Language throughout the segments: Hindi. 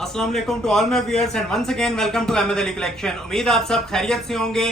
अस्सलाम वालेकुम to all my viewers and once again welcome to Ahmad Ali collection. उम्मीद आप सब खैरियत से होंगे।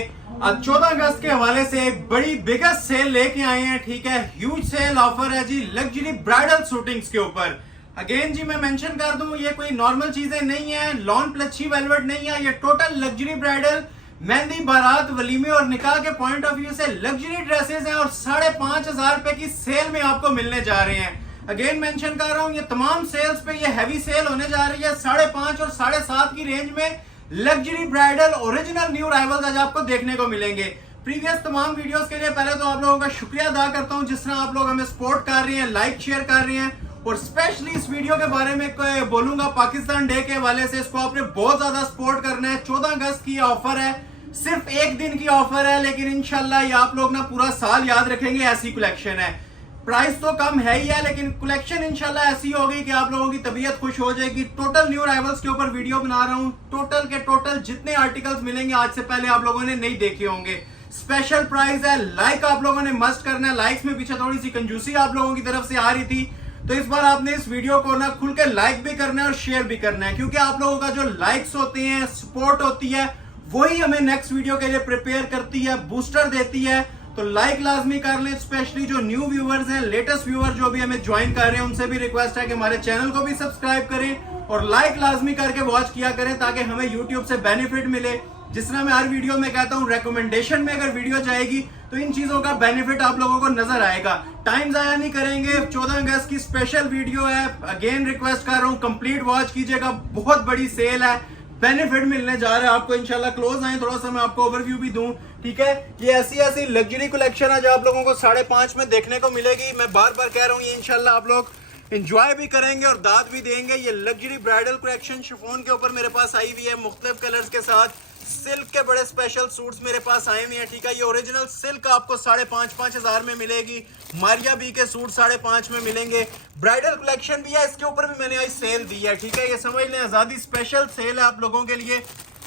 आज 14 अगस्त के हवाले से एक बड़ी बिगेस्ट सेल लेके आए हैं। ठीक है, ह्यूज सेल ऑफर है जी लग्जरी ब्राइडल शूटिंग्स के ऊपर। अगेन जी मैं मेंशन कर दूं, ये कोई नॉर्मल चीजें नहीं है, लॉन प्लच्छी वेलवेट नहीं है, ये टोटल लग्जरी ब्राइडल मेहंदी बारात वलीमे और निकाह के पॉइंट ऑफ व्यू से लग्जरी ड्रेसेस हैं और 5,500 रुपए की सेल में आपको मिलने जा रहे हैं। अगेन मेंशन कर रहा हूं, ये तमाम सेल्स पे ये हैवी सेल होने जा रही है। 5,500 और 7,500 की रेंज में luxury bridal original new rivals आज आपको देखने को मिलेंगे। प्रीवियस तमाम वीडियोस के लिए पहले तो आप लोगों का शुक्रिया अदा करता हूं, जिस तरह आप लोग हमें सपोर्ट कर रहे हैं, लाइक शेयर कर रहे हैं। और स्पेशली इस वीडियो के बारे में बोलूंगा, पाकिस्तान डे के हवाले से इसको आपने बहुत ज्यादा सपोर्ट करना है। 14 अगस्त की ऑफर है, सिर्फ एक दिन की ऑफर है, लेकिन इंशाल्लाह ये आप लोग ना पूरा साल याद रखेंगे। ऐसी कलेक्शन है, प्राइस तो कम है ही है, लेकिन कलेक्शन इंशाल्लाह ऐसी होगी कि आप लोगों की तबीयत खुश हो जाएगी। टोटल न्यू राइवल्स के ऊपर वीडियो बना रहा हूं। टोटल के टोटल जितने आर्टिकल्स मिलेंगे आज से पहले आप लोगों ने नहीं देखे होंगे। स्पेशल प्राइस है, लाइक आप लोगों ने मस्ट करना है। लाइक्स में पीछे थोड़ी सी कंजूसी आप लोगों की तरफ से आ रही थी, तो इस बार आपने इस वीडियो को ना खुल के लाइक भी करना है और शेयर भी करना है, क्योंकि आप लोगों का जो लाइक्स होते हैं, सपोर्ट होती है, वही हमें नेक्स्ट वीडियो के लिए प्रिपेयर करती है, बूस्टर देती है। तो लाइक लाजमी कर लें। स्पेशली जो न्यू व्यूअर्स हैं, लेटेस्ट व्यूअर जो भी हमें ज्वाइन कर रहे हैं, उनसे भी रिक्वेस्ट है कि हमारे चैनल को भी सब्सक्राइब करें और लाइक लाजमी करके वॉच किया करें, ताकि हमें यूट्यूब से बेनिफिट मिले। जिस तरह मैं हर वीडियो में कहता हूं, रिकमेंडेशन में अगर वीडियो जाएगी तो इन चीजों का बेनिफिट आप लोगों को नजर आएगा। टाइम जाया नहीं करेंगे, 14 अगस्त की स्पेशल वीडियो है। अगेन रिक्वेस्ट कर रहा हूं, कंप्लीट वॉच कीजिएगा। बहुत बड़ी सेल है, बेनिफिट मिलने जा रहा है आपको इंशाल्लाह। क्लोज आए, थोड़ा सा मैं आपको ओवरव्यू भी दूं। ठीक है, ये ऐसी लग्जरी कलेक्शन है जो आप लोगों को 5.5 में देखने को मिलेगी। मैं बार बार कह रहा हूँ, ये इंशाल्लाह आप लोग एंजॉय भी करेंगे और दाद भी देंगे। ये लग्जरी ब्राइडल कलेक्शन शिफॉन के ऊपर मेरे पास आई हुई है, मुख्तलिफ कलर्स के साथ। सिल्क के बड़े स्पेशल सूट्स मेरे पास आए हुए हैं। ठीक है, ये ओरिजिनल सिल्क आपको 5,500 में मिलेगी। मारिया बी के सूट 5,500 में मिलेंगे। ब्राइडल कलेक्शन भी है, इसके ऊपर भी मैंने आज सेल दी है। ठीक है, ये समझ लें आजादी स्पेशल सेल है आप लोगों के लिए।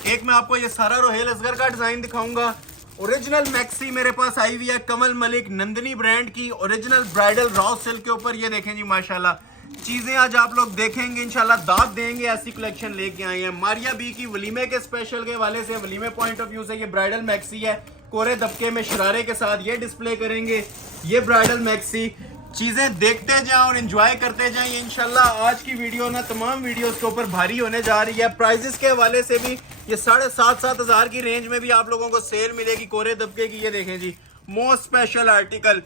एक मैं आपको ये सारा रोहेल असगर का डिजाइन दिखाऊंगा। ओरिजिनल मैक्सी मेरे पास आई हुई है, कमल मलिक नंदनी ब्रांड की ओरिजिनल ब्राइडल रॉ सिल्क के ऊपर। ये देखें जी, माशाल्लाह चीजें आज आप लोग देखेंगे, इंशाल्लाह दाद देंगे। ऐसी कलेक्शन लेके आए हैं। मारिया बी की वलीमे के स्पेशल के वाले से, वलीमे पॉइंट ऑफ व्यू से ये ब्राइडल मैक्सी है, कोरे दबके में शरारे के साथ ये डिस्प्ले करेंगे। ये ब्राइडल मैक्सी, चीजें देखते जाएं और एंजॉय करते जाएं। इंशाल्लाह आज की वीडियो ना तमाम वीडियोस के ऊपर भारी होने जा रही है। प्राइजेस के हवाले से भी ये 7,500 की रेंज में भी आप लोगों को सेल मिलेगी कोरे दबके की। ये देखें जी, मोस्ट स्पेशल आर्टिकल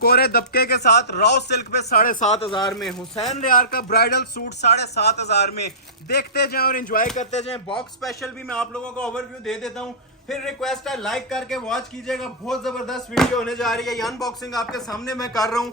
कोरे दबके के साथ रॉ सिल्क पे 7,500 में। हुसैन रियार का ब्राइडल सूट 7,500 में। देखते जाएं और एंजॉय करते जाएं। बॉक्स स्पेशल भी मैं आप लोगों को ओवरव्यू दे देता हूं। फिर रिक्वेस्ट है लाइक करके वॉच कीजिएगा, बहुत जबरदस्त वीडियो होने जा रही है। ये अनबॉक्सिंग आपके सामने मैं कर रहा हूं।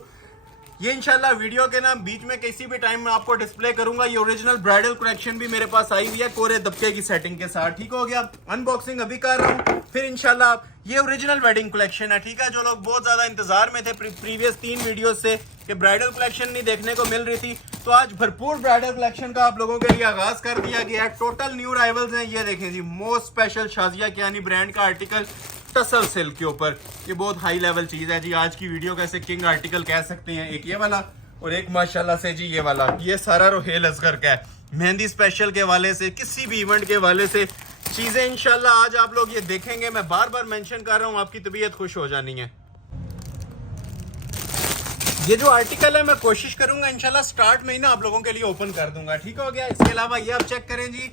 ये इंशाल्लाह वीडियो के ना बीच में किसी भी टाइम में आपको डिस्प्ले करूंगा। ये ओरिजिनल ब्राइडल कलेक्शन भी मेरे पास आई हुई है कोरे दबके की सेटिंग के साथ। ठीक हो गया, अनबॉक्सिंग अभी कर रहा हूं। फिर इंशाल्लाह ये ओरिजिनल वेडिंग कलेक्शन है। ठीक है, जो लोग बहुत ज्यादा इंतजार में थे प्रीवियस 3 वीडियो से कि ब्राइडल कलेक्शन नहीं देखने को मिल रही थी, तो आज भरपूर ब्राइडल कलेक्शन का आप लोगों के लिए आगाज कर दिया गया है। टोटल न्यू राइवल्स हैं। ये देखें जी, most special Shazia Kiyani brand का आर्टिकल टसल सिल्क के ऊपर। ये बहुत हाई लेवल चीज है जी। आज की वीडियो का ऐसे किंग आर्टिकल कह सकते हैं। एक ये वाला और एक माशाल्लाह से जी ये वाला, ये सारा रोहेल असगर का है। मेहंदी स्पेशल के वाले से, किसी भी इवेंट के वाले से चीजें इंशाल्लाह आज आप लोग ये देखेंगे। मैं बार बार मेंशन कर रहा हूं, आपकी तबीयत खुश हो जानी है। ये जो आर्टिकल है मैं कोशिश करूंगा इंशाल्लाह स्टार्ट में ही ना आप लोगों के लिए ओपन कर दूंगा। ठीक हो गया। इसके अलावा ये आप चेक करें जी,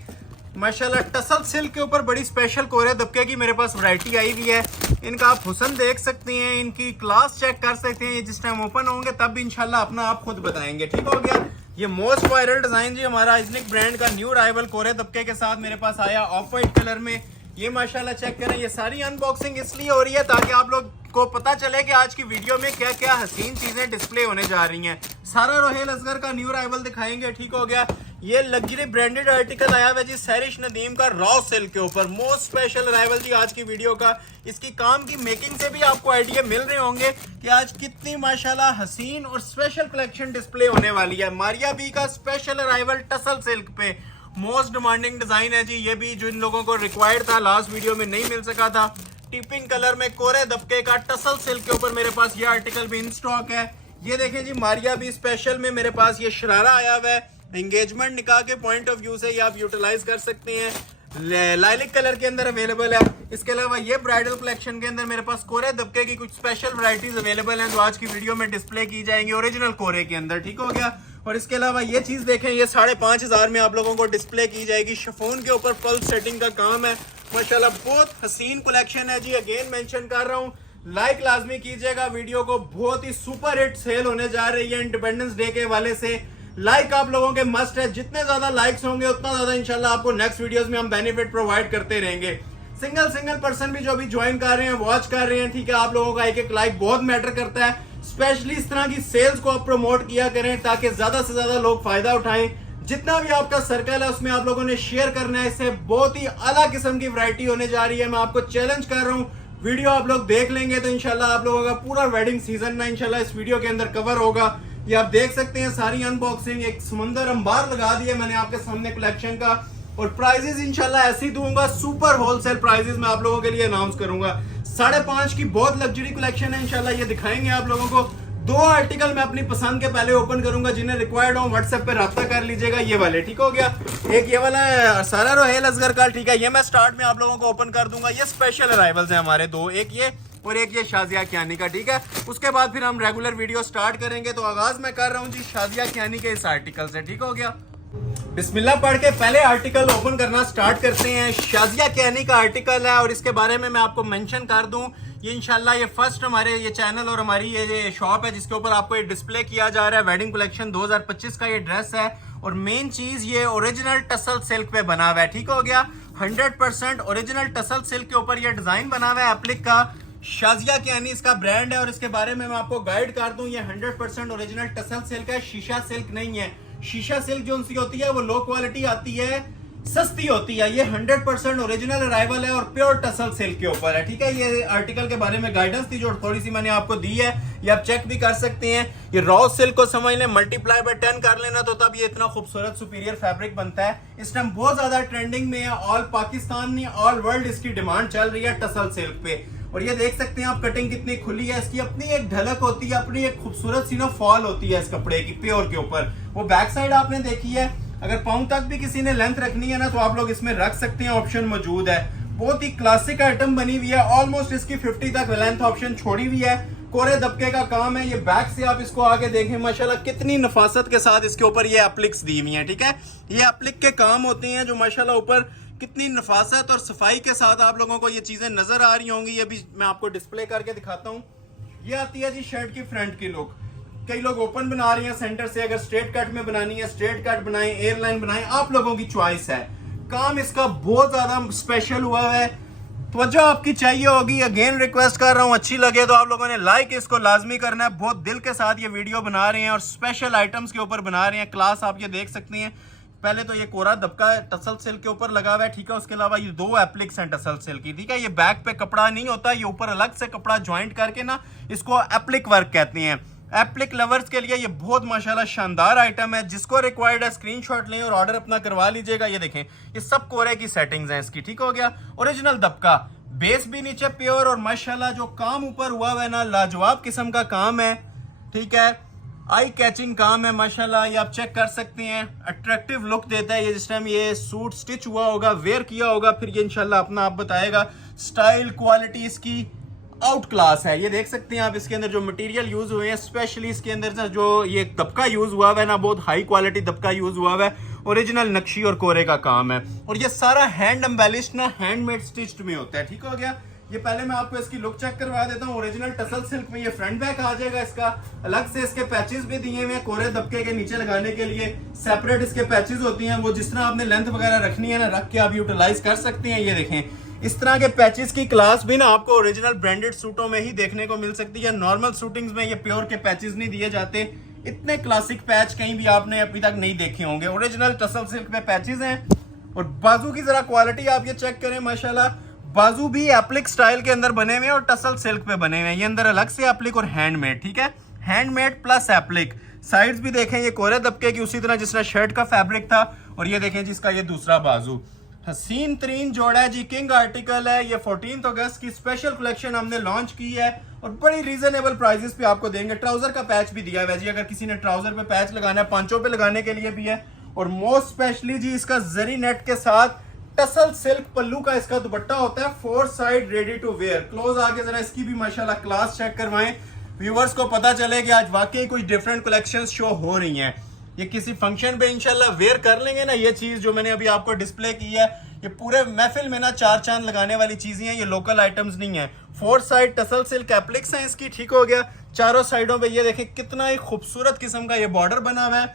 माशाल्लाह टसल सिल्क के ऊपर बड़ी स्पेशल कोरे दबके की मेरे पास वैरायटी आई हुई है। इनका आप हुसन देख सकते हैं, इनकी क्लास चेक कर सकते हैं। जिस टाइम ओपन होंगे तब इंशाल्लाह अपना आप खुद बताएंगे। ठीक हो गया। ये मोस्ट वायरल डिजाइन जी हमारा आइजनिक ब्रांड का न्यू राइवल कोरे दबके के साथ मेरे पास आया, ऑफ व्हाइट कलर में। ये माशाल्लाह चेक करें। ये सारी अनबॉक्सिंग इसलिए हो रही है ताकि आप लोग को पता चले कि आज की वीडियो में क्या क्या हसीन चीजें डिस्प्ले होने जा रही हैं। सारा रोहेल असगर का न्यू राइवल दिखाएंगे। ठीक हो गया। ये लग्जरी ब्रांडेड आर्टिकल आया हुआ जी सैरिश नदीम का रॉ सिल्क के ऊपर। मोस्ट स्पेशल राइवल जी आज की वीडियो का। इसकी काम की मेकिंग से भी आपको आइडिया मिल रहे होंगे कि आज कितनी माशाल्लाह हसीन और स्पेशल कलेक्शन डिस्प्ले होने वाली है। मारिया बी का स्पेशल राइवल टसल सिल्क पे मोस्ट डिमांडिंग डिजाइन है जी। ये भी जिन लोगों को रिक्वायर्ड था, लास्ट वीडियो में नहीं मिल सका था। टिपिंग कलर में कोरे दबके का टसल सिल्क के ऊपर मेरे पास ये आर्टिकल भी इन स्टॉक है। ये देखें जी, मारिया भी स्पेशल में मेरे पास ये शरारा आया हुआ है। एंगेजमेंट निकाह के पॉइंट ऑफ व्यू से ये आप यूटिलाइज कर सकते हैं। लाइलिक कलर के अंदर अवेलेबल है। इसके अलावा ये ब्राइडल कलेक्शन के अंदर मेरे पास कोरे दबके की कुछ स्पेशल वैरायटीज अवेलेबल हैं जो आज की वीडियो में डिस्प्ले की जाएंगी ओरिजिनल कोरे के अंदर, ठीक हो गया। और इसके अलावा ये चीज देखें, ये 5,500 में आप लोगों को डिस्प्ले की जाएगी। शिफॉन के ऊपर पल्स सेटिंग का काम है, माशाल्लाह बहुत हसीन कलेक्शन है जी। अगेन मेंशन कर रहा हूँ, लाइक लाजमी कीजिएगा वीडियो को, बहुत ही सुपर हिट सेल होने जा रही है इंडिपेंडेंस डे के हवाले से। लाइक आप लोगों के मस्ट है, जितने ज्यादा लाइक्स होंगे उतना ज्यादा इंशाल्लाह आपको नेक्स्ट वीडियोस में हम बेनिफिट प्रोवाइड करते रहेंगे। सिंगल पर्सन भी जो अभी ज्वाइन कर रहे हैं, वॉच कर रहे हैं, ठीक है, आप लोगों का एक लाइक बहुत मैटर करता है। स्पेशली इस तरह की सेल्स को आप प्रमोट किया करें ताकि ज्यादा से ज्यादा लोग फायदा उठाएं। जितना भी आपका सर्कल है उसमें आप लोगों ने शेयर करना है। इससे बहुत ही अलग किस्म की वैरायटी होने जा रही है। मैं आपको चैलेंज कर रहा हूँ, वीडियो आप लोग देख लेंगे तो इंशाल्लाह आप लोगों का पूरा वेडिंग सीजन ना इंशाल्लाह इस वीडियो के अंदर कवर होगा। ये आप देख सकते हैं सारी अनबॉक्सिंग, एक समंदर अंबार लगा दिया मैंने आपके सामने कलेक्शन का। और प्राइजेस इंशाल्लाह ऐसे ही दूंगा, सुपर होलसेल प्राइजेस मैं आप लोगों के लिए अनाउंस करूंगा। 5.5 की बहुत लग्जरी कलेक्शन है, इंशाल्लाह ये दिखाएंगे आप लोगों को। 2 आर्टिकल मैं अपनी पसंद के पहले ओपन करूंगा, जिन्हें रिक्वायर्ड हो व्हाट्सएप पे राब्ता कर लीजिएगा। ये वाले, ठीक हो गया। एक ये वाला है सारा रोहेल असगर का, ठीक है, ये मैं स्टार्ट में आप लोगों को ओपन कर दूंगा। ये स्पेशल अराइवल्स हैं हमारे 2, एक ये और एक ये शाजिया कियानी का, ठीक है। उसके बाद फिर हम रेगुलर वीडियो स्टार्ट करेंगे। तो आगाज मैं कर रहा हूँ जी शाजिया कियानी के इस आर्टिकल से, ठीक हो गया। बिस्मिल्लाह पढ़ के पहले आर्टिकल ओपन करना स्टार्ट करते हैं। शाजिया कियानी का आर्टिकल है और इसके बारे में मैं आपको मेंशन कर दूं, ये इंशाल्लाह ये फर्स्ट हमारे ये चैनल और हमारी ये शॉप है जिसके ऊपर आपको ये डिस्प्ले किया जा रहा है। वेडिंग कलेक्शन 2025 का ये ड्रेस है और मेन चीज ये ओरिजिनल टसल सिल्क पे बना हुआ है, ठीक हो गया। 100% ओरिजिनल टसल सिल्क के ऊपर ये डिजाइन बना हुआ है एप्लिक का। शाजिया कियानी इसका ब्रांड है और इसके बारे में मैं आपको गाइड कर दूं, ये 100% ओरिजिनल टसल सिल्क है, शीशा सिल्क नहीं है। शीशा सिल्क जो उनसी होती है वो लो क्वालिटी आती है, सस्ती होती है। ये 100% ओरिजिनल अराइवल है और प्योर टसल सिल्क के ऊपर है, ठीक है। ये आर्टिकल के बारे में गाइडेंस थी जो थोड़ी सी मैंने आपको दी है, ये आप चेक भी कर सकते हैं। ये रॉ सिल्क को समझ लें, मल्टीप्लाई बाय 10 कर लेना तो तब ये इतना खूबसूरत सुपीरियर फैब्रिक बनता है। इस टाइम बहुत ज्यादा ट्रेंडिंग में है, ऑल पाकिस्तान में ऑल वर्ल्ड इसकी डिमांड चल रही है टसल सिल्क पे। और ये देख सकते हैं आप कटिंग कितनी खुली है, इसकी अपनी एक ढलक होती है, अपनी एक खूबसूरत सी ना फॉल होती है इस कपड़े की प्योर के ऊपर। वो बैक साइड आपने देखी है, अगर पाँव तक भी किसी ने लेंथ रखनी है ना तो आप लोग इसमें रख सकते हैं, ऑप्शन मौजूद है। बहुत ही क्लासिक आइटम बनी हुई है, ऑलमोस्ट इसकी 50 तक लेंथ ऑप्शन छोड़ी हुई है। कोरे दबके का काम है। ये बैक से आप इसको आगे देखें, माशाल्लाह कितनी नफासत के साथ इसके ऊपर ये एप्लिक्स दी हुई है, ठीक है। ये एप्लिक के काम होते हैं जो माशाल्लाह ऊपर कितनी नफासत और सफाई के साथ आप लोगों को ये चीजें नजर आ रही होंगी। ये भी मैं आपको डिस्प्ले करके दिखाता हूँ। ये आती है जी शर्ट की फ्रंट की लुक। कई लोग ओपन बना रही हैं सेंटर से, अगर स्ट्रेट कट में बनानी है स्ट्रेट कट बनाएं, एयरलाइन बनाएं, आप लोगों की चॉइस है। काम इसका बहुत ज्यादा स्पेशल हुआ है, तवज्जो आपकी चाहिए होगी। अगेन रिक्वेस्ट कर रहा हूँ, अच्छी लगे तो आप लोगों ने लाइक इसको लाजमी करना है। बहुत दिल के साथ ये वीडियो बना रहे हैं और स्पेशल आइटम्स के ऊपर बना रहे हैं। क्लास आप ये देख सकते हैं। पहले तो ये कोरा दबका टसल सिल्क के ऊपर लगा हुआ है, ठीक है। उसके अलावा ये 2 एप्लिक्स हैं टसल सिल्क की, ठीक है। ये बैक पे कपड़ा नहीं होता, ये ऊपर अलग से कपड़ा ज्वाइंट करके ना इसको एप्लिक वर्क कहते हैं। एप्लिक लवर्स के लिए ये बहुत माशाल्लाह शानदार आइटम है। जिसको रिक्वायर्ड है स्क्रीनशॉट लें और ऑर्डर अपना करवा लीजिएगा। ये देखें, ये सब कोरे की सेटिंग्स हैं इसकी, ठीक हो गया। ओरिजिनल दबका, बेस भी नीचे प्योर और माशाल्लाह जो काम ऊपर हुआ है ना लाजवाब किस्म का काम है, ठीक है। आई कैचिंग काम है माशाल्लाह, ये आप चेक कर सकते हैं। अट्रैक्टिव लुक देता है ये। जिस टाइम ये सूट स्टिच हुआ होगा, वेयर किया होगा, फिर ये इंशाल्लाह अपना आप बताएगा। स्टाइल क्वालिटी इसकी आउट क्लास है। ये देख सकते हैं आप, इसके अंदर जो मटेरियल यूज हुए हैं, स्पेशली इसके अंदर जो ये दबका यूज हुआ है ना, बहुत हाई क्वालिटी दबका यूज हुआ है। ओरिजिनल नक्शी और कोरे का काम है और ये सारा हैंड एम्बेलिश्ड ना हैंडमेड स्टिच्ड में होता है, ठीक हो गया। ये पहले मैं आपको इसकी लुक चेक करवा देता हूँ। ओरिजिनल टसल सिल्क में ये फ्रंट बैक आ जाएगा इसका। अलग से इसके पैचेस भी दिए हुए हैं कोरे दबके के नीचे लगाने के लिए। सेपरेट इसके पैचेस होती हैं, वो जिस तरह आपने लेंथ वगैरह रखनी है ना, रख के आप यूटिलाइज कर सकते हैं। ये देखें, इस तरह के पैचेस की क्लास भी ना आपको ओरिजिनल ब्रांडेड सूटों में ही देखने को मिल सकती है। नॉर्मल शूटिंग्स में ये प्योर के पैचेस नहीं दिए जाते। इतने क्लासिक पैच कहीं भी आपने अभी तक नहीं देखे होंगे। ओरिजिनल टसल सिल्क में पैचेस हैं। और बाजू की जरा क्वालिटी आप ये चेक करें, माशाल्लाह बाजू भी एप्लिक स्टाइल के अंदर बने हुए हैं और टसल सिल्क पे बने हुए हैं। ये अंदर अलग से एप्लिक और हैंडमेड, ठीक है, हैंडमेड प्लस एप्लिक। साइड्स भी देखें, ये कोरे दबके की उसी तरह जिस तरह शर्ट का फैब्रिक था। और ये देखें जिसका ये दूसरा बाजू, हसीन तरीन जोड़ा है जी। किंग आर्टिकल है ये। 14 अगस्त की स्पेशल कलेक्शन हमने लॉन्च की है और बड़ी रीजनेबल प्राइसेस पे आपको देंगे। ट्राउजर का पैच भी दिया है जी, अगर किसी ने ट्राउजर पे पैच लगाना है, पांचों पे लगाने के लिए भी है और मोस्ट स्पेशली जी इसका जरी नेट के साथ टसल सिल्क पल्लू का इसका दुपट्टा होता है, 4 side ready to wear. Close आके जरा इसकी भी माशाल्लाह क्लास चेक करवाएं, व्यूवर्स को पता चले कि आज वाकई कुछ डिफरेंट कलेक्शंस शो हो रही हैं। ये किसी फंक्शन पे इंशाल्लाह वेयर कर लेंगे ना, ये चीज जो मैंने अभी आपको डिस्प्ले की है, ये पूरे महफिल में ना 4 चांद लगाने वाली चीजें हैं, ये लोकल आइटम्स नहीं है। 4 साइड टसल सिल्क एप्लिक्स हैं इसकी, ठीक हो गया। चारों साइडों पे ये देखें कितना ही खूबसूरत किस्म का ये बॉर्डर बना हुआ है,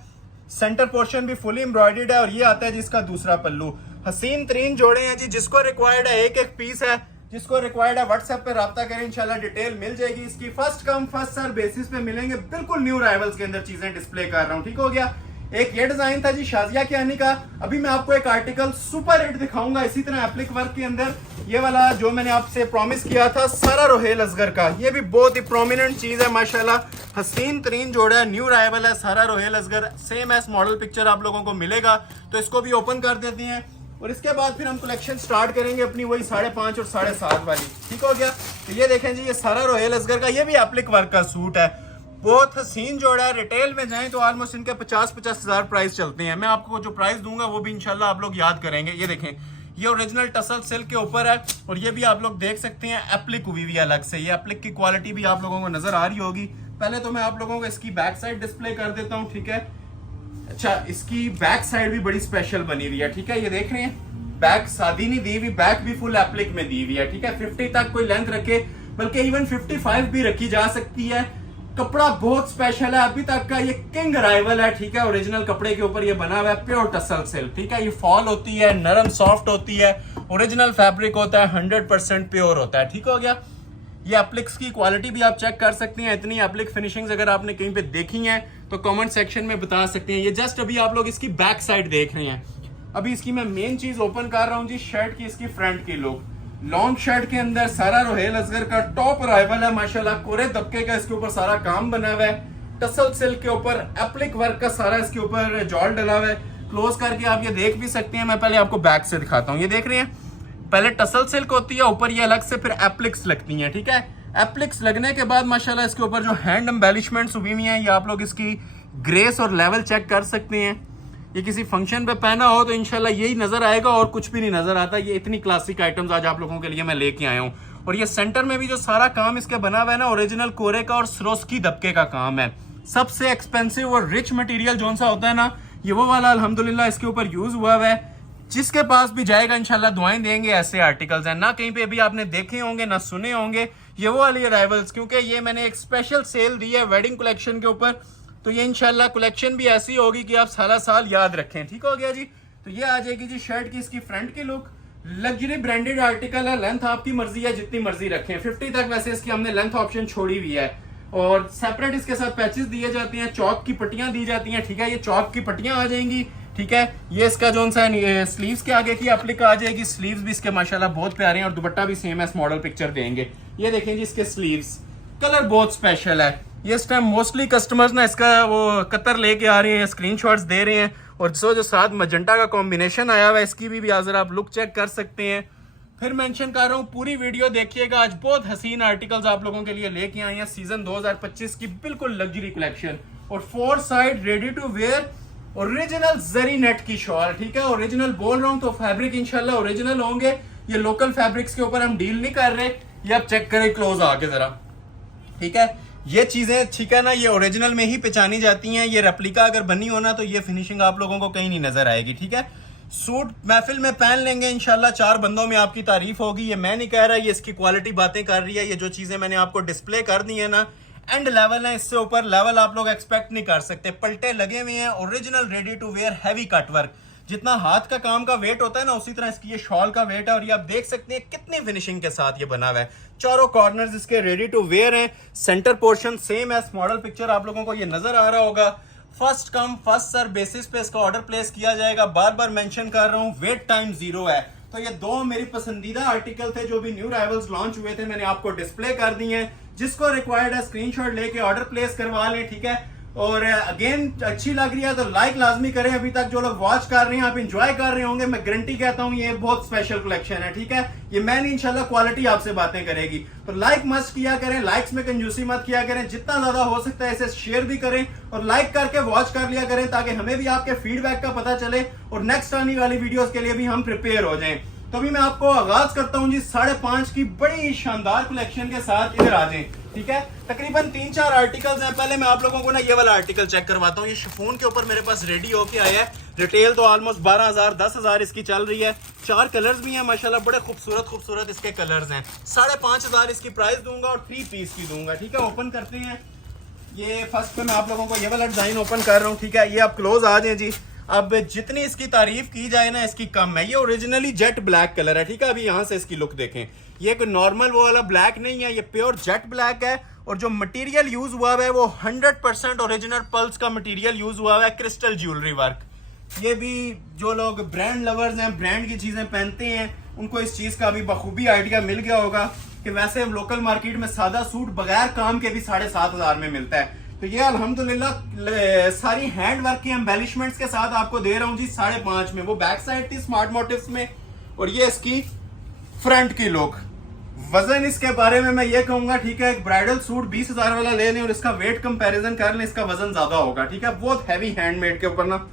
सेंटर पोर्शन भी फुली एम्ब्रॉयडर्ड है और ये आता है जिसका दूसरा पल्लू। हसीन तरीन जोड़े हैं जी, जिसको रिक्वायर्ड है एक एक पीस है, जिसको रिक्वायर्ड है व्हाट्सएप पे राब्ता करें, इंशाल्लाह डिटेल मिल जाएगी इसकी। First come first serve basis पे मिलेंगे, बिल्कुल न्यू राइवल्स के अंदर चीजें डिस्प्ले कर रहा हूँ, ठीक हो गया। एक ये डिजाइन था जी शाजिया के आने का। अभी मैं आपको एक आर्टिकल सुपर हिट दिखाऊंगा इसी तरह एप्लिक वर्क के अंदर, ये वाला जो मैंने आपसे प्रॉमिस किया था सारा रोहेल असगर का, ये भी बहुत ही प्रोमिनेंट चीज है माशाल्लाह। हसीन तरीन जोड़ा है, न्यू राइवल है, Sara Rohale Asghar, same as model picture आप लोगों को मिलेगा। तो इसको भी ओपन कर देते हैं और इसके बाद फिर हम कलेक्शन स्टार्ट करेंगे अपनी वही 5.5 और 7.5 वाली, ठीक हो गया। तो ये देखें जी, ये सारा रोहेल असगर का, ये भी एप्लिक वर्क का सूट है, बहुत हसीन जोड़ा है। रिटेल में जाएं तो ऑलमोस्ट इनके 50-50 हज़ार प्राइस चलते हैं। मैं आपको जो प्राइस दूंगा वो भी इंशाल्लाह आप लोग याद करेंगे। ये देखें, ये ओरिजिनल टसल सिल्क के ऊपर है और ये भी आप लोग देख सकते हैं एप्लिक हुई हुई अलग से। ये एप्लिक की क्वालिटी भी आप लोगों को नजर आ रही होगी। पहले तो मैं आप लोगों को इसकी बैक साइड डिस्प्ले कर देता हूँ, ठीक है। अच्छा, इसकी बैक साइड भी बड़ी स्पेशल बनी हुई है, ठीक है। ये देख रहे हैं, बैक सादी नहीं दी हुई, बैक भी फुल एप्लिक में दी हुई है, ठीक है। 50 तक कोई लेंथ रखे, बल्कि इवन 55 भी रखी जा सकती है। कपड़ा बहुत स्पेशल है, अभी तक का ये किंग अराइवल है, ठीक है। ओरिजिनल कपड़े के ऊपर ये बना हुआ है, प्योर टसल सिल्क, ठीक है। ये फॉल होती है, नरम सॉफ्ट होती है, ओरिजिनल फैब्रिक होता है, 100% प्योर होता है, ठीक हो गया। ये एप्लिक्स की क्वालिटी भी आप चेक कर सकते हैं। इतनी एप्लिक फिनिशिंग्स अगर आपने कहीं पे देखी हैं तो कमेंट सेक्शन में बता सकते हैं। ये जस्ट अभी आप लोग इसकी बैक साइड देख रहे हैं। अभी इसकी मैं मेन चीज ओपन कर रहा हूँ जी, शर्ट की इसकी फ्रंट की लुक। लॉन्ग शर्ट के अंदर सारा रोहेल असगर का टॉप अराइवल है माशाल्लाह, कोरे दबके का इसके ऊपर सारा काम बना हुआ है, टसल सिल्क के ऊपर एप्लिक वर्क का सारा इसके ऊपर जॉल डला हुआ है। क्लोज करके आप ये देख भी सकते हैं। मैं पहले आपको बैक से दिखाता हूँ। ये देख रहे हैं, पहले टसल सिल्क होती है, ऊपर ये अलग से फिर एप्लिक्स लगती हैं, ठीक है। एप्लिक्स लगने के बाद माशाल्लाह इसके ऊपर जो हैंड एम्बेलिशमेंट्स हुई हुई हैं, ये आप लोग इसकी ग्रेस और लेवल चेक कर सकते हैं। ये किसी फंक्शन पे पहना हो तो इंशाल्लाह यही नजर आएगा और कुछ भी नहीं नजर आता। ये इतनी क्लासिक आइटम्स आज आप लोगों के लिए मैं लेके आया हूँ। और ये सेंटर में भी जो सारा काम इसके बना हुआ है ना, ओरिजिनल कोरे का और सरोस्की दबके का काम है। सबसे एक्सपेंसिव और रिच मटेरियल जो सा होता है ना, ये वो वाला अल्हम्दुलिल्लाह इसके ऊपर यूज हुआ है। जिसके पास भी जाएगा इंशाल्लाह दुआएं देंगे, ऐसे आर्टिकल्स हैं ना कहीं पे भी आपने देखे होंगे ना सुने होंगे ये वो वाली अराइवल्स, क्योंकि ये मैंने एक स्पेशल सेल दी है वेडिंग कलेक्शन के ऊपर। तो ये इंशाल्लाह कलेक्शन भी ऐसी होगी कि आप सारा साल याद रखें, ठीक हो गया जी। तो ये आ जाएगी जी शर्ट की इसकी फ्रंट की लुक। लग्जरी ब्रांडेड आर्टिकल है, लेंथ आपकी मर्जी है जितनी मर्जी रखें, 50 तक वैसे इसकी हमने लेंथ ऑप्शन छोड़ी हुई है। और सेपरेट इसके साथ पैचेस दिए जाते हैं, चौक की पट्टियां दी जाती हैं, ठीक है। ये चौक की पट्टियां आ जाएंगी, ठीक है। ये इसका जो सा स्लीव्स के आगे की एप्लिक आ जाएगी। स्लीव्स भी इसके माशाल्लाह बहुत प्यारे हैं और दुपट्टा भी सेम एस मॉडल पिक्चर देंगे। ये देखें जी इसके स्लीव्स, कलर बहुत स्पेशल है। ये इस टाइम मोस्टली कस्टमर्स ना इसका वो कतर लेके आ रहे हैं, स्क्रीनशॉट्स दे रहे हैं। और जो साथ मजेंटा का कॉम्बिनेशन आया हुआ है इसकी भी अगर आप लुक चेक कर सकते हैं। फिर मेंशन कर रहा हूँ, पूरी वीडियो देखिएगा। आज बहुत हसीन आर्टिकल्स आप लोगों के लिए लेके आए हैं सीजन 2025 की बिल्कुल लग्जरी कलेक्शन। और 4 side ready to wear original zari net की शॉल, ठीक है। ओरिजिनल बोल रहा हूँ तो फैब्रिक इंशाल्लाह ओरिजिनल होंगे। ये लोकल फैब्रिक्स के ऊपर हम डील नहीं कर रहे। ये आप चेक करें क्लोज आके जरा, ठीक है। ये चीजें ठीक है ना, ये ओरिजिनल में ही पहचानी जाती हैं। ये रेप्लिका अगर बनी हो ना तो ये फिनिशिंग आप लोगों को कहीं नहीं नजर आएगी, ठीक है। सूट महफिल में पहन लेंगे इंशाल्लाह, 4 बंदों में आपकी तारीफ होगी। ये मैं नहीं कह रहा, ये इसकी क्वालिटी बातें कर रही है। ये जो चीजें मैंने आपको डिस्प्ले कर दी है ना, एंड लेवल है, इससे ऊपर लेवल आप लोग एक्सपेक्ट नहीं कर सकते। पलटे लगे हुए हैं, original ready to wear heavy cut work. जितना हाथ का काम का वेट होता है ना, उसी तरह इसकी ये शॉल का वेट है। और ये आप देख सकते हैं कितनी फिनिशिंग के साथ ये बना हुआ है। चारों कॉर्नर्स इसके रेडी टू वेयर हैं। Centre portion same as model picture आप लोगों को ये नजर आ रहा होगा। First come first serve basis पे इसका ऑर्डर प्लेस किया जाएगा। बार बार मेंशन कर रहा हूँ, वेट टाइम 0 है। तो ये 2 मेरी पसंदीदा आर्टिकल थे जो भी न्यू राइवल्स लॉन्च हुए थे, मैंने आपको डिस्प्ले कर दिए हैं। जिसको रिक्वायर्ड है स्क्रीनशॉट लेके ऑर्डर प्लेस करवा लें, ठीक है। और अगेन अच्छी लग रही है तो लाइक लाजमी करें। अभी तक जो लोग वॉच कर रहे हैं आप इंजॉय कर रहे होंगे, मैं गारंटी कहता हूं ये बहुत स्पेशल कलेक्शन है, ठीक है। ये मैं नहीं, इंशाल्लाह क्वालिटी आपसे बातें करेगी। तो लाइक मस्ट किया करें, लाइक्स में कंजूसी मत किया करें, जितना ज्यादा हो सकता है इसे शेयर भी करें और लाइक करके वॉच कर लिया करें ताकि हमें भी आपके फीडबैक का पता चले और नेक्स्ट आने वाली वीडियोस के लिए भी हम प्रिपेयर हो जाएं। तो अभी मैं आपको आगाज करता हूं जी 5.5 की बड़ी शानदार कलेक्शन के साथ। इधर आ जाएं, ठीक है। तकरीबन 3-4 आर्टिकल्स हैं। पहले मैं आप लोगों को ना ये वाला आर्टिकल चेक करवाता हूँ। ये शिफॉन के ऊपर मेरे पास रेडी होके आया है। रिटेल तो ऑलमोस्ट 12,000 10,000 इसकी चल रही है। 4 कलर्स भी हैं माशाल्लाह, बड़े खूबसूरत इसके कलर्स हैं। 5,500 इसकी प्राइस दूंगा और 3 पीस की दूंगा, ठीक है। ओपन करते हैं। ये फर्स्ट पे मैं आप लोगों को ये वाला डिजाइन ओपन कर रहा हूँ, ठीक है। ये आप क्लोज आ जाए जी। अब जितनी इसकी तारीफ की जाए ना इसकी कम है। ये ओरिजिनली जेट ब्लैक कलर है, ठीक है। अभी यहाँ से इसकी लुक देखें, ये कोई नॉर्मल वो वाला ब्लैक नहीं है, ये प्योर जेट ब्लैक है। और जो मटेरियल यूज हुआ है वो 100% ओरिजिनल पल्स का मटेरियल यूज हुआ है, क्रिस्टल ज्वेलरी वर्क। ये भी जो लोग ब्रांड लवर्स हैं, ब्रांड की चीजें पहनते हैं, उनको इस चीज का भी बखूबी आइडिया मिल गया होगा कि वैसे लोकल मार्केट में सादा सूट बगैर काम के भी 7,500 में मिलता है। तो ये अल्हम्दुलिल्लाह सारी हैंड वर्क की एम्बेलिशमेंट्स के साथ आपको दे रहा हूँ जी 5.5 में। वो बैक साइड थी स्मार्ट मोटिव्स में और ये इसकी फ्रंट की लुक। वजन इसके बारे में मैं ये कहूंगा, ठीक है, एक ब्राइडल सूट 20,000 वाला ले लें और इसका वेट कंपैरिजन कर लें, इसका वजन ज्यादा होगा, ठीक है। बहुत हैवी हैंडमेड के ऊपर ना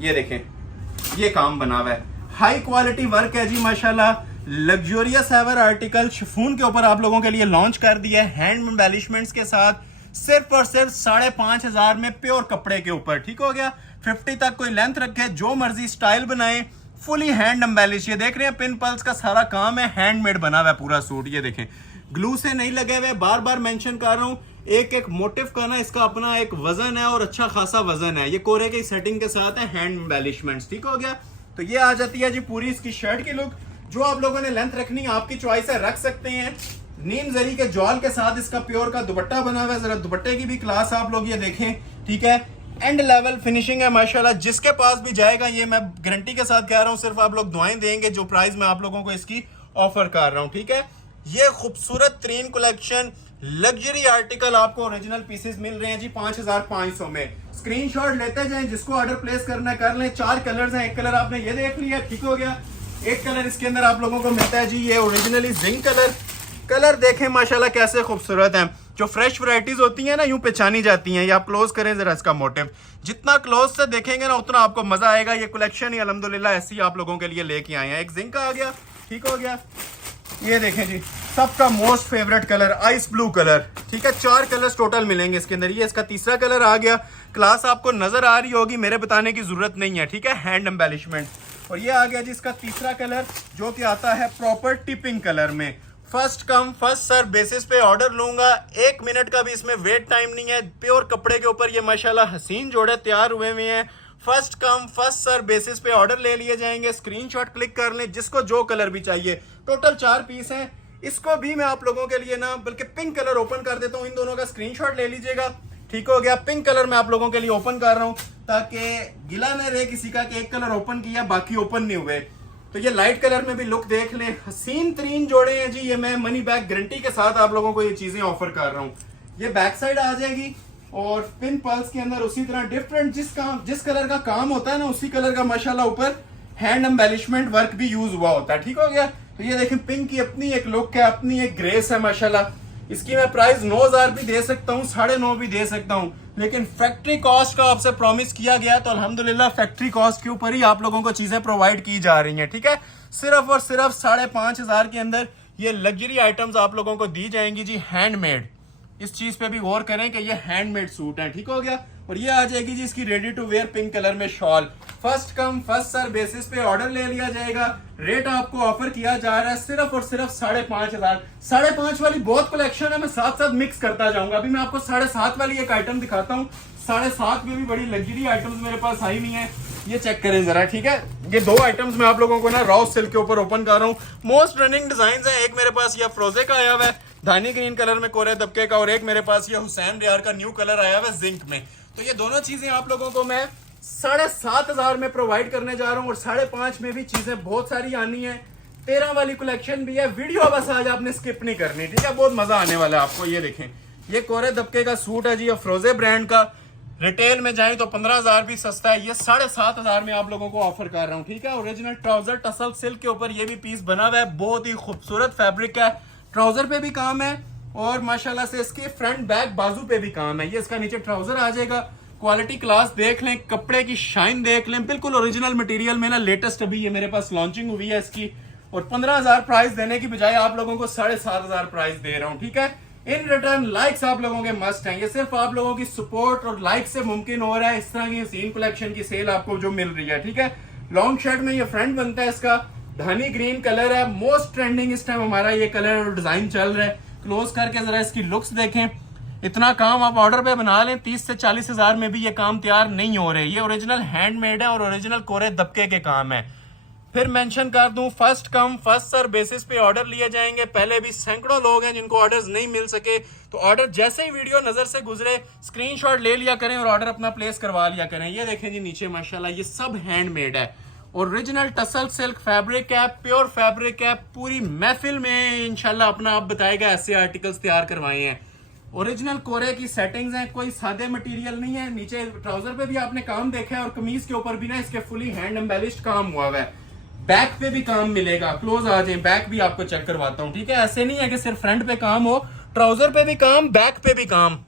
ये देखें ये काम बना हुआ है, हाई क्वालिटी वर्क है जी माशाल्लाह। लग्जरियस एवर आर्टिकल शिफॉन के ऊपर आप लोगों के लिए लॉन्च कर दिया है हैंड एम्बेलिशमेंट्स के साथ, सिर्फ और सिर्फ 5,500 में प्योर कपड़े के ऊपर, ठीक हो गया। 50 तक कोई लेंथ रखे, जो मर्जी स्टाइल बनाए, फुली हैंड एम्बेलिश। ये देख रहे हैं पिन पल्स का सारा काम है, हैंडमेड बना हुआ है पूरा सूट। ये देखें ग्लू से नहीं लगे हुए, बार बार मेंशन कर रहा हूं, एक एक मोटिव का ना इसका अपना एक वजन है और अच्छा खासा वजन है। ये कोरे की सेटिंग के साथ है, हैंड एम्बेलिशमेंट्स, ठीक हो गया। तो ये आ जाती है जी पूरी इसकी शर्ट की लुक। जो आप लोगों ने लेंथ रखनी आपकी चॉइस है, रख सकते हैं। नीम जरी के जॉल के साथ इसका प्योर का दुपट्टा बना हुआ है। जरा दुपट्टे की भी क्लास आप लोग ये देखें, ठीक है। एंड लेवल फिनिशिंग है माशाल्लाह। जिसके पास भी जाएगा, ये मैं गारंटी के साथ कह रहा हूं, सिर्फ आप लोग दुआएं देंगे जो प्राइस मैं आप लोगों को इसकी ऑफर कर रहा हूं, ठीक है। ये खूबसूरत तरीन कलेक्शन लग्जरी आर्टिकल आपको ओरिजिनल पीसेस मिल रहे हैं जी 5,500 में। स्क्रीनशॉट लेते जाएं, जिसको ऑर्डर प्लेस करना है कर लें। 4 कलर्स हैं, एक कलर आपने ये देख लिया, ठीक हो गया। एक कलर इसके अंदर आप लोगों को मिलता है जी ये ओरिजिनली जिंक कलर। कलर देखें माशाल्लाह कैसे खूबसूरत हैं। जो फ्रेश वैरायटीज होती हैं ना यूं पहचानी जाती हैं। ये आप क्लोज करें जरा इसका मोटिव, जितना क्लोज से देखेंगे ना उतना आपको मजा आएगा। ये कलेक्शन ही अल्हम्दुलिल्लाह ऐसी आप लोगों के लिए लेके आए हैं। एक जिंक आ गया, ठीक हो गया। ये देखें जी सबका most favourite colour ice blue colour, ठीक है। 4 कलर्स टोटल मिलेंगे इसके अंदर। ये इसका तीसरा कलर आ गया। क्लास आपको नजर आ रही होगी, मेरे बताने की जरूरत नहीं है, ठीक है। Hand embellishment. और ये आ गया जी इसका तीसरा कलर जो कि आता है प्रॉपर टिपिंग कलर में। First come first serve basis पे ऑर्डर लूंगा, 1 मिनट का भी इसमें वेट टाइम नहीं है। प्योर कपड़े के ऊपर ये माशाल्लाह हसीन जोड़े तैयार हुए हुए हैं। First come first serve basis पे ऑर्डर ले लिए जाएंगे। स्क्रीनशॉट क्लिक कर लें, जिसको जो कलर भी चाहिए। टोटल 4 पीस हैं। इसको भी मैं आप लोगों के लिए ना बल्कि पिंक कलर ओपन कर देता हूँ, इन दोनों का स्क्रीनशॉट ले लीजिएगा, ठीक हो गया। पिंक कलर मैं आप लोगों के लिए ओपन कर रहा हूँ ताकि गिला न रहे किसी का कि एक कलर ओपन किया बाकी ओपन नहीं हुए। तो ये लाइट कलर में भी लुक देख लें, हसीन तरीन जोड़े हैं जी। ये मैं मनी बैक गारंटी के साथ आप लोगों को ये चीजें ऑफर कर रहा हूँ। ये बैक साइड आ जाएगी और पिन पल्स के अंदर उसी तरह डिफरेंट जिस कलर का काम होता है ना उसी कलर का माशाल्लाह ऊपर हैंड एम्बेलिशमेंट वर्क भी यूज हुआ होता है, ठीक हो गया। तो ये देखें पिंक की अपनी एक लुक है, अपनी एक ग्रेस है माशाल्लाह। इसकी मैं प्राइस 9,000 भी दे सकता हूँ, 9.5 भी दे सकता हूँ, लेकिन फैक्ट्री कॉस्ट का आपसे प्रॉमिस किया गया तो अल्हम्दुलिल्लाह फैक्ट्री कॉस्ट के ऊपर ही आप लोगों को चीजें प्रोवाइड की जा रही हैं, ठीक है। सिर्फ और सिर्फ 5,500 के अंदर ये लग्जरी आइटम्स आप लोगों को दी जाएंगी जी, हैंडमेड। इस चीज पे भी गौर करें कि ये हैंडमेड सूट है, ठीक हो गया। और ये आ जाएगी जी इसकी ready to wear pink colour में shawl. First come first serve basis पे ऑर्डर ले लिया जाएगा। रेट आपको ऑफर किया जा रहा है सिर्फ और सिर्फ 5,500। 5.5 वाली बहुत कलेक्शन है, मैं साथ साथ मिक्स करता जाऊंगा। अभी मैं आपको 7.5 वाली एक आइटम दिखाता हूँ। 7.5 में भी बड़ी लग्जरी आइटम्स मेरे पास आई हुई है, ये चेक करें जरा, ठीक है। ये 2 आइटम्स मैं आप लोगों को ना रॉ सिल्क के ऊपर ओपन कर रहा हूँ। मोस्ट रनिंग डिजाइन है। एक मेरे पास ये फ्रोजे का आया हुआ है धानी ग्रीन कलर में कोरे दबके का, और एक मेरे पास ये हुसैन रियार का न्यू कलर आया हुआ है जिंक में। तो ये दोनों चीजें आप लोगों को मैं 7,500 में प्रोवाइड करने जा रहा हूँ। और 5.5 में भी चीजें बहुत सारी आनी है। 13 वाली कलेक्शन भी है। वीडियो बस आज आपने स्किप नहीं करनी, ठीक है। बहुत मजा आने वाला है आपको। ये देखें ये कोरे दबके का सूट है जी, अफरोजे ब्रांड का। रिटेल में जाए तो 15,000 भी सस्ता है, ये 7,500 में आप लोगों को ऑफर कर रहा हूँ, ठीक है। ओरिजिनल ट्राउजर टसल सिल्क के ऊपर ये भी पीस बना हुआ है, बहुत ही खूबसूरत फैब्रिक है, ट्राउजर पे भी काम है और माशाल्लाह से इसके फ्रंट बैक बाजू पे भी काम है। ये इसका नीचे ट्राउजर आ जाएगा, क्वालिटी क्लास देख लें, कपड़े की शाइन देख लें, बिल्कुल ओरिजिनल मटेरियल में ना, लेटेस्ट अभी ये मेरे पास लॉन्चिंग हुई है इसकी, और 15,000 प्राइस देने की बजाय आप लोगों को 7,500 प्राइस दे रहा हूँ, ठीक है। इन रिटर्न लाइक्स आप लोगों के मस्ट हैं, ये सिर्फ आप लोगों की सपोर्ट और लाइक से मुमकिन हो रहा है इस तरह की हसीन कलेक्शन की सेल आपको जो मिल रही है, ठीक है। लॉन्ग शर्ट में ये फ्रंट बनता है, इसका धानी ग्रीन कलर है, मोस्ट ट्रेंडिंग इस टाइम हमारा ये कलर और डिजाइन चल रहा है। क्लोज करके जरा इसकी लुक्स देखें, इतना काम आप ऑर्डर पे बना लें 30 से 40,000 में भी ये काम तैयार नहीं हो रहे। ये ओरिजिनल हैंडमेड है और ओरिजिनल कोरे दबके के काम है। फिर मेंशन कर दूं, first come first serve basis पे ऑर्डर लिए जाएंगे। पहले भी सैकड़ों लोग हैं जिनको ऑर्डर्स नहीं मिल सके, तो ऑर्डर जैसे ही वीडियो नजर से गुजरे स्क्रीनशॉट ले लिया करें और ऑर्डर अपना प्लेस करवा लिया करें। ये देखें जी नीचे माशाल्लाह ये सब हैंडमेड है, ओरिजिनल टसल सिल्क फैब्रिक है, प्योर फैब्रिक है। पूरी महफिल में इंशाल्लाह अपना आप बताएगा ऐसे आर्टिकल्स तैयार करवाए हैं। ओरिजिनल कोरे की सेटिंग्स हैं, कोई सादे मटेरियल नहीं है। नीचे ट्राउजर पे भी आपने काम देखा है और कमीज के ऊपर भी ना इसके फुली हैंड एम्बेलिश्ड काम हुआ है। बैक पे भी काम मिलेगा, क्लोज आ जाए, बैक भी आपको चेक करवाता हूँ, ठीक है। ऐसे नहीं है कि सिर्फ फ्रंट पे काम हो, ट्राउजर पे भी काम, बैक पे भी काम।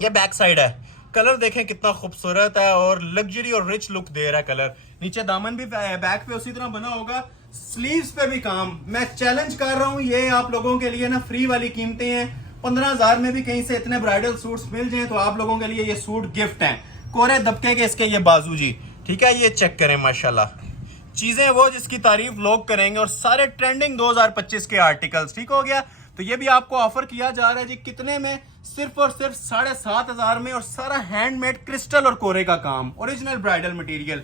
ये बैक साइड है, कलर देखें कितना खूबसूरत है और लग्जरी और रिच लुक दे रहा है कलर। नीचे दामन भी बैक पे उसी तरह बना होगा, स्लीव्स पे भी काम। मैं चैलेंज कर रहा हूँ, ये आप लोगों के लिए ना फ्री वाली कीमतें हैं। 15,000 में भी कहीं से इतने ब्राइडल सूट्स मिल जाएं तो आप लोगों के लिए ये सूट गिफ्ट हैं। कोरे दबके के इसके ये बाजू जी, ठीक है। ये चेक करें माशाल्लाह, चीजें वो जिसकी तारीफ लोग करेंगे और सारे ट्रेंडिंग 2025 के आर्टिकल्स, ठीक हो गया। तो ये भी आपको ऑफर किया जा रहा है जी, कितने में? सिर्फ और सिर्फ 7,500 में, और सारा हैंडमेड क्रिस्टल और कोरे का काम, ओरिजिनल ब्राइडल मटेरियल।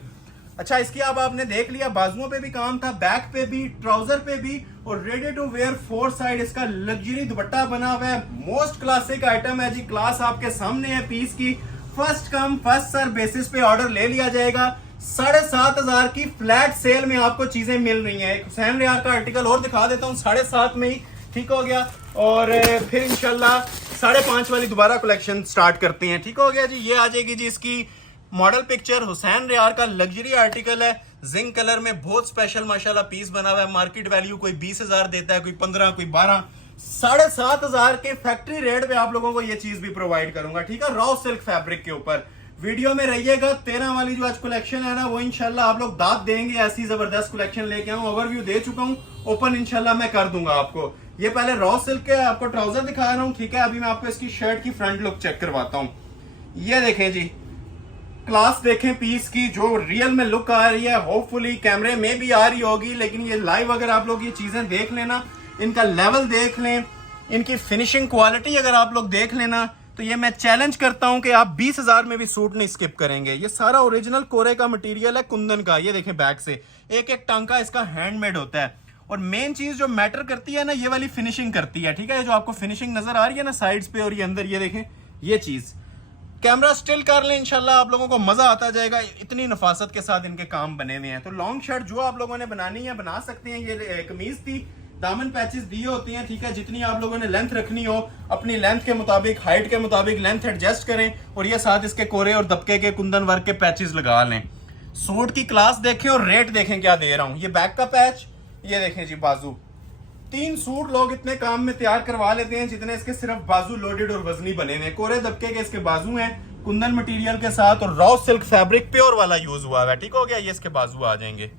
अच्छा, इसकी अब आपने देख लिया, बाजुओं पे भी काम था, बैक पे भी, ट्राउजर पे भी, और ready to wear four side इसका लग्जरी दुपट्टा बना हुआ है। मोस्ट क्लासिक आइटम है जी, क्लास आपके सामने है पीस की। First come first serve basis पे ऑर्डर ले लिया जाएगा। 7,500 की फ्लैट सेल में आपको चीजें मिल रही हैं। एक हुसैन रियार का आर्टिकल और दिखा देता हूँ 7.5 में ही, ठीक हो गया। और फिर इंशाल्लाह 5.5 वाली दोबारा कलेक्शन स्टार्ट करते हैं, ठीक हो गया जी। ये आ जाएगी जी इसकी मॉडल पिक्चर, हुसैन रियार का लग्जरी आर्टिकल है, जिंक कलर में, बहुत स्पेशल माशाल्लाह पीस बना हुआ है। मार्केट वैल्यू कोई 20,000 देता है, कोई 15, कोई 12। 7,500 के फैक्ट्री रेट पे आप लोगों को ये चीज भी प्रोवाइड करूंगा, ठीक है, रॉ सिल्क फैब्रिक के ऊपर। वीडियो में रहिएगा। 13 वाली जो आज कलेक्शन है ना, वो इंशाल्लाह आप लोग दाद देंगे, ऐसी जबरदस्त कलेक्शन लेके आऊं। ओवरव्यू दे चुका हूं, ओपन इंशाल्लाह मैं कर दूंगा आपको। ये पहले रॉ सिल्क के आपको ट्राउजर दिखा रहा हूं, ठीक है। अभी मैं आपको इसकी शर्ट की फ्रंट लुक चेक करवाता हूं। ये देखें जी, क्लास देखें पीस की, जो रियल में लुक आ रही है, होपफुली कैमरे में भी आ रही होगी, लेकिन ये लाइव अगर आप लोग ये चीजें देख लेना, इनका लेवल देख लें, इनकी फिनिशिंग क्वालिटी अगर आप लोग देख लेना, तो ये मैं चैलेंज करता हूं कि आप 20,000 में भी सूट नहीं स्किप करेंगे। ये सारा ओरिजिनल कोरे का मटेरियल है, कुंदन का। ये देखें बैक से एक एक टांका इसका हैंडमेड होता है। और मेन चीज जो मैटर करती है ना, ये वाली फिनिशिंग करती है, ठीक है। जो आपको फिनिशिंग नजर आ रही है ना साइड्स पे और ये अंदर, ये देखें ये चीज। कैमरा स्टिल कर लें, इंशाल्लाह आप लोगों को मजा आता जाएगा, इतनी नफासत के साथ इनके काम बने हुए हैं। तो लॉन्ग शर्ट जो आप लोगों ने बनानी है बना सकते हैं। ये कमीज थी, दामन पैचेस दिए होते हैं, ठीक है। जितनी आप लोगों ने लेंथ रखनी हो, अपनी लेंथ के मुताबिक, हाइट के मुताबिक लेंथ एडजस्ट करें, और ये साथ इसके कोरे और दबके के कुंदन वर्क के पैचेस लगा लें। सूट की क्लास देखें और रेट देखें क्या दे रहा हूं। ये बैक का पैच, ये देखें जी बाजू। 3 सूट लोग इतने काम में तैयार करवा लेते हैं जितने इसके सिर्फ बाजू लोडेड और वजनी बने हुए। कोरे दबके के इसके बाजू हैं, कुंदन मटेरियल के साथ, और रॉ सिल्क फैब्रिक प्योर वाला यूज हुआ है, ठीक हो गया। ये इसके बाजू आ जाएंगे।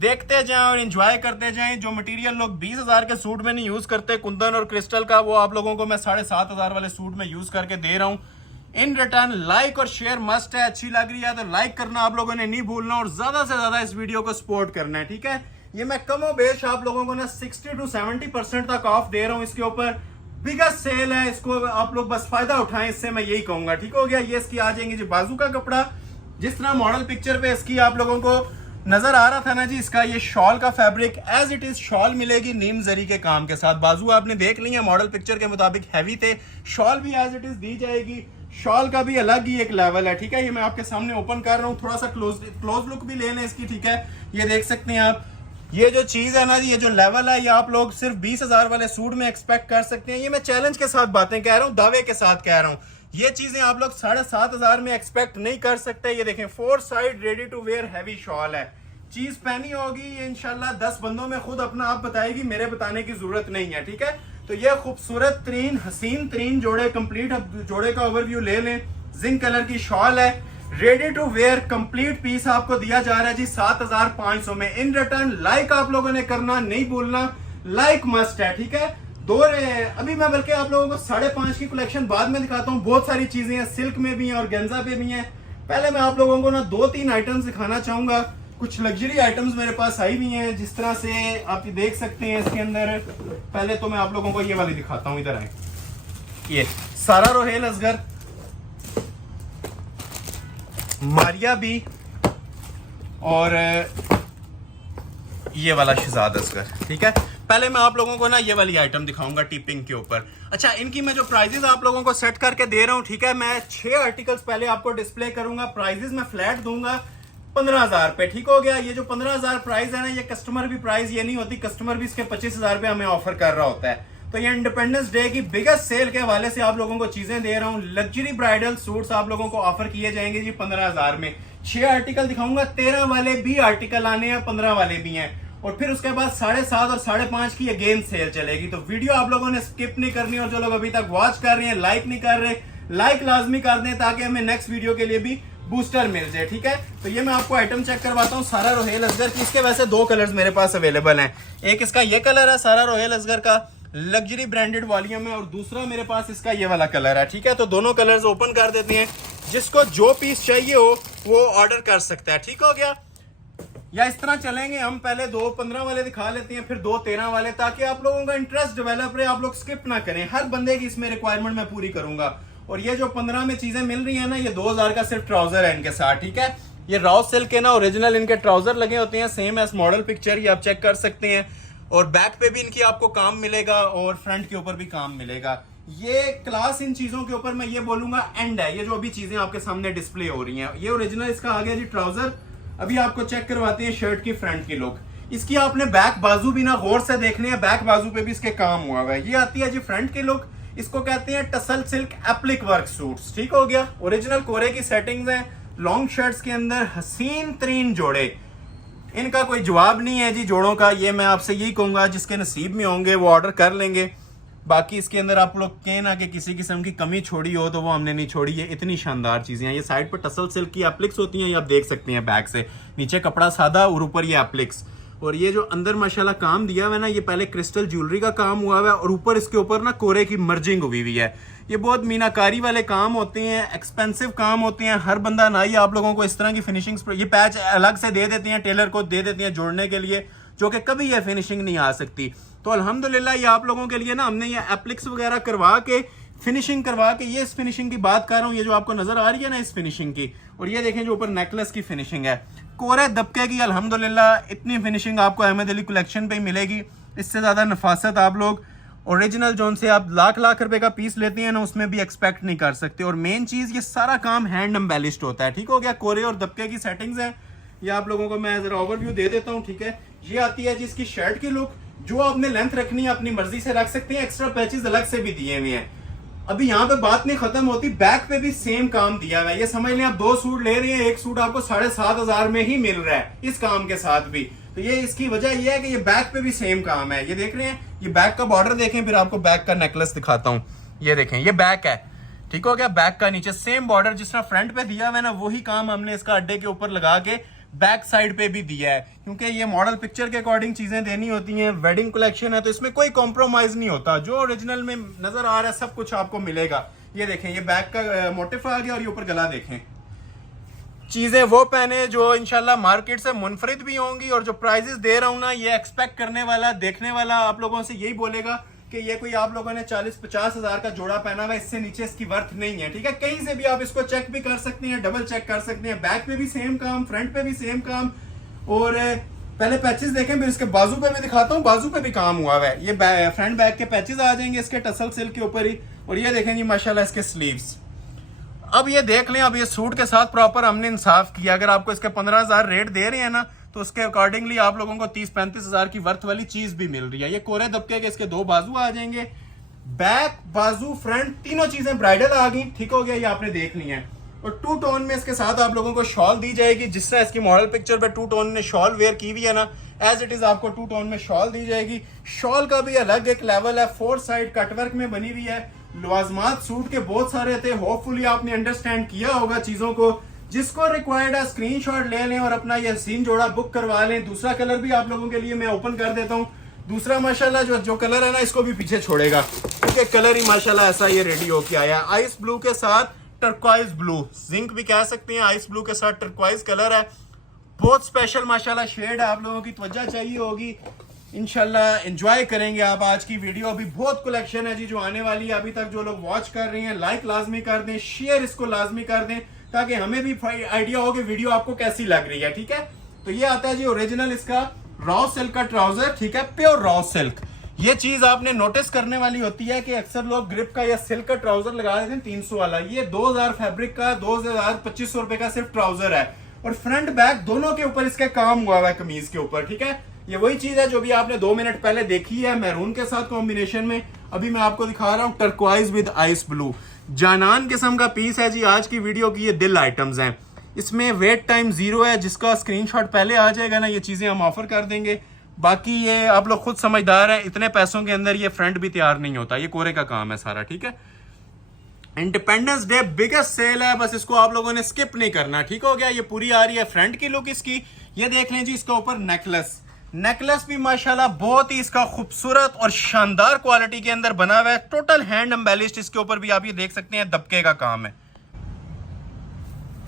देखते जाएं और एंजॉय करते जाएं। जो मटेरियल लोग 20,000 के सूट में नहीं यूज करते, कुंदन और क्रिस्टल का, वो आप लोगों को मैं 7,500 वाले सूट में यूज करके दे रहा हूं। इन रिटर्न लाइक और शेयर मस्ट है। अच्छी लग रही है तो लाइक करना आप लोगों ने नहीं भूलना, और ज्यादा से ज्यादा इस वीडियो को सपोर्ट करना है, ठीक है। ये मैं कमो बेश आप लोगों को ना 60 to 70% तक ऑफ दे रहा हूं इसके ऊपर। बिगेस्ट सेल है, इसको आप लोग बस फायदा उठाएं, इससे मैं यही कहूंगा, ठीक हो गया। ये इसकी आ जाएंगे जी बाजू का कपड़ा, जिस तरह मॉडल पिक्चर पे इसकी आप लोगों को नजर आ रहा था ना जी, इसका ये शॉल का fabric as it is shawl मिलेगी नीम जरी के काम के साथ। बाजू आपने देख ली है मॉडल पिक्चर के मुताबिक हैवी थे, शॉल भी एज इट इज दी जाएगी। शॉल का भी अलग ही एक लेवल है, ठीक है। ये मैं आपके सामने ओपन कर रहा हूँ, थोड़ा सा क्लोज लुक भी ले लें इसकी, ठीक है। ये देख सकते हैं आप, ये जो चीज है ना जी, ये जो लेवल है, ये आप लोग सिर्फ 20,000 वाले सूट में एक्सपेक्ट कर सकते हैं। ये मैं चैलेंज के साथ बातें कह रहा हूँ, दावे के साथ कह रहा हूँ। ये चीजें आप लोग 7,500 में एक्सपेक्ट नहीं कर सकते। ये देखें 4 side ready to wear heavy shawl है। चीज पहनी होगी ये इंशाल्लाह 10 बंदों में खुद अपना आप बताएगी, मेरे बताने की जरूरत नहीं है, ठीक है। तो ये खूबसूरत तरीन हसीन तरीन जोड़े कंप्लीट, अब जोड़े का ओवरव्यू ले लें। जिंक कलर की शॉल है, ready to wear complete piece आपको दिया जा रहा है जी 7,500 में। इन रिटर्न लाइक आप लोगों ने करना नहीं भूलना, लाइक मस्ट है, ठीक है। अभी मैं बल्कि आप लोगों को 5.5 की कलेक्शन बाद में दिखाता हूँ। बहुत सारी चीजें हैं, सिल्क में भी हैं और गेंजा पे भी हैं। पहले मैं आप लोगों को ना 2-3 आइटम्स दिखाना चाहूंगा। कुछ लग्जरी आइटम्स मेरे पास आई हुई हैं, जिस तरह से आप ये देख सकते हैं इसके अंदर। पहले तो मैं आप लोगों को ये वाली दिखाता हूँ, इधर आए। ये सारा रोहेल असगर, मारिया भी, और ये वाला शहजाद असगर, ठीक है। पहले मैं आप लोगों को ना ये वाली आइटम दिखाऊंगा टिपिंग के ऊपर। अच्छा, इनकी मैं जो प्राइजेस आप लोगों को सेट करके दे रहा हूँ, ठीक है। मैं 6 आर्टिकल्स पहले आपको डिस्प्ले करूंगा। प्राइजेस मैं फ्लैट दूंगा 15,000 पे, ठीक हो गया। ये जो 15,000 प्राइस है ना, ये कस्टमर भी प्राइस ये नहीं होती, कस्टमर भी इसके 25,000 पे हमें ऑफर कर रहा होता है। तो ये इंडिपेंडेंस डे की बिगेस्ट सेल के हवाले से आप लोगों को चीजें दे रहा हूँ। लग्जरी ब्राइडल सूट्स आप लोगों को ऑफर किए जाएंगे जी 15,000 में। 6 आर्टिकल दिखाऊंगा, 13 वाले भी आर्टिकल आने हैं, 15 वाले भी हैं। और फिर उसके बाद 7.5 और 5.5 की अगेन सेल चलेगी। तो वीडियो आप लोगों ने स्किप नहीं करनी, और जो लोग अभी तक वॉच कर रहे हैं लाइक नहीं कर रहे, लाइक लाजमी कर दें ताकि हमें नेक्स्ट वीडियो के लिए भी बूस्टर मिल जाए, ठीक है। तो ये मैं आपको आइटम चेक करवाता हूँ सारा रोहेल असगर की। इसके वैसे 2 कलर्स मेरे पास अवेलेबल हैं। एक इसका ये कलर है सारा रोहेल असगर का, लग्जरी ब्रांडेड वॉल्यूम है, और दूसरा मेरे पास इसका ये वाला कलर है, ठीक है। तो दोनों कलर्स ओपन कर देते हैं। जिसको जो पीस चाहिए हो वो ऑर्डर कर सकता है, ठीक हो गया। या इस तरह चलेंगे हम, पहले 2 15 वाले दिखा लेते हैं, फिर 2 13 वाले, ताकि आप लोगों का इंटरेस्ट डेवलप रहे, आप लोग स्किप ना करें। हर बंदे की इसमें रिक्वायरमेंट मैं पूरी करूंगा। और ये जो 15 में चीजें मिल रही है ना, ये 2,000 का सिर्फ ट्राउजर है इनके साथ, ठीक है। ये रॉ सिल्क के ना ओरिजिनल इनके ट्राउजर लगे होते हैं, सेम एस मॉडल पिक्चर, ये आप चेक कर सकते हैं। और बैक पे भी इनकी आपको काम मिलेगा और फ्रंट के ऊपर भी काम मिलेगा। ये क्लास इन चीजों के ऊपर मैं ये बोलूंगा एंड है। ये जो अभी चीजें आपके सामने डिस्प्ले हो रही हैं, ये ओरिजिनल इसका आ गया जी ट्राउजर। अभी आपको चेक करवाते हैं शर्ट की फ्रंट की लुक। इसकी आपने बैक बाजू भी ना गौर से देखने हैं, बैक बाजू पे भी इसके काम हुआ है। ये आती है जी फ्रंट की लुक। इसको कहते हैं tussle silk applique work suits, ठीक हो गया। ओरिजिनल कोरे की सेटिंग्स हैं, लॉन्ग शर्ट्स के अंदर हसीन तरीन जोड़े। इनका कोई जवाब नहीं है जी जोड़ों का। ये मैं आपसे यही कहूंगा, जिसके नसीब में होंगे वो ऑर्डर कर लेंगे। बाकी इसके अंदर आप लोग कहें ना कि किसी किस्म की कमी छोड़ी हो, तो वो हमने नहीं छोड़ी है। इतनी शानदार चीजें हैं। ये साइड पर टसल सिल्क की एप्लिक्स होती हैं, ये आप देख सकते हैं बैक से। नीचे कपड़ा सादा और ऊपर ये एप्लिक्स। और ये जो अंदर माशाल्लाह काम दिया हुआ है ना, ये पहले क्रिस्टल ज्वेलरी का काम हुआ हुआ है, और ऊपर इसके ऊपर ना कोरे की मर्जिंग हुई हुई है। ये बहुत मीनाकारी वाले काम होते हैं, एक्सपेंसिव काम होते हैं। हर बंदा ना ही आप लोगों को इस तरह की फिनिशिंग, ये पैच अलग से दे देते हैं, टेलर को दे देते हैं जोड़ने के लिए, जो कि कभी ये फिनिशिंग नहीं आ सकती। तो अल्हम्दुलिल्लाह ये आप लोगों के लिए ना हमने ये एप्लिक्स वगैरह करवा के, फिनिशिंग करवा के, ये इस फिनिशिंग की बात कर रहा हूँ, ये जो आपको नजर आ रही है ना इस फिनिशिंग की। और ये देखें जो ऊपर नेकलेस की फिनिशिंग है, कोरे दबके की। अल्हम्दुलिल्लाह इतनी फिनिशिंग आपको अहमद अली कलेक्शन पे ही मिलेगी। इससे ज्यादा नफासत आप लोग ओरिजिनल जोन से आप लाख रुपए का पीस लेते हैं ना, उसमें भी एक्सपेक्ट नहीं कर सकते। और मेन चीज, ये सारा काम हैंड एम्बेलिश्ड होता है, ठीक हो गया। कोरे और दबके की सेटिंग्स है। ये आप लोगों को मैं जरा ओवरव्यू दे देता हूँ, ठीक है। ये आती है जिसकी शर्ट की लुक, जो आपने लेंथ रखनी है अपनी मर्जी से रख सकते हैं। एक्स्ट्रा पैचेस अलग से भी दिए हुए हैं। अभी यहाँ पे बात नहीं खत्म होती, बैक पे भी सेम काम दिया हुआ है। ये समझ लें आप 2 सूट ले रहे हैं, एक सूट आपको 7,500 में ही मिल रहा है इस काम के साथ भी। तो ये इसकी वजह ये है कि ये बैक पे भी सेम काम है। ये देख रहे हैं, ये बैक का बॉर्डर देखें, फिर आपको बैक का नेकलेस दिखाता हूँ। ये देखें, ये बैक है, ठीक हो गया। बैक का नीचे सेम बॉर्डर जिस तरह फ्रंट पे दिया हुआ है ना, वही काम हमने इसका अड्डे के ऊपर लगा के बैक साइड पे भी दिया है। क्योंकि ये मॉडल पिक्चर के अकॉर्डिंग चीजें देनी होती हैं, वेडिंग कलेक्शन है, तो इसमें कोई कॉम्प्रोमाइज नहीं होता। जो ओरिजिनल में नजर आ रहा है सब कुछ आपको मिलेगा। ये देखें, ये बैक का मोटिफ आ गया, और ये ऊपर गला देखें। चीजें वो पहने जो इंशाल्लाह मार्केट से मुनफरिद भी होंगी। और जो प्राइजेस दे रहा हूं ना, ये एक्सपेक्ट करने वाला, देखने वाला आप लोगों से यही बोलेगा कि ये कोई आप लोगों ने 40-50 हजार का जोड़ा पहना हुआ है, इससे नीचे इसकी वर्थ नहीं है, ठीक है। कहीं से भी आप इसको चेक भी कर सकते हैं, डबल चेक कर सकते हैं। बैक पे भी सेम काम, फ्रंट पे भी सेम काम। और पहले पैचेस देखें, फिर इसके बाजू पे भी दिखाता हूँ। बाजू पे भी काम हुआ हुआ है। ये फ्रंट बैक के पैचेस आ जाएंगे इसके टसल सिल्क के ऊपर ही। और ये देखेंगे माशाल्लाह इसके स्लीव्स। अब ये देख लें, अब ये सूट के साथ प्रॉपर हमने इंसाफ किया। अगर आपको इसके 15,000 रेट दे रहे हैं ना, तो उसके अकॉर्डिंगली आप लोगों को 30-35 हजार की वर्थ वाली चीज भी मिल रही है। ये कोरे दबके के इसके 2 बाजू आ जाएंगे। बैक, बाजू, फ्रंट तीनों चीजें ब्राइडल आ गई, ठीक हो गया, ये आपने देख ली है। और टू टोन में इसके साथ आप लोगों को शॉल दी जाएगी, जिस तरह इसकी मॉडल पिक्चर पे टू टोन में शॉल वेयर की हुई है ना, एज इट इज आपको टू टोन में शॉल दी जाएगी। शॉल का भी अलग एक लेवल है, 4 साइड कटवर्क में बनी हुई है। लवाजमात सूट के बहुत सारे थे, होपफुली आपने अंडरस्टैंड किया होगा चीजों को। जिसको रिक्वायर्ड है स्क्रीनशॉट ले लें और अपना ये हसीन जोड़ा बुक करवा लें। दूसरा कलर भी आप लोगों के लिए मैं ओपन कर देता हूँ। दूसरा माशाल्लाह जो कलर है ना, इसको भी पीछे छोड़ेगा, क्योंकि कलर ही माशाल्लाह ऐसा ये रेडी होके आया। आइस ब्लू के साथ टर्क्वाइज ब्लू, जिंक भी कह सकते हैं, आइस ब्लू के साथ टर्क्वाइज कलर है। बहुत स्पेशल माशाल्लाह शेड है, आप लोगों की तवज्जो चाहिए होगी। इंशाल्लाह एंजॉय करेंगे आप आज की वीडियो। अभी बहुत कलेक्शन है जी जो आने वाली है। अभी तक जो लोग वॉच कर रहे हैं, लाइक लाजमी कर दें, शेयर इसको लाजमी कर दें, ताकि हमें भी आइडिया हो कि वीडियो आपको कैसी लग रही है, ठीक है। तो ये आता है जी ओरिजिनल इसका रॉ सिल्क का ट्राउजर, ठीक है, प्योर रॉ सिल्क। ये चीज आपने नोटिस करने वाली होती है कि अक्सर लोग ग्रिप का या सिल्क का ट्राउजर लगा देते हैं 300 वाला। ये 2000 फैब्रिक का 2500 रुपए का सिर्फ ट्राउजर है, और फ्रंट बैक दोनों के ऊपर इसका काम हुआ हुआ है, कमीज के ऊपर, ठीक है। ये वही चीज है जो भी आपने 2 मिनट पहले देखी है मैरून के साथ कॉम्बिनेशन में। अभी मैं आपको दिखा रहा हूँ टर्क्वाइज विद आइस ब्लू, जानान किस्म का पीस है जी। आज की वीडियो की ये दिल आइटम्स हैं, इसमें वेट टाइम 0 है। जिसका स्क्रीनशॉट पहले आ जाएगा ना, ये चीजें हम ऑफर कर देंगे। बाकी ये आप लोग खुद समझदार हैं, इतने पैसों के अंदर ये फ्रंट भी तैयार नहीं होता, ये कोरे का काम है सारा, ठीक है। इंडिपेंडेंस डे बिगेस्ट सेल है, बस इसको आप लोगों ने स्किप नहीं करना, ठीक हो गया। ये पूरी आ रही है फ्रंट की लुक इसकी। ये देख लें जी, इसके ऊपर नेकलेस भी माशाल्लाह बहुत ही इसका खूबसूरत और शानदार क्वालिटी के अंदर बना हुआ है, टोटल हैंड एम्बेलिश्ड। इसके ऊपर भी आप ये देख सकते हैं दबके का काम है।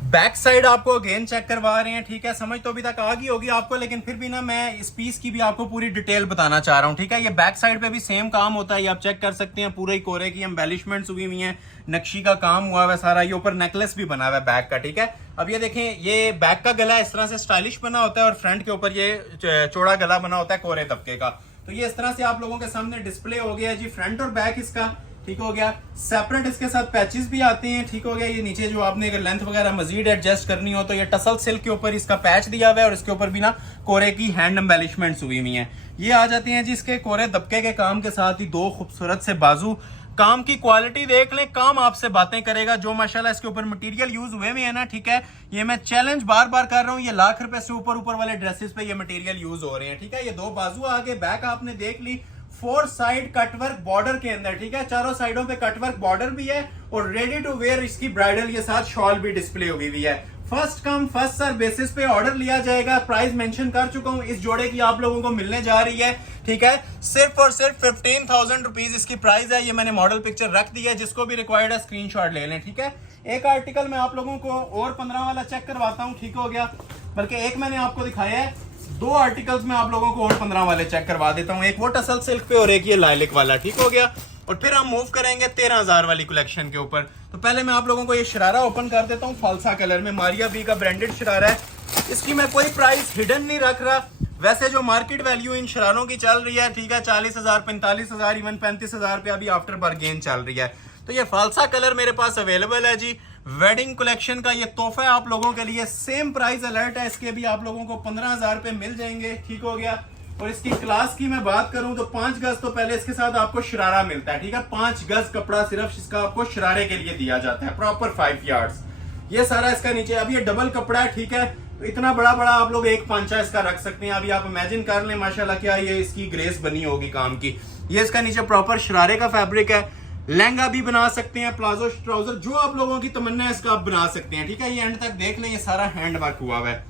बैक साइड आपको अगेन चेक करवा रहे हैं, ठीक है। समझ तो अभी तक आ गई होगी आपको, लेकिन फिर भी ना मैं इस पीस की भी आपको पूरी डिटेल बताना चाह रहा हूँ, ठीक है। ये बैक साइड पे भी सेम काम होता है, ये आप चेक कर सकते हैं। पूरे कोरे की एम्बेलिशमेंट्स हुई हुई हैं, नक्शी का काम हुआ हुआ है सारा। ये ऊपर नेकलेस भी बना हुआ है बैक का, ठीक है। अब ये देखें, ये बैक का गला इस तरह से स्टाइलिश बना होता है, और फ्रंट के ऊपर ये चौड़ा गला बना होता है कोरे तबके का। तो ये इस तरह से आप लोगों के सामने डिस्प्ले हो गया है जी, फ्रंट और बैक इसका, ठीक हो गया। सेपरेट इसके साथ पैचेस भी आते हैं, ठीक हो गया। ये नीचे जो आपने अगर लेंथ वगैरह मजीद एडजस्ट करनी हो तो ये टसल सिल्क के ऊपर इसका पैच दिया हुआ है, और इसके ऊपर भी ना कोरे की हैंड एम्बेलिशमेंट्स हुई हुई हैं। ये आ जाती हैं जी इसके कोरे दबके के काम के साथ ही 2 खूबसूरत से बाजू। काम की क्वालिटी देख लें, काम आपसे बातें करेगा। जो माशाल्लाह इसके ऊपर मटेरियल यूज हुए हुए हैं ना, ठीक है। ये मैं चैलेंज बार बार कर रहा हूँ, ये लाख रुपए से ऊपर वाले ड्रेसेस पे ये मटेरियल यूज हो रहे हैं, ठीक है। ये 2 बाजू आगे, बैक आपने देख ली, 4 साइड कटवर्क बॉर्डर के अंदर, ठीक है। चारों साइडों पे कटवर्क बॉर्डर भी है, और रेडी टू वेयर इसकी ब्राइडल के साथ शॉल भी डिस्प्ले हुई हुई है। First come first serve basis पे ऑर्डर लिया जाएगा। प्राइस मेंशन कर चुका हूं, इस जोड़े की आप लोगों को मिलने जा रही है, ठीक है। सिर्फ और सिर्फ 15,000 रुपीज इसकी प्राइस है। ये मैंने मॉडल पिक्चर रख दी है, जिसको भी रिक्वायर्ड है स्क्रीनशॉट ले लें, ठीक है। एक आर्टिकल मैं आप लोगों को और 15 वाला चेक करवाता हूँ, ठीक हो गया। बल्कि एक मैंने आपको दिखाया है, 2 आर्टिकल्स में आप लोगों को और 15 वाले चेक करवा देता हूँ। एक वो टसल सिल्क पे और एक ये लाइलिक वाला, ठीक हो गया। और फिर हम मूव करेंगे 13,000 वाली कलेक्शन के ऊपर। तो पहले मैं आप लोगों को ये शरारा ओपन कर देता हूँ, फालसा कलर में, मारिया बी का ब्रांडेड शरारा है। इसकी मैं कोई प्राइस हिडन नहीं रख रहा। वैसे जो मार्केट वैल्यू इन शरारों की चल रही है, ठीक है, 40,000, 45,000, इवन 35,000 रुपया भी आफ्टर बार्गेन चल रही है। तो ये फालसा कलर मेरे पास अवेलेबल है जी। वेडिंग कलेक्शन का ये तोहफा है आप लोगों के लिए। सेम प्राइस अलर्ट है, इसके भी आप लोगों को 15,000 रुपए मिल जाएंगे, ठीक हो गया। और इसकी क्लास की मैं बात करूं तो 5 गज तो पहले इसके साथ आपको शरारा मिलता है, ठीक है। 5 गज कपड़ा सिर्फ इसका आपको शरारे के लिए दिया जाता है, प्रॉपर 5 यार्ड्स। ये सारा इसका नीचे, अब ये डबल कपड़ा है, ठीक है। तो इतना बड़ा आप लोग एक पांचा इसका रख सकते हैं। अभी आप इमेजिन कर लें माशाल्लाह क्या ये इसकी ग्रेस बनी होगी काम की। ये इसका नीचे प्रॉपर शरारे का फैब्रिक है। लहंगा भी बना सकते हैं, प्लाजो ट्राउजर, जो आप लोगों की तमन्ना है इसका आप बना सकते हैं, ठीक है। ये एंड तक देख लें, ये सारा हैंड वर्क हुआ हुआ है।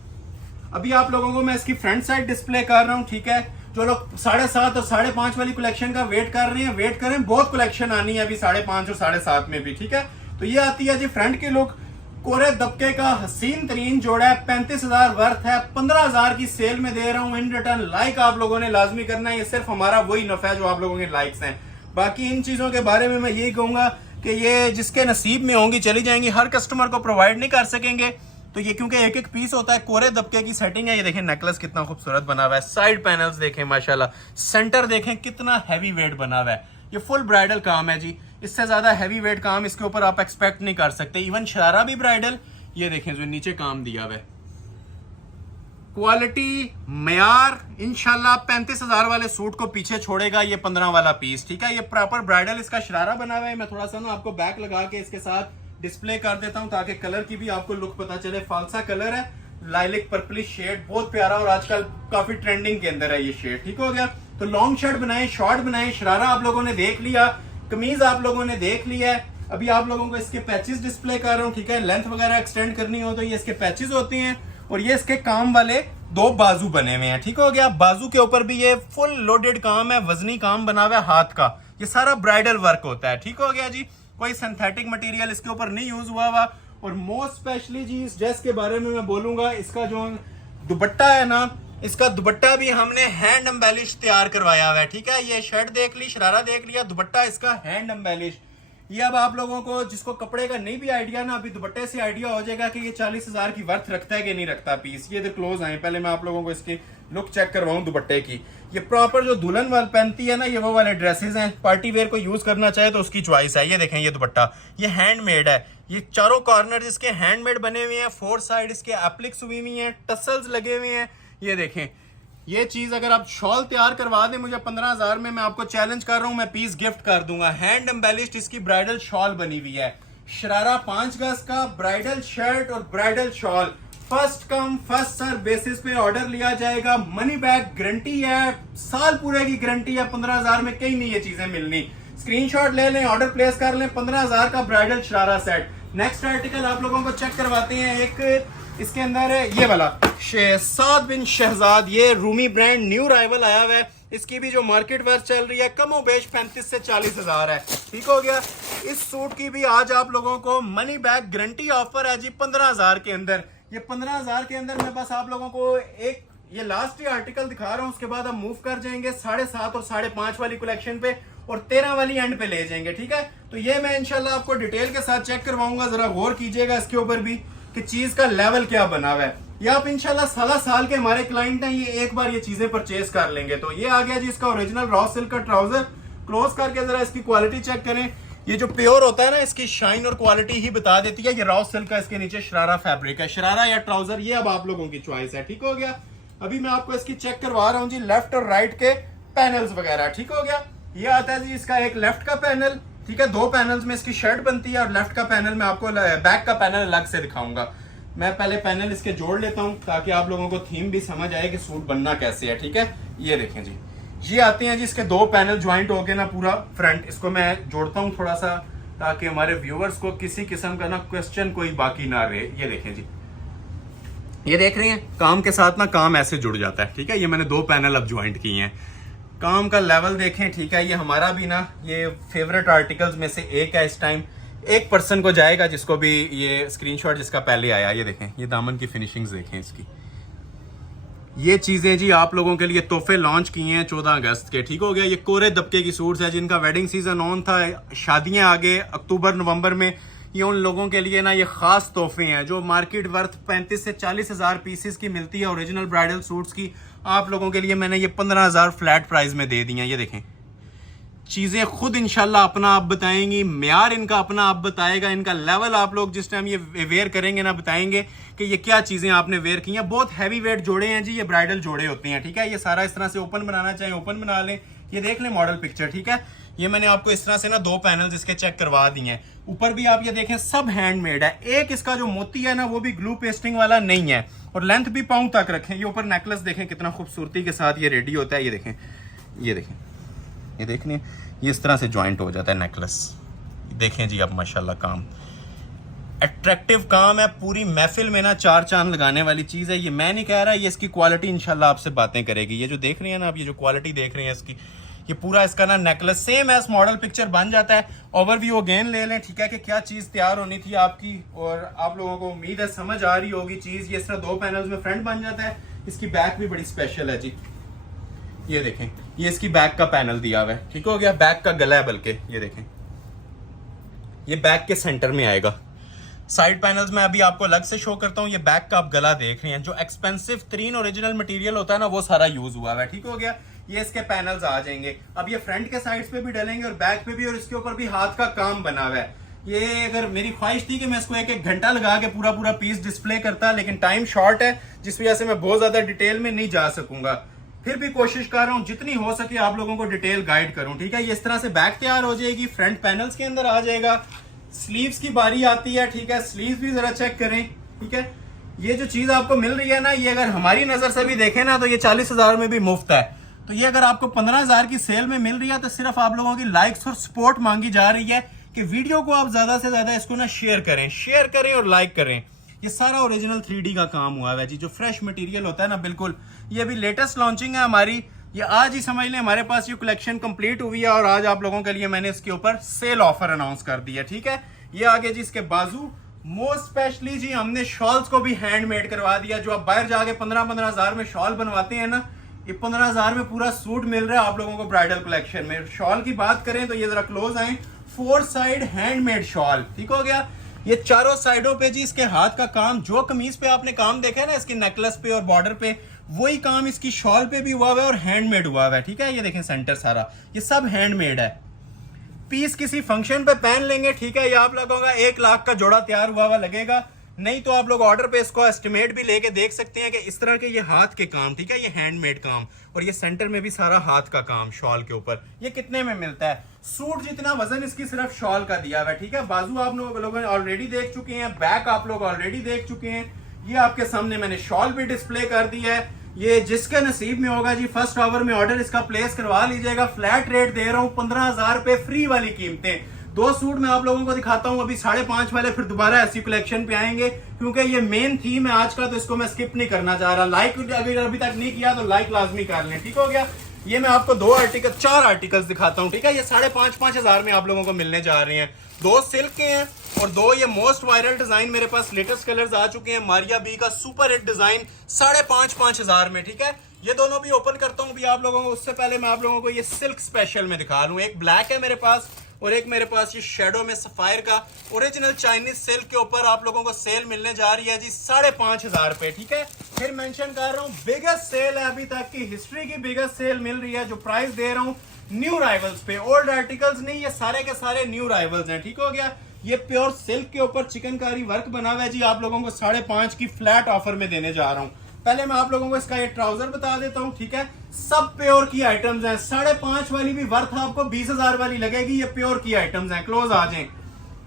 अभी आप लोगों को मैं इसकी फ्रंट साइड डिस्प्ले कर रहा हूँ, ठीक है। जो लोग 7.5 और 5.5 वाली कलेक्शन का वेट कर रहे हैं, वेट करें, बहुत कलेक्शन आनी है अभी 5.5 और 7.5 में भी, ठीक है। तो ये आती है जी फ्रंट की लुक, कोरे दबके का हसीन तरीन जोड़ा है, 35,000 वर्थ है, 15,000 की सेल में दे रहा हूं। इन रिटर्न लाइक आप लोगों ने लाजमी करना है, ये सिर्फ हमारा वही नफा है जो आप लोगों के लाइक्स हैं। बाकी इन चीजों के बारे में मैं यही कहूंगा कि ये जिसके नसीब में होंगी चली जाएंगी, हर कस्टमर को प्रोवाइड नहीं कर सकेंगे। तो ये क्योंकि एक पीस होता है, कोरे दबके की सेटिंग है। ये देखें नेकलेस कितना खूबसूरत बना हुआ है, साइड पैनल्स देखें माशाल्लाह, सेंटर देखें कितना हैवी वेट बना हुआ है। ये फुल ब्राइडल काम है जी, इससे ज्यादा हैवी वेट काम इसके ऊपर आप एक्सपेक्ट नहीं कर सकते। इवन शरारा भी ब्राइडल, ये देखें जो नीचे काम दिया हुआ है, क्वालिटी, मयार, इंशाल्लाह 35,000 वाले सूट को पीछे छोड़ेगा ये 15 वाला पीस, ठीक है। ये प्रॉपर ब्राइडल इसका शरारा बना हुआ है। मैं थोड़ा सा ना आपको बैक लगा के इसके साथ डिस्प्ले कर देता हूँ ताकि कलर की भी आपको लुक पता चले। फालसा कलर है, लाइलिक पर्पलिश शेड, बहुत प्यारा और आजकल काफी ट्रेंडिंग के अंदर है ये शेड, ठीक हो गया। तो लॉन्ग शर्ट बनाए, शॉर्ट बनाए, शरारा आप लोगों ने देख लिया, कमीज आप लोगों ने देख लिया है। अभी आप लोगों को इसके पैचेस डिस्प्ले कर रहा हूँ, ठीक है। लेंथ वगैरह एक्सटेंड करनी हो तो ये इसके पैचेस होते हैं और ये इसके काम वाले 2 बाजू बने हुए हैं, ठीक हो गया। बाजू के ऊपर भी ये फुल लोडेड काम है, वजनी काम बना हुआ है हाथ का। ये सारा ब्राइडल वर्क होता है, ठीक हो गया जी। कोई सिंथेटिक मटेरियल इसके ऊपर नहीं यूज हुआ। और मोस्ट स्पेशली जी इस ड्रेस के बारे में मैं बोलूंगा, इसका जो दुपट्टा है ना, इसका दुपट्टा भी हमने हैंड एम्बेलिश तैयार करवाया हुआ है, ठीक है। ये शर्ट देख ली, शरारा देख लिया, दुपट्टा इसका हैंड एम्बेलिश। ये अब आप लोगों को जिसको कपड़े का नहीं भी आइडिया ना, अभी दुपट्टे से आइडिया हो जाएगा कि ये 40,000 की वर्थ रखता है कि नहीं रखता पीस। ये इधर क्लोज आए, पहले मैं आप लोगों को इसकी लुक चेक करवाऊं दुपट्टे की। ये प्रॉपर जो दुल्हन वाल पहनती है ना, ये वो वाले ड्रेसेस हैं। पार्टी वेयर को यूज करना चाहे तो उसकी चॉइस है। ये देखें, ये दुपट्टा ये हैंडमेड है। ये चारों कॉर्नर इसके हैंडमेड बने हुए हैं, 4 साइड इसके एप्लिक्स हुई हुई हैं, टसल्स लगे हुए हैं। ये देखें, ये चीज अगर आप शॉल तैयार करवा दें मुझे 15,000 में, मैं आपको चैलेंज कर रहा हूं, मैं पीस गिफ्ट कर दूंगा। हैंड एम्बेलिश्ड इसकी ब्राइडल शॉल बनी हुई है। शरारा 5 गज का, ब्राइडल शर्ट और bridal shawl first come first serve basis पे ऑर्डर लिया जाएगा। मनी बैक गारंटी है, साल पूरे की गारंटी है। 15,000 में कहीं नहीं ये चीजें मिलनी। स्क्रीनशॉट ले लें, ऑर्डर प्लेस कर लें। 15,000 का bridal sharara set. Next article आप लोगों को चेक करवाते हैं। एक इसके अंदर है ये वाला साद बिन शहजाद, ये रूमी ब्रांड न्यू राइवल आया हुआ है। इसकी भी जो मार्केट वर्थ चल रही है कमो बेश 35 से 40,000 है, ठीक हो गया। इस सूट की भी आज आप लोगों को मनी बैक गारंटी ऑफर है जी 15,000 के अंदर। ये 15,000 के अंदर मैं बस आप लोगों को एक ये लास्ट ही आर्टिकल दिखा रहा हूं, उसके बाद हम मूव कर जाएंगे 7.5 और 5.5 वाली कलेक्शन पे और 13 वाली एंड पे ले जाएंगे, ठीक है। तो ये मैं इंशाल्लाह आपको डिटेल के साथ चेक करवाऊंगा, जरा गौर कीजिएगा इसके ऊपर भी कि चीज का लेवल क्या बना हुआ है। ये आप इंशाल्लाह साल के हमारे क्लाइंट हैं, ये एक बार ये चीजें परचेज कर लेंगे। तो ये आ गया जी इसका ओरिजिनल रॉ सिल्क का ट्राउजर। क्लोज करके जरा इसकी क्वालिटी चेक करें। ये जो प्योर होता है ना, इसकी शाइन और क्वालिटी ही बता देती है। ये रॉ सिल्क का इसके नीचे शरारा फैब्रिक है, शरारा या ट्राउजर ये अब आप लोगों की चॉइस है, ठीक हो गया। अभी मैं आपको इसकी चेक करवा रहा हूँ जी लेफ्ट और राइट के पैनल्स वगैरह, ठीक हो गया। ये आता है जी इसका एक लेफ्ट का पैनल, ठीक है। 2 पैनल्स में इसकी शर्ट बनती है और लेफ्ट का पैनल मैं आपको बैक का पैनल अलग से दिखाऊंगा। मैं पहले पैनल इसके जोड़ लेता हूं ताकि आप लोगों को थीम भी समझ आए कि सूट बनना कैसे है, ठीक है। ये देखें जी, ये आते हैं जी इसके 2 पैनल ज्वाइंट होके ना पूरा फ्रंट। इसको मैं जोड़ता हूं थोड़ा सा ताकि हमारे व्यूअर्स को किसी किस्म का ना क्वेश्चन कोई बाकी ना रहे। ये देखें जी, ये देख रहे हैं काम के साथ ना काम ऐसे जुड़ जाता है, ठीक है। ये मैंने 2 पैनल अब ज्वाइंट किए हैं। काम का लेवल देखें, ठीक है। ये हमारा भी ना ये फेवरेट आर्टिकल्स में से एक है। इस टाइम एक पर्सन को जाएगा जिसको भी ये स्क्रीनशॉट जिसका पहले आया। ये देखें, ये दामन की फिनिशिंग्स देखें इसकी। ये चीजें जी आप लोगों के लिए तोहफे लॉन्च किए हैं 14 अगस्त के, ठीक हो गया। ये कोरे दबके की सूट्स है जिनका वेडिंग सीजन ऑन था, शादियां आगे अक्टूबर नवंबर में। ये उन लोगों के लिए ना ये खास तोहफे हैं जो मार्केट वर्थ 35 से 40,000 पीसेस की मिलती है ओरिजिनल ब्राइडल सूट्स की। आप लोगों के लिए मैंने ये 15,000 फ्लैट प्राइस में दे दी हैं। ये देखें, चीजें खुद इंशाल्लाह अपना आप बताएंगी, म्यार इनका अपना आप बताएगा, इनका लेवल आप लोग जिस टाइम ये वेयर करेंगे ना बताएंगे कि ये क्या चीजें आपने वेयर की हैं। बहुत हैवी वेट जोड़े हैं जी, ये ब्राइडल जोड़े होते हैं, ठीक है। ये सारा इस तरह से ओपन बनाना चाहें ओपन बना लें। ये देख लें मॉडल पिक्चर, ठीक है। ये मैंने आपको इस तरह से ना 2 पैनल्स इसके चेक करवा दिए हैं। ऊपर भी आप ये देखें सब हैंडमेड है। एक इसका जो मोती है ना वो भी ग्लू पेस्टिंग वाला नहीं है और लेंथ भी पाँव तक रखें। ये ऊपर नेकलेस देखें कितना खूबसूरती के साथ ये रेडी होता है। ये देखें, ये देखें, ये देखने ये इस तरह से ज्वाइंट हो जाता है नेकलेस। देखें जी आप माशाल्लाह काम अट्रैक्टिव काम है। पूरी महफिल में ना 4 चांद लगाने वाली चीज़ है। ये मैं नहीं कह रहा, ये इसकी क्वालिटी इंशाल्लाह आपसे बातें करेगी। ये जो देख रहे हैं ना आप, ये जो क्वालिटी देख रहे हैं इसकी, ये पूरा इसका ना necklace same as model picture बन जाता है। ओवरव्यू अगेन ले लें, ठीक है, कि क्या चीज़ तैयार होनी थी आपकी। और आप लोगों को उम्मीद है समझ आ रही होगी चीज़। ये इस तरह 2 पैनल्स में फ्रंट बन जाता है। इसकी बैक भी बड़ी स्पेशल है जी। ये देखें, ये इसकी बैक का पैनल दिया हुआ है, ठीक हो गया। बैक का गला है बल्कि, ये देखें, ये बैक के सेंटर में आएगा। साइड पैनल्स में अभी आपको अलग से शो करता हूँ। ये बैक का आप गला देख रहे हैं, जो एक्सपेंसिव 3 ओरिजिनल मटेरियल होता है ना वो सारा यूज हुआ है, ठीक हो गया। ये इसके पैनल्स आ जाएंगे। अब ये फ्रंट के साइड्स पे भी डलेंगे और बैक पे भी, और इसके ऊपर भी हाथ का काम बना हुआ है। ये अगर मेरी ख्वाहिश थी कि मैं इसको एक एक घंटा लगा के पूरा पूरा पीस डिस्प्ले करता, लेकिन टाइम शॉर्ट है जिस वजह से मैं बहुत ज्यादा डिटेल में नहीं जा सकूंगा। फिर भी कोशिश कर रहा हूँ जितनी हो सके आप लोगों को डिटेल गाइड करूं, ठीक है। ये इस तरह से बैक तैयार हो जाएगी, फ्रंट पैनल्स के अंदर आ जाएगा, स्लीव्स की बारी आती है, ठीक है। स्लीव्स भी जरा चेक करें, ठीक है। ये जो चीज आपको मिल रही है ना, ये अगर हमारी नजर से भी देखें ना तो ये 40,000 में भी मुफ्त है। तो ये अगर आपको 15,000 की सेल में मिल रही है तो सिर्फ आप लोगों की लाइक्स और सपोर्ट मांगी जा रही है कि वीडियो को आप ज्यादा से ज्यादा इसको ना शेयर करें और लाइक करें। ये सारा ओरिजिनल 3D का काम हुआ है जी, जो फ्रेश मटेरियल होता है ना, बिल्कुल। ये अभी लेटेस्ट लॉन्चिंग है हमारी, ये आज ही समझ लें हमारे पास ये कलेक्शन कंप्लीट हुई है और आज आप लोगों के लिए मैंने इसके ऊपर सेल ऑफर अनाउंस कर दिया, ठीक है। ये आगे जी इसके बाजू, मोस्ट स्पेशली जी हमने शॉल्स को भी हैंडमेड करवा दिया। जो आप बाहर जाके 15,000 में शॉल बनवाते हैं ना, ये 15,000 में पूरा सूट मिल रहा है आप लोगों को ब्राइडल कलेक्शन में। शॉल की बात करें तो ये जरा क्लोज आए, 4 साइड हैंडमेड शॉल, ठीक हो गया। ये चारों साइडों पे जी इसके हाथ का काम, जो कमीज पे आपने काम देखा है ना इसकी नेकलेस पे और बॉर्डर पे, वही काम इसकी शॉल पे भी हुआ हुआ है और हैंडमेड हुआ हुआ है, ठीक है। ये देखें सेंटर सारा, ये सब हैंडमेड है। पीस किसी फंक्शन पे पहन लेंगे, ठीक है। ये आप लोगों का 1 लाख का जोड़ा तैयार हुआ हुआ लगेगा। नहीं तो आप लोग ऑर्डर पे इसको एस्टिमेट भी लेके देख सकते हैं कि इस तरह के ये हाथ के काम, ठीक है, ये हैंडमेड काम, और ये सेंटर में भी सारा हाथ का काम शॉल के ऊपर। ये कितने में मिलता है? सूट जितना वजन इसकी सिर्फ शॉल का दिया हुआ है, ठीक है। बाजू आप लोगों ने ऑलरेडी देख चुके हैं, बैक आप लोग ऑलरेडी देख चुके हैं। ये आपके सामने मैंने शॉल भी डिस्प्ले कर दी है। ये जिसके नसीब में होगा जी, फर्स्ट आवर में ऑर्डर इसका प्लेस करवा लीजिएगा। फ्लैट रेट दे रहा हूँ, 15,000 रुपए फ्री वाली कीमतें। 2 सूट मैं आप लोगों को दिखाता हूँ अभी 5.5 वाले, फिर दोबारा ऐसी कलेक्शन पे आएंगे क्योंकि ये मेन थीम है आज का, तो इसको मैं स्किप नहीं करना चाह रहा। लाइक अगर अभी तक नहीं किया तो लाइक लाजमी कर लें, ठीक हो गया। ये मैं आपको 4 आर्टिकल्स दिखाता हूँ, ठीक है। ये 5,500 में आप लोगों को मिलने जा रहे हैं। 2 सिल्क के हैं और 2 ये मोस्ट वायरल डिजाइन, मेरे पास लेटेस्ट कलर्स आ चुके हैं। मारिया बी का सुपर हिट डिजाइन 5,500 में, ठीक है। ये दोनों भी ओपन करता हूँ भी आप लोगों को। उससे पहले मैं आप लोगों को ये सिल्क स्पेशल में दिखा लूँ। एक ब्लैक है मेरे पास और एक मेरे पास ये शेडो में सफायर का ओरिजिनल चाइनीज सिल्क के ऊपर आप लोगों को सेल मिलने जा रही है जी 5,500 रुपए, ठीक है। फिर मेंशन कर रहा हूँ, बिगेस्ट सेल है अभी तक की हिस्ट्री की, बिगेस्ट सेल मिल रही है। जो प्राइस दे रहा हूँ न्यू राइवल्स पे, ओल्ड आर्टिकल्स नहीं, ये सारे के सारे न्यू राइवल्स हैं, ठीक हो गया। ये प्योर सिल्क के ऊपर चिकनकारी वर्क बना हुआ है जी, आप लोगों को 5.5 की फ्लैट ऑफर में देने जा रहा हूँ। पहले मैं आप लोगों को इसका ये ट्राउजर बता देता हूँ, ठीक है। सब प्योर की आइटम्स हैं। 5.5 वाली भी वर्थ आपको 20,000 वाली लगेगी। ये प्योर की आइटम्स हैं। क्लोज आ जाएं।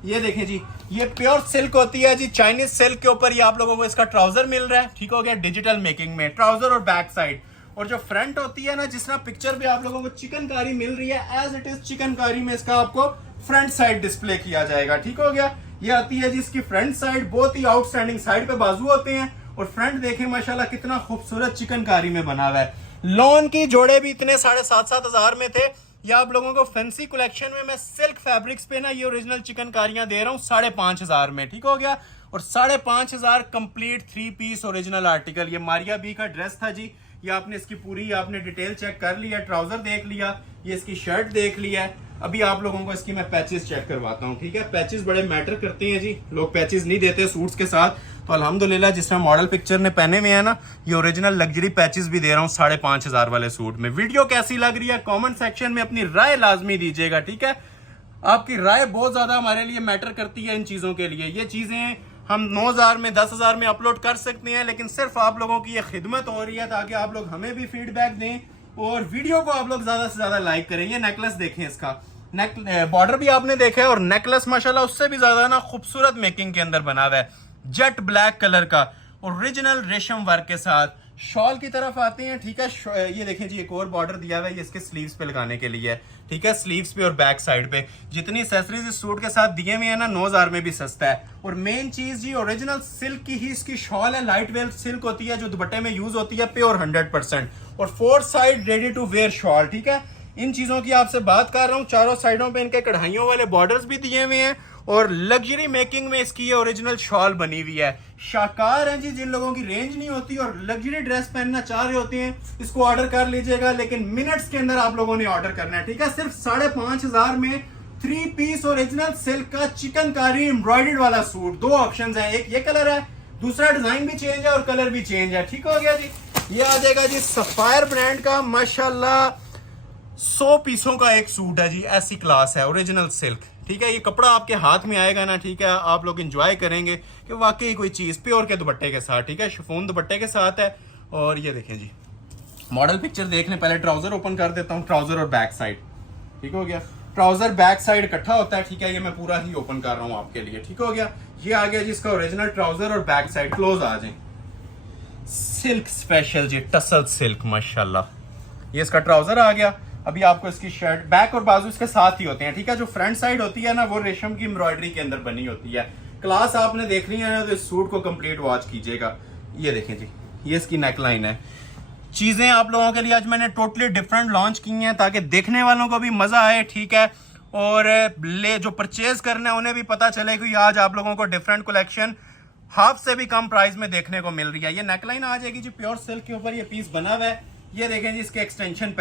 ये देखें जी, ये प्योर सिल्क होती है जी, चाइनीज सिल्क के ऊपर ये आप लोगों को इसका ट्राउजर मिल रहा है, ठीक हो गया, डिजिटल मेकिंग में। ट्राउजर और बैक साइड, और जो फ्रंट होती है ना, जिस तरह पिक्चर पे आप लोगों को चिकनकारी मिल रही है, एज इट इज चिकनकारी में इसका आपको फ्रंट साइड डिस्प्ले किया जाएगा, ठीक हो गया। ये आती है जी इसकी फ्रंट साइड, बहुत ही आउटस्टैंडिंग। साइड पे बाजू होते हैं और फ्रंट देखें माशाल्लाह कितना खूबसूरत चिकनकारी में बना हुआ है। लॉन की जोड़े भी इतने 7,500 में थे। ये आप लोगों को फैंसी कलेक्शन में मैं सिल्क फैब्रिक्स पे ना ये ओरिजिनल चिकनकारियां दे रहा हूँ 5,500 में, ठीक हो गया। और 5,500 कंप्लीट 3 पीस ओरिजिनल आर्टिकल। ये मारिया बी का ड्रेस था जी, ये आपने इसकी पूरी आपने डिटेल चेक कर लिया, ट्राउजर देख लिया, ये इसकी शर्ट देख लिया है। अभी आप लोगों को इसकी मैं पैचेस चेक करवाता हूँ, ठीक है। पैचेस बड़े मैटर करते हैं जी, लोग पैचेस नहीं देते सूट्स के साथ, तो अल्हम्दुलिल्लाह जिस तरह मॉडल पिक्चर ने पहने में है ना, ये ओरिजिनल लग्जरी पैचेस भी दे रहा हूँ 5,500 वाले सूट में। वीडियो कैसी लग रही है कमेंट सेक्शन में अपनी राय लाजमी दीजिएगा, ठीक है। आपकी राय बहुत ज्यादा हमारे लिए मैटर करती है इन चीजों के लिए। ये चीजें हम 9,000 में 10,000 में अपलोड कर सकते हैं, लेकिन सिर्फ आप लोगों की ये खिदमत हो रही है ताकि आप लोग हमें भी फीडबैक दें और वीडियो को आप लोग ज्यादा से ज्यादा लाइक करें। ये नेकलेस देखें, इसका बॉर्डर भी आपने देखा है और नेकलेस माशाल्लाह उससे भी ज्यादा ना खूबसूरत मेकिंग के अंदर बना हुआ है, जेट ब्लैक कलर का ओरिजिनल रेशम वर्क के साथ। शॉल की तरफ आते हैं, ठीक है। ये देखें जी, एक और बॉर्डर दिया हुआ है, ये इसके स्लीव्स पे लगाने के लिए, ठीक है। स्लीव्स पे और बैक साइड पे जितनी एक्सेसरीज इस सूट के साथ दिए हुए हैं ना, 9,000 में भी सस्ता है। और मेन चीज जी, ओरिजिनल सिल्क की ही इसकी शॉल है, लाइट वेट सिल्क होती है जो दुपट्टे में यूज होती है, प्योर 100%। और 4 side ready to wear shawl, ठीक है। इन चीजों की आपसे बात कर रहा हूँ। चारों साइडों पे इनके कढ़ाइयों वाले बॉर्डर्स भी दिए हुए हैं और लग्जरी मेकिंग में इसकी ये ओरिजिनल शॉल बनी हुई है। शाकार हैं जी, जिन लोगों की रेंज नहीं होती और लग्जरी ड्रेस पहनना चाह रहे होते हैं, इसको ऑर्डर कर लीजिएगा, लेकिन मिनट्स के अंदर आप लोगों ने ऑर्डर करना है, ठीक है। सिर्फ 5,500 में 3 पीस ओरिजिनल सिल्क का चिकनकारी एम्ब्रॉयडर्ड वाला सूट। 2 ऑप्शन है, एक ये कलर है, दूसरा डिजाइन भी चेंज है और कलर भी चेंज है, ठीक हो गया जी। ये आ जाएगा जी सफायर ब्रांड का, माशाल्लाह 100 पीसों का एक सूट है जी, ऐसी क्लास है, ओरिजिनल सिल्क। ठीक है। ये कपड़ा आपके हाथ में आएगा ना, ठीक है, आप लोग इंजॉय करेंगे कि वाकई कोई चीज़ प्योर के दुपट्टे के साथ, ठीक है, शिफॉन दुपट्टे के साथ है। और ये देखें जी, मॉडल पिक्चर देख लें। पहले ट्राउजर ओपन कर देता हूँ, ट्राउजर और बैक साइड, ठीक हो गया। ट्राउजर बैक साइड इकट्ठा होता है, ठीक है, ये मैं पूरा ही ओपन कर रहा हूँ आपके लिए, ठीक हो गया। ये आ गया जी इसका ओरिजिनल ट्राउजर और बैक साइड। क्लोज आ जाए, सिल्क स्पेशल जी, टसल सिल्क, माशाल्लाह। ये इसका ट्राउजर आ गया। अभी आपको इसकी शर्ट, बैक और बाजू इसके साथ ही होते हैं, ठीक है। जो फ्रंट साइड होती है ना, वो रेशम की एम्ब्रॉयडरी के अंदर बनी होती है। क्लास आपने देखनी है ना, तो इस सूट को कंप्लीट वॉच कीजिएगा। ये देखें जी, ये इसकी नेकलाइन है। चीजें आप लोगों के लिए आज मैंने टोटली डिफरेंट लॉन्च की हैं ताकि देखने वालों को भी मजा आए, ठीक है, और ले जो परचेज करने हैं उन्हें भी पता चले कि आज आप लोगों को डिफरेंट कलेक्शन हाफ से भी कम प्राइस में देखने को मिल रही है। ये नेकलाइन आ जाएगी जी प्योर सिल्क के ऊपर, ये पीस बना हुआ है। ये देखें जी इसके एक्सटेंशन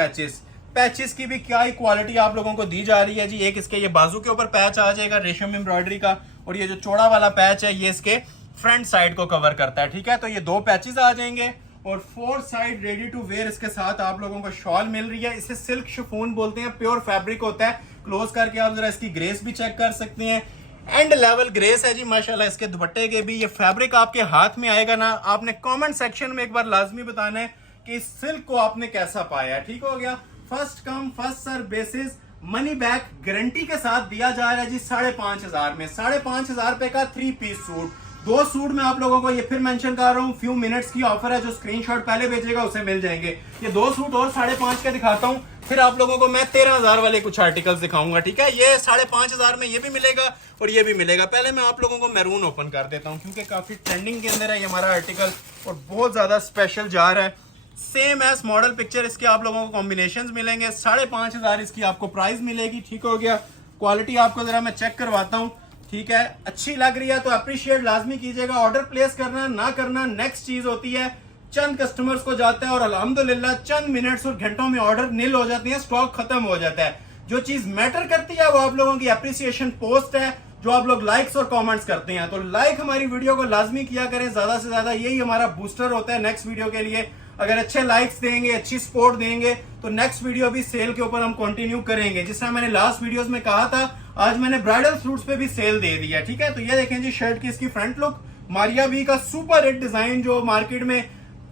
पैचेस की भी क्या ही क्वालिटी आप लोगों को दी जा रही है जी। एक इसके ये बाजू के ऊपर पैच आ जाएगा रेशम एम्ब्रॉयडरी का, और ये जो चौड़ा वाला पैच है ये इसके फ्रंट साइड को कवर करता है, ठीक है। तो ये 2 पैचेस आ जाएंगे और 4 साइड रेडी टू वेयर इसके साथ आप लोगों को शॉल मिल रही है। इसे सिल्क शिफॉन बोलते हैं, प्योर फैब्रिक होता है। क्लोज करके आप जरा इसकी ग्रेस भी चेक कर सकते हैं, एंड लेवल ग्रेस है जी माशाल्लाह इसके दुपट्टे के भी। ये फैब्रिक आपके हाथ में आएगा ना, आपने कमेंट सेक्शन में एक बार लाजमी बताना है कि इस सिल्क को आपने कैसा पाया, ठीक हो गया। First come first serve basis, money back guarantee के साथ दिया जा रहा है जी 5,500 में। 5,500 रुपए का 3 पीस सूट। 2 सूट में आप लोगों को ये फिर मेंशन कर रहा हूँ, फ्यू मिनट्स की ऑफर है, जो स्क्रीनशॉट पहले भेजेगा उसे मिल जाएंगे। ये 2 सूट और 5,500 के दिखाता हूँ, फिर आप लोगों को मैं 13,000 वाले कुछ आर्टिकल्स दिखाऊंगा, ठीक है। ये 5,500 में ये भी मिलेगा और ये भी मिलेगा। पहले मैं आप लोगों को मैरून ओपन कर देता हूँ क्योंकि काफी ट्रेंडिंग के अंदर है ये हमारा आर्टिकल और बहुत ज्यादा स्पेशल जा रहा है। सेम एज मॉडल पिक्चर इसके आप लोगों को कॉम्बिनेशंस मिलेंगे। 5,500 इसकी आपको प्राइस मिलेगी, ठीक हो गया। क्वालिटी आपको जरा मैं चेक करवाता हूँ, ठीक है। अच्छी लग रही है तो अप्रिशिएट लाजमी कीजिएगा। ऑर्डर प्लेस करना ना करना नेक्स्ट चीज होती है। चंद कस्टमर्स को जाता है और अल्हम्दुलिल्लाह चंद मिनट्स और घंटों में ऑर्डर नील हो जाते हैं, स्टॉक खत्म हो जाता है। जो चीज मैटर करती है वो आप लोगों की अप्रिसिएशन पोस्ट है, जो आप लोग लाइक्स और कमेंट्स करते हैं। तो लाइक हमारी वीडियो को लाजमी किया करें ज्यादा से ज्यादा, यही हमारा बूस्टर होता है नेक्स्ट वीडियो के लिए। अगर अच्छे लाइक्स देंगे, अच्छी सपोर्ट देंगे तो नेक्स्ट वीडियो भी सेल के ऊपर हम कंटिन्यू करेंगे। जिस तरह मैंने लास्ट वीडियोस में कहा था, आज मैंने ब्राइडल सूट्स पे भी सेल दे दिया, ठीक है। तो ये देखें जी शर्ट की इसकी फ्रंट लुक, मारिया बी का सुपर हिट डिजाइन जो मार्केट में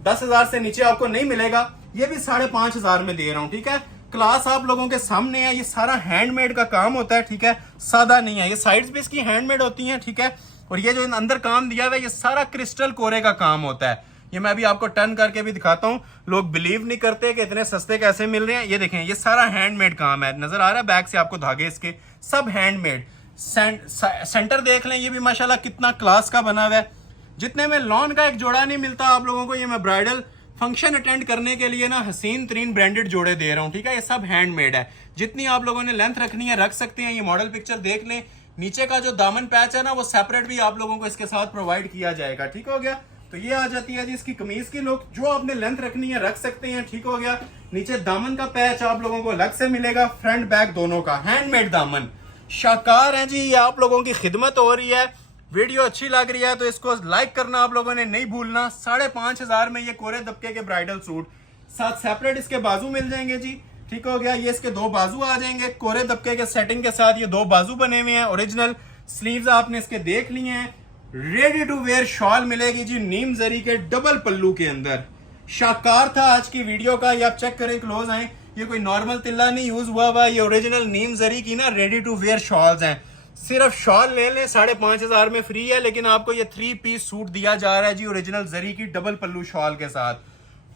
10,000 से नीचे आपको नहीं मिलेगा, ये भी 5,500 में दे रहा हूं, ठीक है। क्लास आप लोगों के सामने है। ये सारा हैंडमेड का काम होता है, ठीक है, सादा नहीं है। ये साइड्स भी इसकी हैंडमेड होती हैं, ठीक है। और ये जो अंदर काम दिया हुआ है ये सारा क्रिस्टल कोरे का काम होता है। ये मैं अभी आपको टर्न करके भी दिखाता हूँ। लोग बिलीव नहीं करते कि इतने सस्ते कैसे मिल रहे हैं। ये देखें ये सारा हैंडमेड काम है, नजर आ रहा है बैक से आपको धागे इसके सब हैंडमेड। सेंटर देख लें, ये भी माशाल्लाह कितना क्लास का बना हुआ है। जितने में लॉन का एक जोड़ा नहीं मिलता आप लोगों को, ये मैं ब्राइडल फंक्शन अटेंड करने के लिए ना हसीन तरीन ब्रांडेड जोड़े दे रहा हूँ, ठीक है। ये सब हैंडमेड है। जितनी आप लोगों ने लेंथ रखनी है रख सकते हैं। ये मॉडल पिक्चर देख लें, नीचे का जो दामन पैच है ना वो सेपरेट भी आप लोगों को इसके साथ प्रोवाइड किया जाएगा, ठीक हो गया। तो ये आ जाती है जी इसकी कमीज की लुक। जो आपने लेंथ रखनी है रख सकते हैं, ठीक हो गया। नीचे दामन का पैच आप लोगों को अलग से मिलेगा, फ्रंट बैक दोनों का हैंडमेड दामन। शाकार है जी, ये आप लोगों की खिदमत हो रही है। वीडियो अच्छी लग रही है तो इसको लाइक करना आप लोगों ने नहीं भूलना। 5,500 में ये कोरे दबके के ब्राइडल सूट, साथ सेपरेट इसके बाजू मिल जाएंगे जी, ठीक हो गया। ये इसके 2 बाजू आ जाएंगे कोरे दबके के सेटिंग के साथ। ये 2 बाजू बने हुए हैं, ओरिजिनल स्लीव्स आपने इसके देख लिए हैं। रेडी टू वेयर शॉल मिलेगी जी नीम जरी के डबल पल्लू के अंदर। शाकार था आज की वीडियो का, ये आप चेक करें, क्लोज आए। ये कोई नॉर्मल तिल्ला नहीं यूज हुआ हुआ, ये ओरिजिनल नीम जरी की ना रेडी टू वेयर शॉल्स हैं। सिर्फ शॉल ले लें 5,500 में फ्री है, लेकिन आपको ये 3 पीस सूट दिया जा रहा है जी ओरिजिनल जरी की डबल पल्लू शॉल के साथ।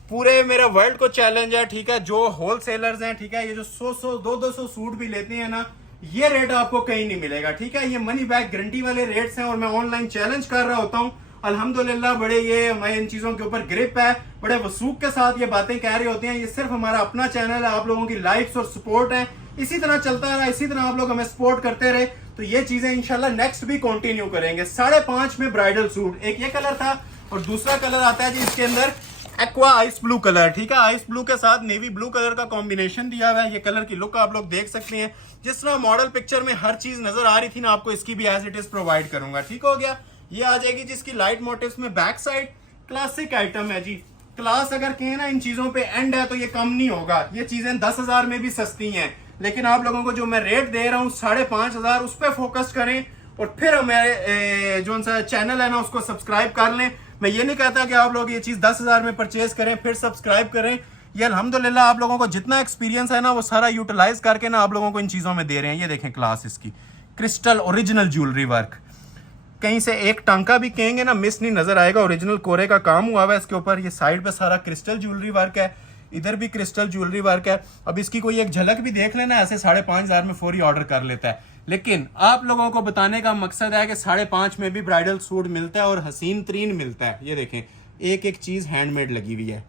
पूरे मेरा वर्ल्ड को चैलेंज है, ठीक है। जो होलसेलर्स हैं, ठीक है, ये जो 100 200 सूट भी लेते हैं ना, ये रेट आपको कहीं नहीं मिलेगा, ठीक है। ये मनी बैक गारंटी वाले रेट्स हैं और मैं ऑनलाइन चैलेंज कर रहा होता हूँ। अल्हम्दुलिल्लाह बड़े ये मैं इन चीजों के ऊपर ग्रिप है, बड़े वसूख के साथ ये बातें कह रहे होते हैं। ये सिर्फ हमारा अपना चैनल है, आप लोगों की लाइक्स और सपोर्ट है। इसी तरह चलता रहा, इसी तरह आप लोग हमें सपोर्ट करते रहे तो ये चीजें इंशाल्लाह नेक्स्ट भी कंटिन्यू करेंगे। 5.5 में ब्राइडल सूट, एक ये कलर था और दूसरा कलर आता है जी इसके अंदर एक्वा आइस ब्लू कलर, ठीक है। आइस ब्लू के साथ नेवी ब्लू कलर का कॉम्बिनेशन दिया हुआ है। ये कलर की लुक आप लोग देख सकते हैं। जिस तरह मॉडल पिक्चर में हर चीज नजर आ रही थी ना, आपको इसकी भी एज इट इज प्रोवाइड करूंगा, ठीक हो गया। ये आ जाएगी जिसकी लाइट मोटिव्स में बैक साइड। क्लासिक आइटम है जी। क्लास अगर कहें ना इन चीजों पे एंड है तो ये कम नहीं होगा। ये चीजें 10,000 में भी सस्ती हैं। लेकिन आप लोगों को जो मैं रेट दे रहा हूँ 5,500 उस पर फोकस करें और फिर हमारे जो सा चैनल है ना उसको सब्सक्राइब कर लें। मैं ये नहीं कहता कि आप लोग ये चीज़ 10,000 में परचेज करें फिर सब्सक्राइब करें। ये अल्हम्दुलिल्लाह आप लोगों को जितना एक्सपीरियंस है ना वो सारा यूटिलाइज करके ना आप लोगों को इन चीज़ों में दे रहे हैं। ये देखें क्लास इसकी क्रिस्टल ओरिजिनल ज्वेलरी वर्क, कहीं से एक टांका भी कहेंगे ना मिस नहीं नजर आएगा। ओरिजिनल कोरे का काम हुआ हुआ है इसके ऊपर। ये साइड पे सारा क्रिस्टल ज्वेलरी वर्क है, इधर भी क्रिस्टल ज्वेलरी वर्क है। अब इसकी कोई एक झलक भी देख लेना ऐसे 5,500 में फौरी ऑर्डर कर लेता है। लेकिन आप लोगों को बताने का मकसद है कि 5,500 में भी ब्राइडल सूट मिलता है और हसीन तरीन मिलता है। ये देखें एक एक चीज हैंडमेड लगी हुई है,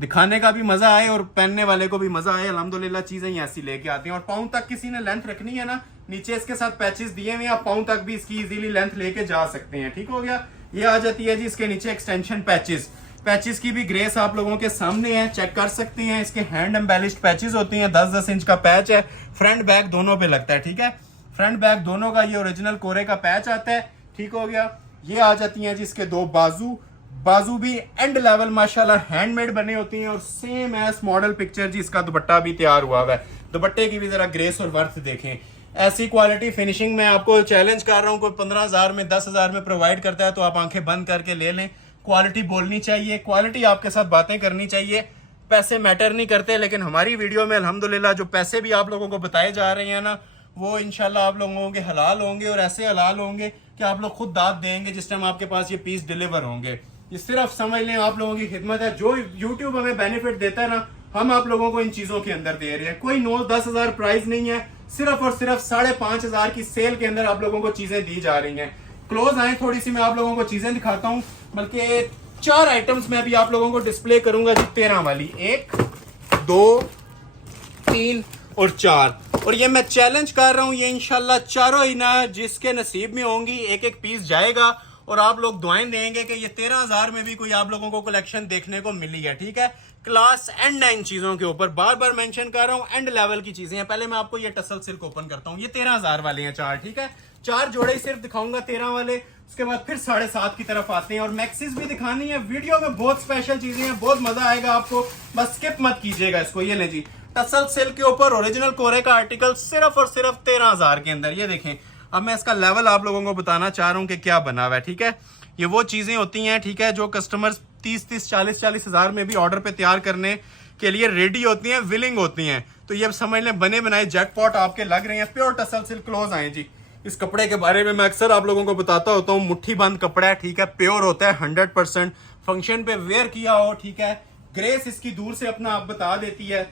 दिखाने का भी मजा आए और पहनने वाले को भी मजा आए। अल्हम्दुलिल्लाह चीजें ही ऐसी लेके आती हैं। और पाउं तक किसी ने लेंथ रखनी है ना, नीचे इसके साथ पैचेस दिए हुए हैं, आप पाउं तक भी इसकी इजीली लेंथ लेके जा सकते हैं। ठीक हो गया। ये आ जाती है जी इसके नीचे एक्सटेंशन पैचेस। पैचेस की भी ग्रेस आप लोगों के सामने है, चेक कर सकते हैं। इसके हैंड एम्बेलिश्ड पैचेस होती हैं, 10-10 इंच का पैच है, फ्रंट बैक दोनों पे लगता है। ठीक है, फ्रंट बैक दोनों का ये ओरिजिनल कोरे का पैच आता है। ठीक हो गया। ये आ जाती हैं जी इसके 2 बाजू, बाजू भी एंड लेवल माशाल्लाह हैंडमेड बने होती हैं और सेम एस मॉडल पिक्चर जी इसका दुपट्टा भी तैयार हुआ है। दुपट्टे की भी जरा ग्रेस और वर्थ देखें। ऐसी क्वालिटी फिनिशिंग मैं आपको चैलेंज कर रहा हूं, कोई 15,000 में 10,000 में प्रोवाइड करता है तो आप आंखें बंद करके ले लें। क्वालिटी बोलनी चाहिए, क्वालिटी आपके साथ बातें करनी चाहिए। पैसे मैटर नहीं करते, लेकिन हमारी वीडियो में अल्हम्दुलिल्लाह जो पैसे भी आप लोगों को बताए जा रहे हैं ना वो इंशाल्लाह आप लोगों के हलाल होंगे और ऐसे हलाल होंगे कि आप लोग खुद दाद देंगे जिस टाइम आपके पास ये पीस डिलीवर होंगे। ये सिर्फ समझ लें आप लोगों की खिदमत है। जो यूट्यूब हमें बेनिफिट देता है ना हम आप लोगों को इन चीजों के अंदर दे रहे हैं। कोई 9-10,000 प्राइस नहीं है, सिर्फ और सिर्फ 5,500 की सेल के अंदर आप लोगों को चीजें दी जा रही हैं। क्लोज आए थोड़ी सी मैं आप लोगों को चीजें दिखाता हूँ, बल्कि 4 आइटम्स मैं अभी आप लोगों को डिस्प्ले करूंगा जी 13 वाली, 1, 2, 3 और 4। और ये मैं चैलेंज कर रहा हूं, ये इंशाल्लाह चारों ही ना जिसके नसीब में होंगी एक एक पीस जाएगा और आप लोग दुआएं देंगे कि ये 13,000 में भी कोई आप लोगों को कलेक्शन देखने को मिली है। ठीक है, क्लास एंड 9 चीजों के ऊपर बार बार मेंशन कर रहा हूं, एंड लेवल की चीजें हैं। पहले मैं आपको ये टसल सिल्क ओपन करता हूं, ये 13,000 वाले हैं 4। ठीक है, 4 जोड़े ही सिर्फ दिखाऊंगा 13 वाले, उसके बाद फिर 7.5 की तरफ आते हैं और मैक्सिस भी दिखानी है। वीडियो में बहुत स्पेशल चीजें हैं, बहुत मजा आएगा आपको, बस स्किप मत कीजिएगा इसको। ये ले जी टसल सिल्क के ऊपर ओरिजिनल कोरे का आर्टिकल सिर्फ और सिर्फ 13,000 के अंदर। ये देखें, अब मैं इसका लेवल आप लोगों को बताना चाह रहा हूं कि क्या बना हुआ है। ठीक है, ये वो चीजें होती हैं, ठीक है, जो कस्टमर्स 30-30, 40-40 हजार में भी ऑर्डर पे तैयार करने के लिए रेडी होती हैं, विलिंग होती हैं। तो ये समझ लें बने बनाए जैकपॉट आपके लग रहे हैं। Pure tussle silk. क्लोज आए जी। इस कपड़े के बारे में मैं अक्सर आप लोगों को बताता होता हूँ, मुट्ठी बंद कपड़ा है। ठीक है, प्योर होता है 100%, फंक्शन पे वेयर किया हो। ठीक है, ग्रेस इसकी दूर से अपना आप बता देती है।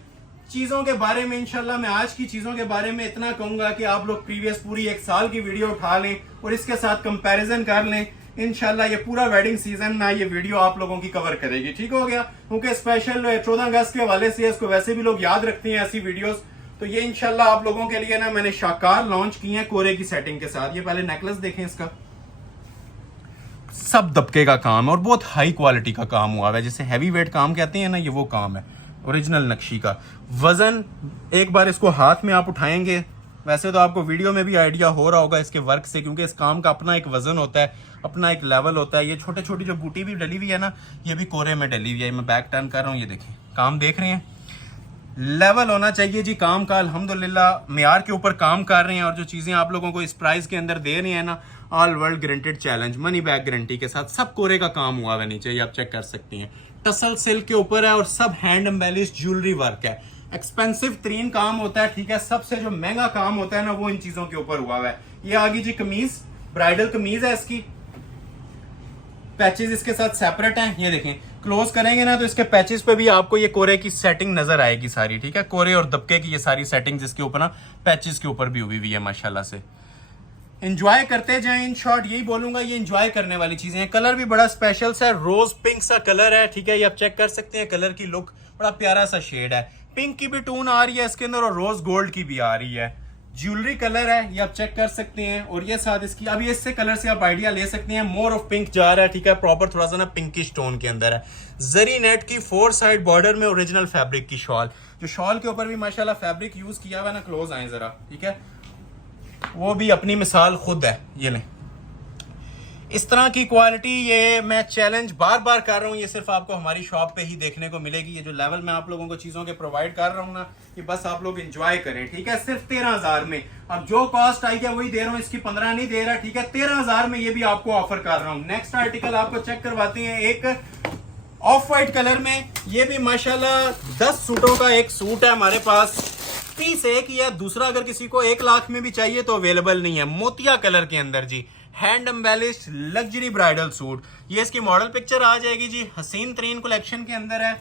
चीजों के बारे में इंशाल्लाह मैं आज की चीजों के बारे में इतना कहूंगा कि आप लोग प्रीवियस पूरी 1 साल की वीडियो उठा लें और इसके साथ कंपैरिजन कर लें। इंशाल्लाह ये पूरा वेडिंग सीजन ना ये वीडियो आप लोगों की कवर करेगी। ठीक हो गया, क्योंकि स्पेशल 14 अगस्त के हवाले से इसको वैसे भी लोग याद रखते हैं ऐसी वीडियोस। तो ये इंशाल्लाह आप लोगों के लिए ना मैंने शाकार लॉन्च की है कोरे की सेटिंग के साथ। ये पहले नेकलेस देखें, इसका सब दबके का काम है और बहुत हाई क्वालिटी का काम हुआ है, जैसे हैवी वेट काम कहते हैं ना, ये वो काम है ओरिजिनल नक्शी का। वजन एक बार इसको हाथ में आप उठाएंगे, वैसे तो आपको वीडियो में भी आइडिया हो रहा होगा इसके वर्क से, क्योंकि इस काम का अपना एक वजन होता है, अपना एक लेवल होता है। ये छोटे छोटी जो बूटी भी डली हुई है ना, ये भी कोरे में डली हुई है। मैं बैक टर्न कर रहा हूँ, ये देखें, काम देख रहे हैं, लेवल होना चाहिए जी काम का। अल्हम्दुलिल्लाह मेयार के ऊपर काम कर रहे हैं और जो चीजें आप लोगों को इस प्राइस के अंदर दे रहे हैं ना, all world guaranteed challenge, money back guarantee के साथ, सब कोरे का काम हुआ है नीचे, ये आप चेक कर सकती हैं। टसल सिल्क के ऊपर है और सब हैंड एम्बेलिश्ड ज्वेलरी वर्क है। एक्सपेंसिव तरीन काम होता है। ठीक है, सबसे जो महंगा काम होता है ना वो इन चीजों के ऊपर हुआ है। ये आ गई जी कमीज, ब्राइडल कमीज है इसकी, पैचेस इसके साथ सेपरेट हैं। ये देखें, क्लोज करेंगे ना तो इसके पैचेस पे भी आपको ये कोरे की सेटिंग नजर आएगी सारी। ठीक है, कोरे और दबके की ये सारी सेटिंग जिसके ऊपर ना पैचेस के ऊपर भी हुई है माशाल्लाह से। एंजॉय करते जाएं, इन शॉर्ट यही बोलूंगा, ये एंजॉय करने वाली चीजें हैं। कलर भी बड़ा स्पेशल सा रोज पिंक सा कलर है। ठीक है, ये आप चेक कर सकते हैं, कलर की लुक बड़ा प्यारा सा शेड है। पिंक की भी टून आ रही है इसके अंदर और रोज गोल्ड की भी आ रही है। ज्वेलरी कलर है, ये आप चेक कर सकते हैं। और ये साथ इसकी, अब ये इससे कलर से आप आइडिया ले सकते हैं, मोर ऑफ पिंक जा रहा है। ठीक है, प्रॉपर थोड़ा सा ना पिंकिश टोन के अंदर है। जरी नेट की 4 साइड बॉर्डर में ओरिजिनल फैब्रिक की शॉल, जो शॉल के ऊपर भी माशाल्लाह फैब्रिक यूज किया हुआ है ना। क्लोज आए जरा, ठीक है, वो भी अपनी मिसाल खुद है। ये लें, इस तरह की क्वालिटी ये मैं चैलेंज बार बार कर रहा हूँ, ये सिर्फ आपको हमारी शॉप पे ही देखने को मिलेगी। ये जो लेवल मैं आप लोगों को चीज़ों के प्रोवाइड कर रहा हूँ ना, ये बस आप लोग एंजॉय करें, ठीक है। सिर्फ 13,000 में, अब जो कॉस्ट आई है वही दे रहा हूँ, इसकी 15 नहीं दे रहा, ठीक है। 13,000 में ये भी आपको ऑफर कर रहा हूँ। नेक्स्ट आर्टिकल आपको चेक करवाते हैं, एक ऑफ वाइट कलर में। ये भी माशाल्लाह 10 सूटों का एक सूट है हमारे पास, पीस एक ही है। दूसरा अगर किसी को 1 लाख में भी चाहिए तो अवेलेबल नहीं है। मोतिया कलर के अंदर जी, hand embellished luxury bridal suit. ये इसकी मॉडल पिक्चर आ जाएगी जी, हसीन तरीन कलेक्शन के अंदर है।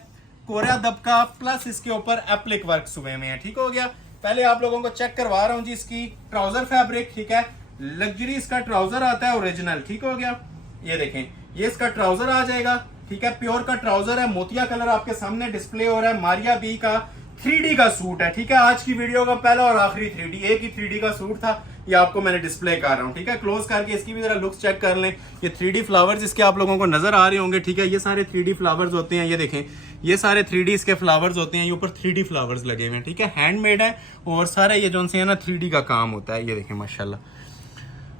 कोरा दबका प्लस इसके ऊपर एप्लिक वर्क हुए में है, ठीक हो गया। पहले आप लोगों को चेक करवा रहा हूँ जी इसकी ट्राउजर फैब्रिक, ठीक है। लग्जरी इसका ट्राउजर आता है ओरिजिनल, ठीक हो गया। ये देखें, ये इसका ट्राउजर आ जाएगा, ठीक है। प्योर का ट्राउजर है, मोतिया कलर आपके सामने डिस्प्ले हो रहा है। मारिया बी का 3D का सूट है, ठीक है। आज की वीडियो का पहला और आखिरी 3D, एक ही 3D का सूट था, ये आपको मैंने डिस्प्ले कर रहा हूँ, ठीक है। क्लोज करके इसकी भी जरा लुक्स चेक कर लें। ये 3D फ्लावर्स इसके आप लोगों को नजर आ रहे होंगे, ठीक है। ये सारे 3D फ्लावर्स होते हैं, ये देखें, ये सारे 3D इसके फ्लावर्स होते हैं। ये ऊपर 3D फ्लावर्स लगे हुए हैं, ठीक है। हैंडमेड है और सारा ये जो है ना 3D का काम होता है, ये देखें माशाल्लाह।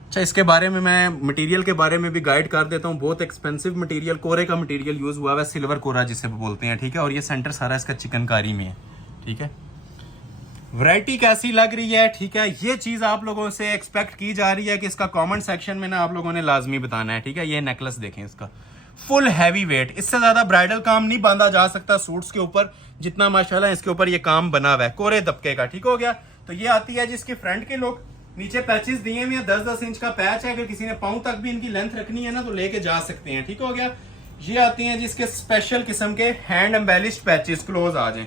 अच्छा, इसके बारे में मैं मटेरियल के बारे में भी गाइड कर देता हूँ। बहुत एक्सपेंसिव मटेरियल, कोरे का मटेरियल यूज हुआ है, सिल्वर कोरा जिसे बोलते हैं, ठीक है। और ये सेंटर सारा इसका चिकनकारी में है, ठीक है। वैरायटी कैसी लग रही है, ठीक है। ये चीज आप लोगों से एक्सपेक्ट की जा रही है कि इसका कमेंट सेक्शन में ना आप लोगों ने लाजमी बताना है, ठीक है। ये नेकलेस देखें इसका, फुल हैवी वेट, इससे ज्यादा ब्राइडल काम नहीं बांधा जा सकता सूट्स के ऊपर जितना माशाल्लाह इसके ऊपर ये काम बना हुआ है, कोरे दबके का, ठीक हो गया। तो ये आती है जिसकी फ्रंट के लुक, नीचे पैचेस दिए हुए हैं, 10-10 इंच का पैच है। अगर किसी ने पाँव तक भी इनकी लेंथ रखनी है ना तो लेके जा सकते हैं, ठीक हो गया। ये आती हैं जिसके स्पेशल किस्म के हैंड एम्बेलिश्ड पैचेस। क्लोज आ जाएं,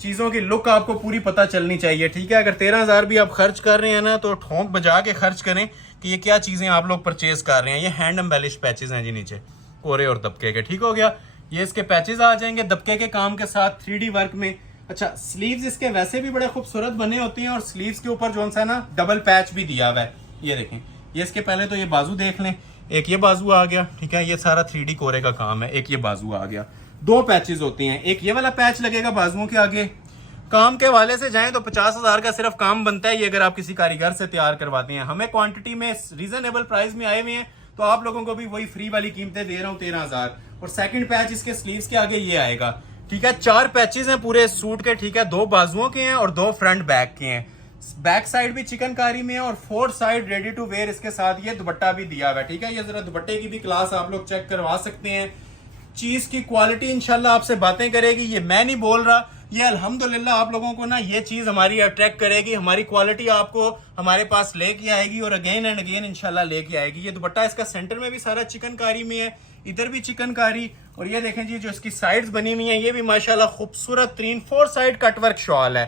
चीजों की लुक आपको पूरी पता चलनी चाहिए, ठीक है। अगर 13,000 भी आप खर्च कर रहे हैं ना तो ठोंक बजा के खर्च करें कि ये क्या चीजें आप लोग परचेज कर रहे हैं। ये हैंड एम्बेलिश्ड पैचेस हैं जी, नीचे कोरे और दबके के, ठीक हो गया। ये इसके पैचेस आ जाएंगे दबके के काम के साथ 3D वर्क में। अच्छा, स्लीव्स इसके वैसे भी बड़े खूबसूरत बने होते हैं और स्लीव्स के ऊपर जो है ना डबल पैच भी दिया हुआ है, ये देखें। ये इसके पहले तो ये बाजू देख लें, एक ये बाजू आ गया, ठीक है। ये सारा 3D कोरे का काम है। एक ये बाजू आ गया, 2 पैचेस होते हैं, एक ये वाला पैच लगेगा बाजुओं के आगे। काम के वाले से जाएं तो 50,000 का सिर्फ काम बनता है ये, अगर आप किसी कारीगर से तैयार करवाते हैं। हमें क्वांटिटी में रीजनेबल प्राइस में आए हुए हैं तो आप लोगों को भी वही फ्री वाली कीमतें दे रहा हूँ, 13,000। और सेकंड पैच इसके स्लीव्स के आगे ये आएगा, ठीक है। 4 पैचेस हैं पूरे सूट के, ठीक है। 2 बाजुओं के हैं और 2 फ्रंट बैक के हैं। बैक साइड भी चिकनकारी में है और 4 साइड रेडी टू वेयर इसके साथ ये दुपट्टा भी दिया हुआ है, ठीक है। ये जरा दुपट्टे की भी क्लास आप लोग चेक करवा सकते हैं। चीज की क्वालिटी इंशाल्लाह आपसे बातें करेगी, ये मैं नहीं बोल रहा, ये अल्हम्दुलिल्लाह आप लोगों को ना ये चीज हमारी अट्रैक्ट करेगी, हमारी क्वालिटी आपको हमारे पास लेके आएगी और अगेन एंड अगेन इंशाल्लाह लेके आएगी। ये दुपट्टा इसका सेंटर में भी सारा चिकनकारी में है, इधर भी चिकनकारी। और ये देखें जी जो इसकी साइड्स बनी हुई हैं, ये भी माशाल्लाह खूबसूरत तरीन 4 साइड कटवर्क शॉल है।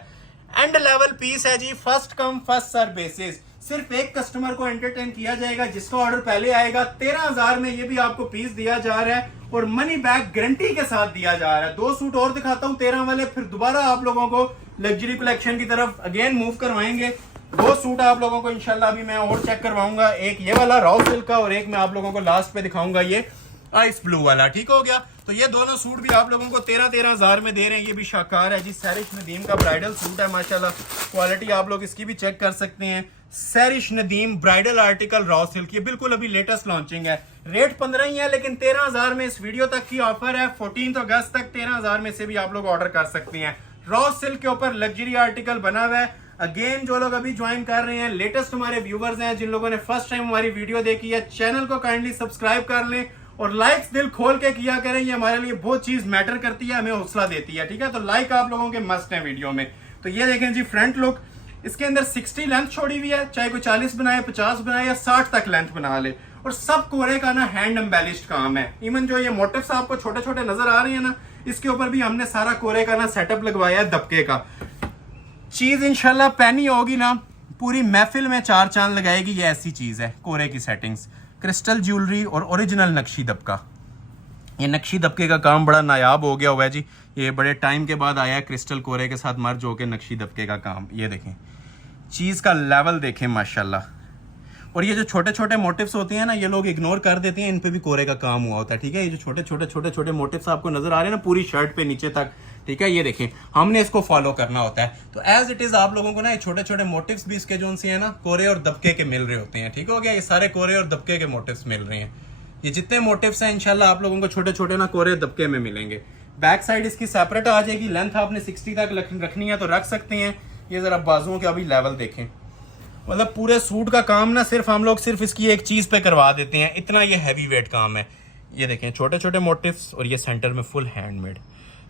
एंड लेवल पीस है जी, first come first serve basis. सिर्फ एक कस्टमर को एंटरटेन किया जाएगा जिसका ऑर्डर पहले आएगा। 13,000 में ये भी आपको पीस दिया जा रहा है और मनी बैक गारंटी के साथ दिया जा रहा है। 2 सूट और दिखाता हूं 13 वाले, फिर दोबारा आप लोगों को लग्जरी कलेक्शन की तरफ अगेन मूव करवाएंगे। 2 सूट आप लोगों को इंशाल्लाह अभी मैं और चेक करवाऊंगा, एक ये वाला रॉ सिल्क का और एक मैं आप लोगों को लास्ट पे दिखाऊंगा ये आइस ब्लू वाला, ठीक हो गया। तो ये दोनों सूट भी आप लोगों को 13,000 में दे रहे हैं। ये भी शाकार है जी, सैरिश नदीम का ब्राइडल सूट है माशाल्लाह। क्वालिटी आप लोग इसकी भी चेक कर सकते हैं। Sairish Nadeem bridal article raw silk, ये बिल्कुल अभी लेटेस्ट लॉन्चिंग है। रेट 15 ही है लेकिन 13,000 में इस वीडियो तक की ऑफर है। 14 अगस्त तक 13,000 में से भी आप लोग ऑर्डर कर सकते हैं। रॉ सिल्क के ऊपर लग्जरी आर्टिकल बना हुआ है। अगेन जो लोग अभी ज्वाइन कर रहे हैं, लेटेस्ट हमारे व्यूवर्स हैं, जिन लोगों ने फर्स्ट टाइम हमारी वीडियो देखी है, चैनल को काइंडली सब्सक्राइब कर लें और लाइक्स दिल खोल के किया करें। ये हमारे लिए बहुत चीज मैटर करती है, हमें हौसला देती है, ठीक है। तो लाइक आप लोगों के मस्ट है वीडियो में। तो ये देखें जी फ्रंट लुक, इसके अंदर 60 लेंथ छोड़ी हुई है, चाहे कोई 40 बनाए, 50 बनाए या 60 तक लेंथ बना ले। और सब कोरे का ना हैंड एम्बेलिश्ड काम है। इवन जो ये मोटिव्स आपको छोटे छोटे नजर आ रहे हैं ना, इसके ऊपर भी हमने सारा कोरे का ना सेटअप लगवाया है दबके का। चीज इंशाल्लाह पहनी होगी ना पूरी महफिल में 4 चांद लगाएगी। ये ऐसी चीज है, कोरे की सेटिंग्स, क्रिस्टल ज्वेलरी और ओरिजिनल नक्शी दबका। ये नक्शी दबके का काम बड़ा नायाब हो गया हुआ है जी, ये बड़े टाइम के बाद आया है क्रिस्टल कोरे के साथ मर्ज होके नक्शी दबके का काम। ये देखें चीज का लेवल देखें माशाल्लाह। और ये जो छोटे छोटे मोटिव्स होते हैं ना, ये लोग इग्नोर कर देते हैं, इन पे भी कोरे का काम हुआ होता है, ठीक है। ये जो छोटे छोटे मोटिव्स आपको नजर आ रहे हैं ना पूरी शर्ट पे नीचे तक, ठीक है। ये देखें, हमने इसको फॉलो करना होता है। तो एज इट इज आप लोगों को ना ये छोटे छोटे मोटिव्स भी इसके जो से है ना कोरे और दबके के मिल रहे होते हैं। ठीक हो गया, ये सारे कोरे और दबके के मोटिव्स मिल रहे हैं। ये जितने मोटिव्स हैं इंशाल्लाह आप लोगों को छोटे छोटे ना कोरे दबके में मिलेंगे। बैक साइड इसकी सेपरेट आ जाएगी। लेंथ आपने 60 तक रखनी है तो रख सकते हैं। ये जरा बाजुओं के अभी लेवल देखें, मतलब पूरे सूट का काम ना सिर्फ हम लोग सिर्फ इसकी एक चीज पे करवा देते हैं, इतना ये हैवी वेट काम है। ये देखें छोटे छोटे मोटिव्स और ये सेंटर में फुल हैंडमेड।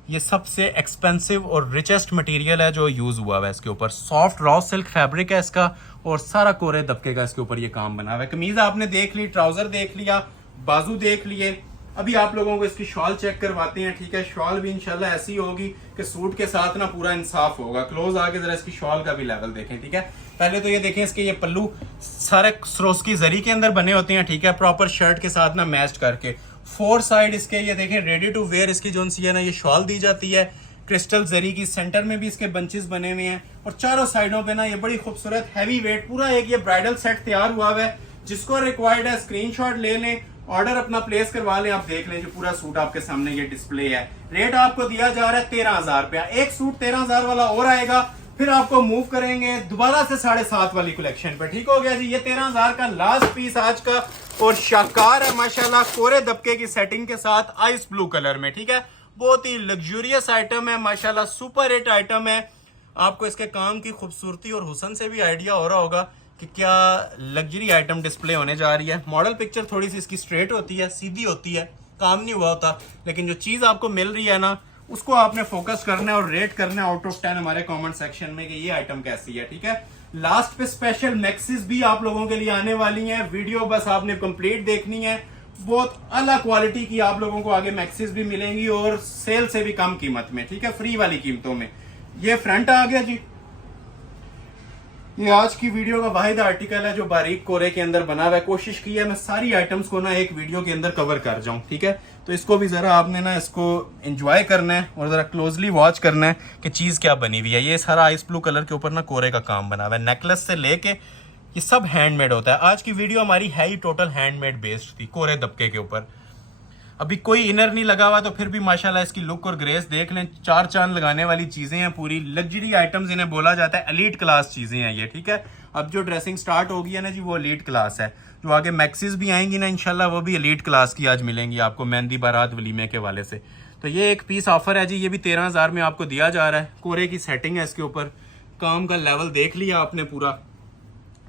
ये सबसे एक्सपेंसिव और रिचेस्ट मटेरियल है जो यूज हुआ हुआ है इसके ऊपर। सॉफ्ट रॉ सिल्क फैब्रिक है इसका और सारा कोरे दबके का इसके ऊपर ये काम बना हुआ है। कमीज आपने देख ली, ट्राउजर देख लिया, बाजू देख लिए। अभी आप लोगों को इसकी शॉल चेक करवाते हैं। ठीक है, शॉल भी इंशाल्लाह ऐसी होगी कि सूट के साथ ना पूरा इंसाफ होगा। क्लोज आके जरा इसकी शॉल का भी लेवल देखें। ठीक है, पहले तो ये देखें इसके ये पल्लू सारे सरोस्की जरी के अंदर बने होते हैं। ठीक है, प्रॉपर शर्ट के साथ ना मैच करके। फोर साइड इसके ये देखें रेडी टू वेयर इसकी जो सी है ना ये शॉल दी जाती है क्रिस्टल जरी की। सेंटर में भी इसके बंचेस बने हुए हैं और चारों साइडों पे ना ये बड़ी खूबसूरत हैवी वेट पूरा एक ये ब्राइडल सेट तैयार हुआ है। जिसको रिक्वायर्ड है स्क्रीनशॉट ले लें, ऑर्डर अपना प्लेस करवा लें। आप देख लें जो पूरा सूट आपके सामने ये डिस्प्ले है। रेट आपको दिया जा रहा है 13,000 रुपया। एक सूट 13,000 वाला और आएगा, फिर आपको मूव करेंगे दोबारा से 7.5 वाली कलेक्शन पे। ठीक हो गया जी, ये 13,000 का लास्ट पीस आज का और शाकार है माशाल्लाह कोरे दबके की सेटिंग के साथ आइस ब्लू कलर में। ठीक है, बहुत ही लग्जूरियस आइटम है माशाल्लाह, सुपर हिट आइटम है। आपको इसके काम की खूबसूरती और हुसन से भी आइडिया हो रहा होगा कि क्या लग्जरी आइटम डिस्प्ले होने जा रही है। मॉडल पिक्चर थोड़ी सी इसकी स्ट्रेट होती है, सीधी होती है, काम नहीं हुआ होता, लेकिन जो चीज आपको मिल रही है ना उसको आपने फोकस करना है और रेट करना है आउट ऑफ 10 हमारे कमेंट सेक्शन में कि ये आइटम कैसी है। ठीक है, लास्ट पे स्पेशल मैक्सिस भी आप लोगों के लिए आने वाली हैं। वीडियो बस आपने कंप्लीट देखनी है। बहुत अलग क्वालिटी की आप लोगों को आगे मैक्सिस भी मिलेंगी और सेल से भी कम कीमत में। ठीक है, फ्री वाली कीमतों में। ये फ्रंट आ गया जी। ये आज की वीडियो का वाहिद आर्टिकल है जो बारीक कोरे के अंदर बना हुआ है। कोशिश की है मैं सारी आइटम्स को ना एक वीडियो के अंदर कवर कर जाऊं। ठीक है, तो इसको भी जरा आपने ना इसको एंजॉय करना है और जरा क्लोजली वॉच करना है कि चीज क्या बनी हुई है। ये सारा आइस ब्लू कलर के ऊपर ना कोरे का काम बना हुआ है। नेकलेस से लेके ये सब हैंडमेड होता है। आज की वीडियो हमारी है ही टोटल हैंडमेड बेस्ड थी कोरे दबके के ऊपर। अभी कोई इनर नहीं लगा हुआ तो फिर भी माशाल्लाह इसकी लुक और ग्रेस देख लें। चार चांद लगाने वाली चीजें हैं, पूरी लग्जरी आइटम्स इन्हें बोला जाता है। एलीट क्लास चीजें हैं ये। ठीक है, अब जो ड्रेसिंग स्टार्ट होगी है ना जी वो एलीट क्लास है। जो आगे मैक्सिस भी आएंगी ना इंशाल्लाह वो भी एलीट क्लास की आज मिलेंगी आपको मेहंदी बारात वलीमे के वाले से। तो ये एक पीस ऑफर है जी, ये भी 13,000 में आपको दिया जा रहा है। कोरे की सेटिंग है इसके ऊपर, काम का लेवल देख लिया आपने पूरा।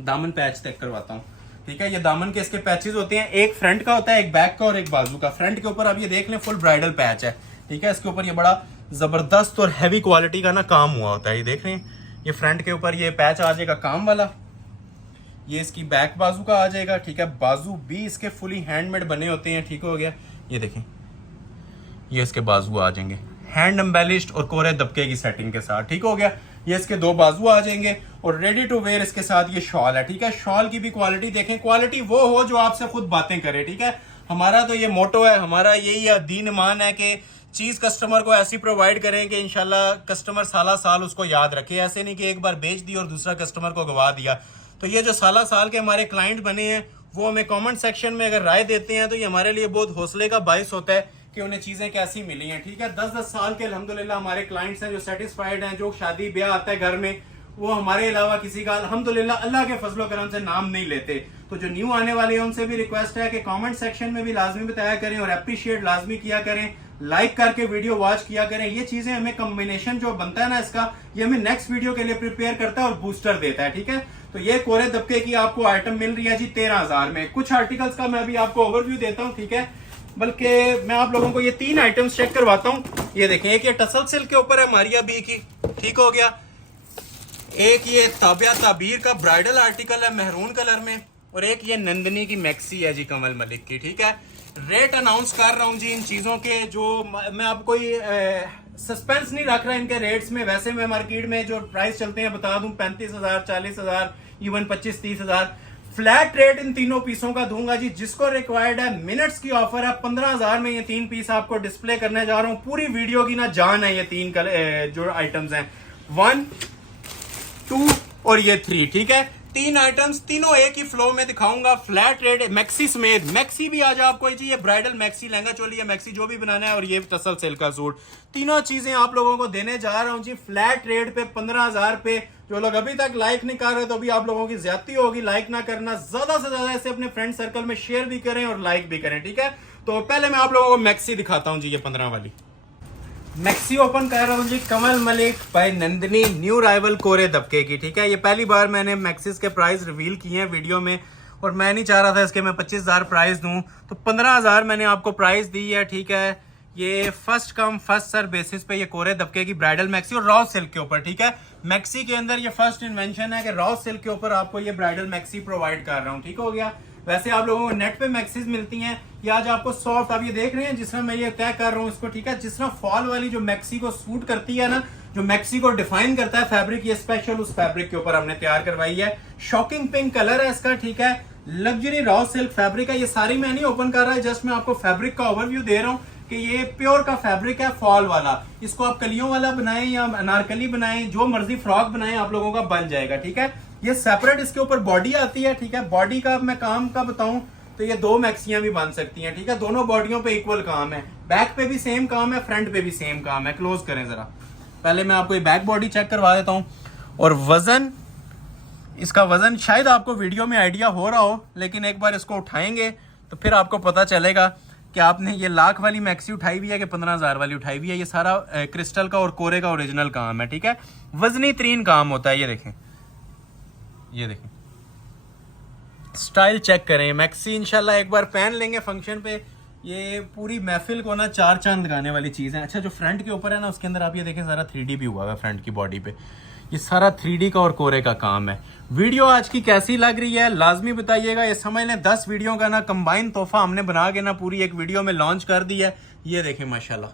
दामन पैच चेक करवाता हूँ। ठीक है, ये दामन के इसके पैचेस होते हैं, एक फ्रंट का होता है, एक बैक का और एक बाजू का। फ्रंट के ऊपर आप ये देख लें फुल ब्राइडल पैच है। ठीक है, इसके ऊपर ये बड़ा जबरदस्त और हैवी क्वालिटी का ना काम हुआ होता है। ये देख रहे हैं, ये फ्रंट के ऊपर ये पैच आ जाएगा काम वाला। ये इसकी बैक बाजू का आ जाएगा। ठीक है, बाजू भी इसके फुली हैंडमेड बने होते हैं। ठीक हो गया, ये देखें ये इसके बाजू आ जाएंगे हैंड एम्बेलिश्ड और कोरे दबके की सेटिंग के साथ। ठीक हो गया, ये इसके दो बाजू आ जाएंगे और रेडी टू वेयर इसके साथ ये शॉल है। ठीक है, शॉल की भी क्वालिटी देखें, क्वालिटी वो हो जो आपसे खुद बातें करे। ठीक है, हमारा तो ये मोटो है, हमारा यही दीन ईमान है कि चीज कस्टमर को ऐसी प्रोवाइड करें कि इंशाल्लाह कस्टमर साला साल उसको याद रखे। ऐसे नहीं कि एक बार बेच दी और दूसरा कस्टमर को गवा दिया। तो ये जो साला साल के हमारे क्लाइंट बने हैं वो हमें कमेंट सेक्शन में अगर राय देते हैं तो ये हमारे लिए बहुत हौसले का बाइस होता है कि उन्हें चीजें कैसी मिली हैं। ठीक है, 10-10 साल के अल्हम्दुलिल्लाह हमारे क्लाइंट्स हैं जो सेटिस्फाइड हैं। जो शादी ब्याह आता है घर में वो हमारे अलावा किसी का अल्हम्दुलिल्लाह अल्लाह के फजलो करम से नाम नहीं लेते। तो जो न्यू आने वाले हैं उनसे भी रिक्वेस्ट है कि कमेंट सेक्शन में भी लाजमी बताया करें और अप्रिशिएट लाजमी किया करें, लाइक करके वीडियो वॉच किया करें। ये चीजें हमें कॉम्बिनेशन जो बनता है ना इसका, ये हमें नेक्स्ट वीडियो के लिए प्रिपेयर करता है और बूस्टर देता है। ठीक है, तो ये कोरे दबके की आपको आइटम मिल रही है जी 13,000 में। कुछ आर्टिकल्स का मैं अभी आपको ओवरव्यू देता हूँ। ठीक है, बल्कि मैं आप लोगों को ये 3 आइटम्स चेक करवाता हूँ। ये देखें, एक ये टसल सिल्क के ऊपर है मारिया बी की। ठीक हो गया, एक ये ताबिया ताबीर का ब्राइडल आर्टिकल है मेहरून कलर में और एक ये नंदनी की मैक्सी है जी कमल मलिक की। ठीक है, रेट अनाउंस कर रहा हूँ जी इन चीजों के, जो मैं आपको कोई सस्पेंस नहीं रख रहा इनके रेट्स में। वैसे मैं मार्केट में जो प्राइस चलते हैं बता दूं, 35,000, 40,000, इवन 25-30,000 फ्लैट रेट इन तीनों पीसों का दूंगा जी। जिसको रिक्वायर्ड है, मिनट्स की ऑफर है, 15,000 में ये 3 पीस आपको डिस्प्ले करने जा रहा हूं। पूरी वीडियो की ना जान है ये 3 जो आइटम्स हैं, 1, 2 और ये 3। ठीक है, तीन आइटम्स, तीनों एक ही फ्लो में दिखाऊंगा, फ्लैट रेट मैक्सी समेत। मैक्सी भी आज आपको चाहिए, ब्राइडल मैक्सी, लहंगा चोली या मैक्सी जो भी बनाना है, और ये टसल सिल्क का सूट, तीनों चीजें आप लोगों को देने जा रहा हूं जी फ्लैट रेट पे 15,000 पे। जो लोग अभी तक लाइक नहीं कर रहे तो अभी आप लोगों की ज्यादती होगी लाइक ना करना, ज्यादा से ज्यादा ऐसे अपने फ्रेंड सर्कल में शेयर भी करें और लाइक भी करें, ठीक है। तो पहले मैं आप लोगों को मैक्सी दिखाता हूं जी, ये 15 वाली मैक्सी ओपन कर रहा हूँ जी, Kamal Malik by Nandini, new arrival कोरे दबके की, ठीक है। ये पहली बार मैंने मैक्सिस के प्राइस रिवील किए हैं वीडियो में, और मैं नहीं चाह रहा था इसके मैं 25,000 प्राइस दूं, तो 15,000 मैंने आपको प्राइस दी है, ठीक है। ये first come first serve basis पे ये कोरे दबके की ब्राइडल मैक्सी और रॉ सिल्क के ऊपर, ठीक है। मैक्सी के अंदर ये फर्स्ट इन्वेंशन है कि रॉ सिल्क के ऊपर आपको ये ब्राइडल मैक्सी प्रोवाइड कर रहा हूँ, ठीक हो गया। वैसे आप लोगों को नेट पे मैक्सीज मिलती हैं, ये आज आपको सॉफ्ट, आप ये देख रहे हैं जिस तरह मैं ये तय कर रहा हूँ इसको, ठीक है। जिस तरह फॉल वाली जो मैक्सी को सूट करती है ना, जो मैक्सी को डिफाइन करता है फैब्रिक, ये स्पेशल उस फैब्रिक के ऊपर हमने तैयार करवाई है। शॉकिंग पिंक कलर है इसका, ठीक है। लग्जरी रॉ सिल्क फैब्रिक है। ये सारी मैं नहीं ओपन कर रहा है, जस्ट मैं आपको फैब्रिक का ओवरव्यू दे रहा हूँ कि ये प्योर का फैब्रिक है, फॉल वाला। इसको आप कलियों वाला बनाएं या अनारकली बनाएं, जो मर्जी फ्रॉक बनाएं, आप लोगों का बन जाएगा, ठीक है। ये सेपरेट इसके ऊपर बॉडी आती है, ठीक है। बॉडी का मैं काम का बताऊं तो ये दो मैक्सियां भी बन सकती हैं, ठीक है। दोनों बॉडियों पे इक्वल काम है, बैक पे भी सेम काम है, फ्रंट पे भी सेम काम है। क्लोज करें जरा, पहले मैं आपको ये बैक बॉडी चेक करवा देता हूं। और वजन, इसका वजन शायद आपको वीडियो में आइडिया हो रहा हो, लेकिन एक बार इसको उठाएंगे तो फिर आपको पता चलेगा कि आपने ये लाख वाली मैक्सी उठाई हुई है कि 15,000 वाली उठाई हुई है। ये सारा क्रिस्टल का और कोरे का ओरिजिनल काम है, ठीक है। वजनी तरीन काम होता है। ये देखें, ये देखें, स्टाइल चेक करें। मैक्सी इंशाल्लाह एक बार पहन लेंगे फंक्शन पे, ये पूरी महफिल को ना चार चांद लगाने वाली चीज़ है। अच्छा, जो फ्रंट के ऊपर है ना, उसके अंदर आप ये देखें सारा 3D भी हुआ है फ्रंट की बॉडी पे, ये सारा 3D का और कोरे का काम है। वीडियो आज की कैसी लग रही है लाजमी बताइएगा। ये समझ लें 10 वीडियो का ना कंबाइन तोहफा हमने बना के ना पूरी एक वीडियो में लॉन्च कर दी है। ये देखें माशाल्लाह,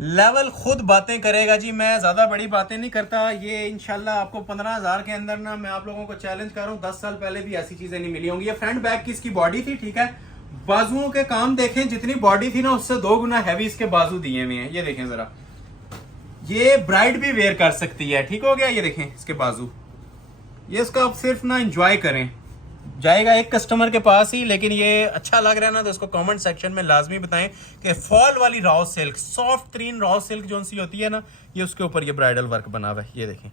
लेवल खुद बातें करेगा जी। मैं ज्यादा बड़ी बातें नहीं करता। ये इंशाल्लाह आपको 15,000 के अंदर ना, मैं आप लोगों को चैलेंज कर रहा हूँ, 10 साल पहले भी ऐसी चीजें नहीं मिली होंगी। ये फ्रंट बैक की इसकी बॉडी थी, ठीक है। बाजुओं के काम देखें, जितनी बॉडी थी ना उससे 2 गुना हैवी इसके बाजू दिए हुए हैं। ये देखें जरा, ये ब्राइड भी वेयर कर सकती है, ठीक हो गया। ये देखें इसके बाजू, ये इसका आप सिर्फ ना एंजॉय करें। जाएगा एक कस्टमर के पास ही, लेकिन ये अच्छा लग रहा है ना तो इसको कमेंट सेक्शन में लाजमी बताएं कि फॉल वाली रॉ सिल्क, सॉफ्ट तरीन रॉ सिल्क जो सी होती है ना, ये उसके ऊपर ये ब्राइडल वर्क बना हुआ है। ये देखें,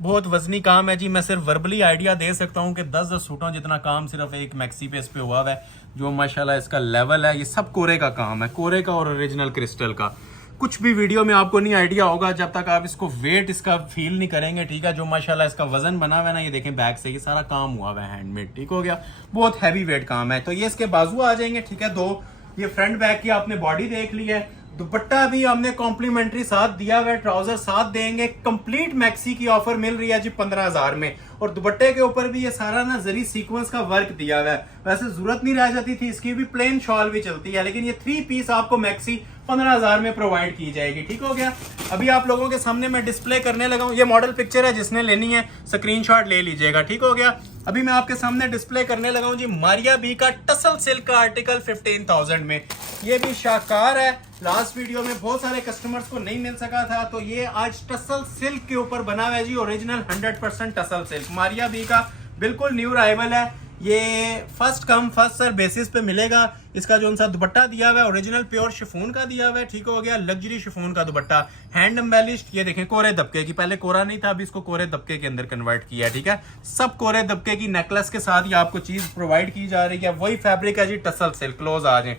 बहुत वजनी काम है जी। मैं सिर्फ वर्बली आइडिया दे सकता हूँ कि 10-10 सूटों जितना काम सिर्फ एक मैक्सी पे इस पे हुआ है, जो माशाल्लाह इसका लेवल है। ये सब कोरे का काम है, कोरे का और ओरिजिनल क्रिस्टल का। कुछ भी वीडियो में आपको नहीं आइडिया होगा जब तक आप इसको वेट इसका फील नहीं करेंगे, ठीक है। जो माशाल्लाह इसका वजन बना हुआ है ना, ये देखें बैक से, ये सारा काम हुआ हुआ है हैंडमेड, ठीक हो गया। बहुत हैवी वेट काम है। तो ये इसके बाजू आ जाएंगे, ठीक है, 2। ये फ्रंट बैक की आपने बॉडी देख ली है। दुपट्टा भी हमने कॉम्प्लीमेंट्री साथ दिया हुआ है, ट्राउजर साथ देंगे। कंप्लीट मैक्सी की ऑफर मिल रही है जी 15,000 में, और दुपट्टे के ऊपर भी ये सारा ना जरी सीक्वेंस का वर्क दिया हुआ है। वैसे जरूरत नहीं रह जाती थी इसकी, भी प्लेन शॉल भी चलती है, लेकिन ये 3 पीस आपको मैक्सी 15,000 में प्रोवाइड की जाएगी, ठीक हो गया। अभी आप लोगों के सामने मैं डिस्प्ले करने लगा हूं। ये मॉडल पिक्चर है, जिसने लेनी है स्क्रीनशॉट ले लीजिएगा, ठीक हो गया। अभी मैं आपके सामने डिस्प्ले करने लगा हूं जी मारिया बी का टसल सिल्क का आर्टिकल 15,000 में। ये भी शाकार है, लास्ट वीडियो में बहुत सारे कस्टमर्स को नहीं मिल सका था, तो ये आज टसल सिल्क के ऊपर बना हुआ है जी, ओरिजिनल 100% टसल सिल्क मारिया बी का, बिल्कुल न्यू अराइवल है। ये first come first serve basis पे मिलेगा। इसका जो सा दुपट्टा दिया हुआ है ओरिजिनल प्योर शिफॉन का दिया हुआ है, ठीक हो गया। लग्जरी शिफॉन का दुपट्टा, हैंड एम्बेलिश्ड। ये देखें कोरे दबके की, पहले कोरा नहीं था, अभी इसको कोरे दबके के अंदर कन्वर्ट किया है, ठीक है। सब कोरे दबके की नेकलेस के साथ ये आपको चीज प्रोवाइड की जा रही है। वही फैब्रिक है जी टसल सिल्क। क्लोज आ जाए,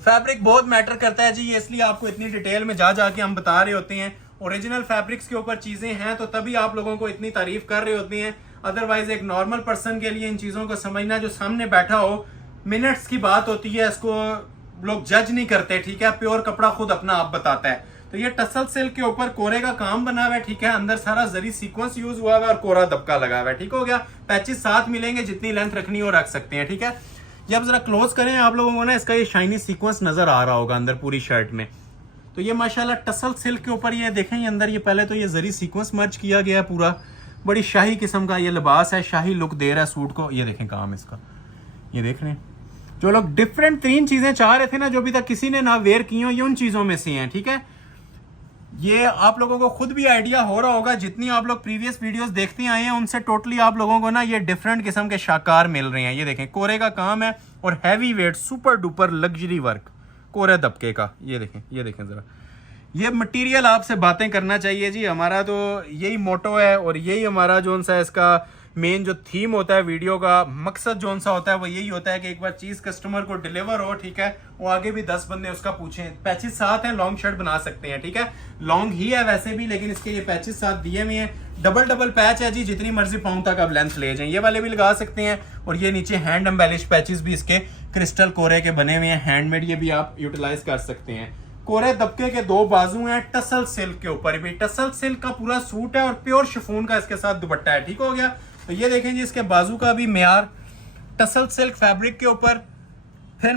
फैब्रिक बहुत मैटर करता है जी, ये इसलिए आपको इतनी डिटेल में जा जाके हम बता रहे होते हैं। ओरिजिनल फैब्रिक्स के ऊपर चीजें हैं तो तभी आप लोगों को इतनी तारीफ कर रहे होते हैं। अदरवाइज एक नॉर्मल पर्सन के लिए इन चीजों को समझना, जो सामने बैठा हो, मिनट्स की बात होती है, इसको लोग जज नहीं करते, ठीक है। प्योर कपड़ा खुद अपना आप बताता है। तो ये टसल सिल्क के ऊपर कोरे का काम बना हुआ है, ठीक है। अंदर सारा जरी सीक्वेंस यूज हुआ हुआ है और कोरा दबका लगा हुआ है, ठीक हो गया। पैचेस साथ मिलेंगे, जितनी लेंथ रखनी हो रख सकते हैं, ठीक है। जब जरा क्लोज करें आप लोगों को ना, इसका ये शाइनी सीक्वेंस नजर आ रहा होगा अंदर पूरी शर्ट में। तो ये माशाल्लाह टसल सिल्क के ऊपर ये देखें, ये अंदर ये पहले तो ये जरी सीक्वेंस मर्ज किया गया है पूरा, बड़ी शाही किस्म का ये लिबास है, शाही लुक दे रहा है सूट को। ये देखें काम इसका, ये देख रहे हैं। जो लोग डिफरेंट 3 चीजें चाह रहे थे ना, जो अभी तक किसी ने ना वेयर की हो, ये उन चीजों में से हैं, ठीक है। ये आप लोगों को खुद भी आइडिया हो रहा होगा, जितनी आप लोग प्रीवियस वीडियोस देखते आए हैं उनसे टोटली आप लोगों को ना ये डिफरेंट किस्म के शाकार मिल रहे हैं। ये देखें कोरे का काम है और heavy weight super duper luxury work कोरे दबके का। ये देखें ज़रा, ये मटेरियल आपसे बातें करना चाहिए जी। हमारा तो यही मोटो है और यही हमारा जो सा इसका मेन जो थीम होता है वीडियो का मकसद जो सा होता है वो यही होता है कि एक बार चीज़ कस्टमर को डिलीवर हो, ठीक है, वो आगे भी 10 बंदे उसका पूछें। पैचेस साथ हैं, लॉन्ग शर्ट बना सकते हैं, ठीक है, लॉन्ग ही है वैसे भी, लेकिन इसके ये पैचेस साथ दिए हुए हैं। डबल पैच है जी, जितनी मर्जी पाउंड तक आप लेंथ ले जाएं, ये वाले भी लगा सकते हैं। और ये नीचे हैंड एम्बेलिश पैचेस भी इसके क्रिस्टल कोरे के बने हुए हैं, हैंडमेड, ये भी आप यूटिलाइज कर सकते हैं। कोरे दबके के 2 बाजू हैं टसल सिल्क के ऊपर, भी टसल सिल्क का पूरा सूट है और प्योर शिफॉन का इसके साथ दुपट्टा है, ठीक हो गया। तो ये देखें जी, इसके बाजू का भी मेयार टसल सिल्क फैब्रिक के ऊपर। फिर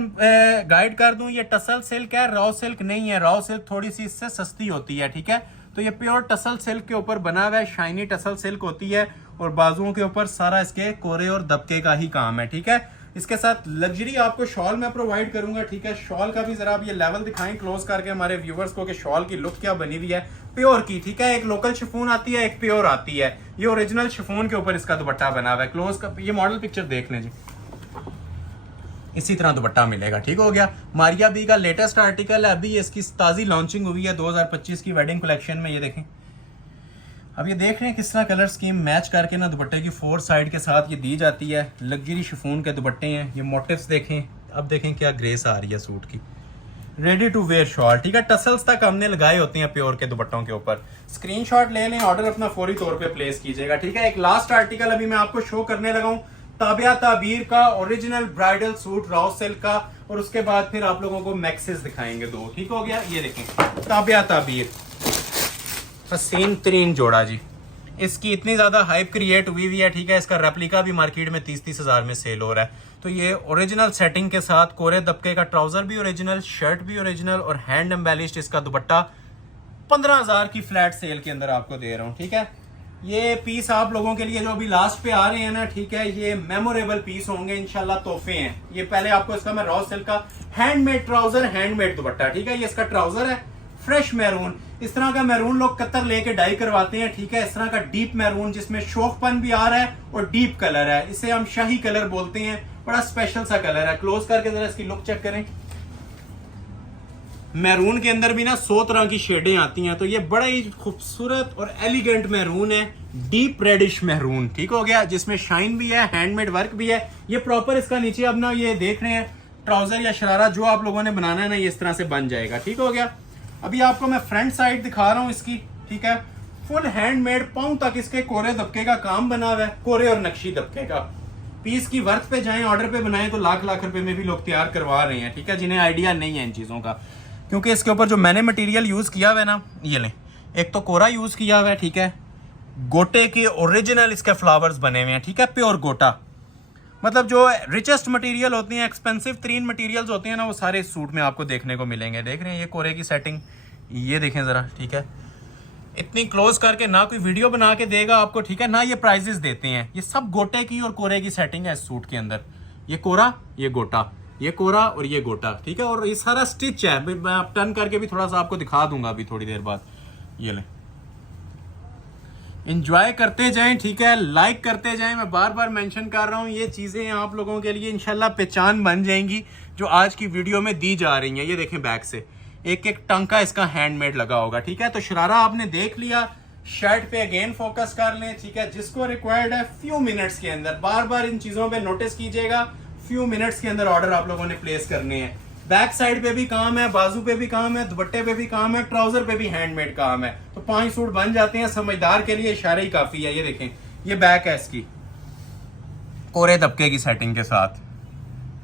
गाइड कर दूं, ये टसल सिल्क है, रॉ सिल्क नहीं है। रॉ सिल्क थोड़ी सी इससे सस्ती होती है, ठीक है। तो ये प्योर टसल सिल्क के ऊपर बना हुआ है, शाइनी टसल सिल्क होती है और बाजुओं के ऊपर सारा इसके कोरे और दबके का ही काम है, ठीक है। इसके साथ लग्जरी आपको शॉल मैं प्रोवाइड करूंगा, ठीक है। शॉल का भी जरा आप ये लेवल दिखाएं क्लोज करके हमारे व्यूवर्स को कि शॉल की लुक क्या बनी हुई है प्योर की, ठीक है। एक लोकल शिफॉन आती है, एक प्योर आती है। ये ओरिजिनल शिफॉन के ऊपर इसका दुपट्टा बना हुआ है। क्लोज का ये मॉडल पिक्चर देख लें जी, इसी तरह दुपट्टा मिलेगा, ठीक हो गया। मारिया बी का लेटेस्ट आर्टिकल है, अभी इसकी ताज़ी लॉन्चिंग हुई है 2025 की वेडिंग कलेक्शन में। ये देखें, अब ये देख रहे हैं किस तरह कलर स्कीम मैच करके ना दुपट्टे की 4 साइड के साथ ये दी जाती है। लग्जरी शिफॉन के दुपट्टे हैं। ये मोटिव्स देखें, अब देखें क्या ग्रेस आ रही है सूट की। रेडी टू वेयर शॉल, ठीक है। टसल्स तक हमने लगाए होते हैं प्योर के दुपट्टों के ऊपर। स्क्रीनशॉट ले लें, ऑर्डर अपना फौरी तौर पे प्लेस कीजिएगा, ठीक है। एक लास्ट आर्टिकल अभी मैं आपको शो करने लगा हूँ, ताबिया ताबीर का original bridal suit raw silk का, और उसके बाद फिर आप लोगों को मैक्सेस दिखाएंगे 2, ठीक हो गया। ये देखें ताबिया ताबीर, हसीन तरीन जोड़ा जी। इसकी इतनी ज्यादा हाइप क्रिएट हुई है, ठीक है। इसका रेप्लिका भी मार्केट में 30-30 हजार में सेल हो रहा है। तो ये ओरिजिनल सेटिंग के साथ कोरे दबके का ट्राउजर भी ओरिजिनल, शर्ट भी ओरिजिनल और हैंड एम्बेलिश्ड इसका दुपट्टा 15,000 की फ्लैट सेल के अंदर आपको दे रहा हूँ, ठीक है। ये पीस आप लोगों के लिए जो अभी लास्ट पे आ रहे हैं ना, ठीक है, ये मेमोरेबल पीस होंगे इंशाल्लाह, तोहफे हैं ये। पहले आपको इसका मैं रॉ सिल्क का हैंडमेड ट्राउजर, हैंडमेड दुपट्टा, ठीक है। ये इसका ट्राउजर है फ्रेश मैरून, इस तरह का मैरून लोग कतर लेके डाई करवाते हैं, ठीक है। इस तरह का डीप मैरून जिसमें शौकपन भी आ रहा है और डीप कलर है, इसे हम शाही कलर बोलते हैं। बड़ा स्पेशल सा कलर है। क्लोज करके जरा इसकी लुक चेक करें। मैरून के अंदर भी ना 100 तरह की शेडें आती हैं, तो ये बड़ा ही खूबसूरत और एलिगेंट मैरून है, डीप रेडिश मैरून, ठीक हो गया, जिसमें शाइन भी है, हैंडमेड वर्क भी है। ये प्रॉपर इसका नीचे अब ना ये देख रहे हैं ट्राउजर या शरारा जो आप लोगों ने बनाना है ना, ये इस तरह से बन जाएगा, ठीक हो गया। अभी आपको मैं फ्रंट साइड दिखा रहा हूँ इसकी, ठीक है। फुल हैंडमेड, पाँव तक इसके कोरे दबके का काम बना हुआ है, कोरे और नक्शी दबके का। पीस की वर्थ पे जाएं, ऑर्डर पे बनाएं तो लाख लाख रुपए में भी लोग तैयार करवा रहे हैं, ठीक है, जिन्हें आइडिया नहीं है इन चीजों का। क्योंकि इसके ऊपर जो मैंने मटेरियल यूज किया हुआ है ना, ये लें, एक तो कोरा यूज किया हुआ है, ठीक है, गोटे के ओरिजिनल इसके फ्लावर्स बने हुए हैं, ठीक है, प्योर गोटा। मतलब जो रिचेस्ट मटेरियल होती हैं, एक्सपेंसिव तरीन मटेरियल्स होते हैं ना, वो सारे इस सूट में आपको देखने को मिलेंगे। देख रहे हैं ये कोरे की सेटिंग, ये देखें जरा, ठीक है। इतनी क्लोज करके ना कोई वीडियो बना के देगा आपको, ठीक है, ना ये प्राइजेस देते हैं। ये सब गोटे की और कोरे की सेटिंग है इस सूट के अंदर। ये कोरा, ये गोटा, ये कोरा और ये गोटा, ठीक है। और ये सारा स्टिच है, मैं आप टर्न करके भी थोड़ा सा आपको दिखा दूंगा अभी थोड़ी देर बाद। ये लें, इंजॉय करते जाएं, ठीक है, लाइक करते जाएं। मैं बार बार मेंशन कर रहा हूं, ये चीजें आप लोगों के लिए इंशाल्लाह पहचान बन जाएंगी जो आज की वीडियो में दी जा रही हैं। ये देखें बैक से एक एक टंका इसका हैंडमेड लगा होगा, ठीक है। तो शरारा आपने देख लिया, शर्ट पे अगेन फोकस कर लें, ठीक है। जिसको रिक्वायर्ड है फ्यू मिनट्स के अंदर, बार बार इन चीजों पे नोटिस कीजिएगा, फ्यू मिनट्स के अंदर ऑर्डर आप लोगों ने प्लेस करने हैं। बैक साइड पे भी काम है, बाजू पे भी काम है, दुपट्टे पे भी काम है, ट्राउजर पे भी हैंडमेड काम है। तो 5 सूट बन जाते हैं। समझदार के लिए इशारा ही काफी है। ये देखें, ये बैक है इसकी, कोरे दबके की सेटिंग के साथ,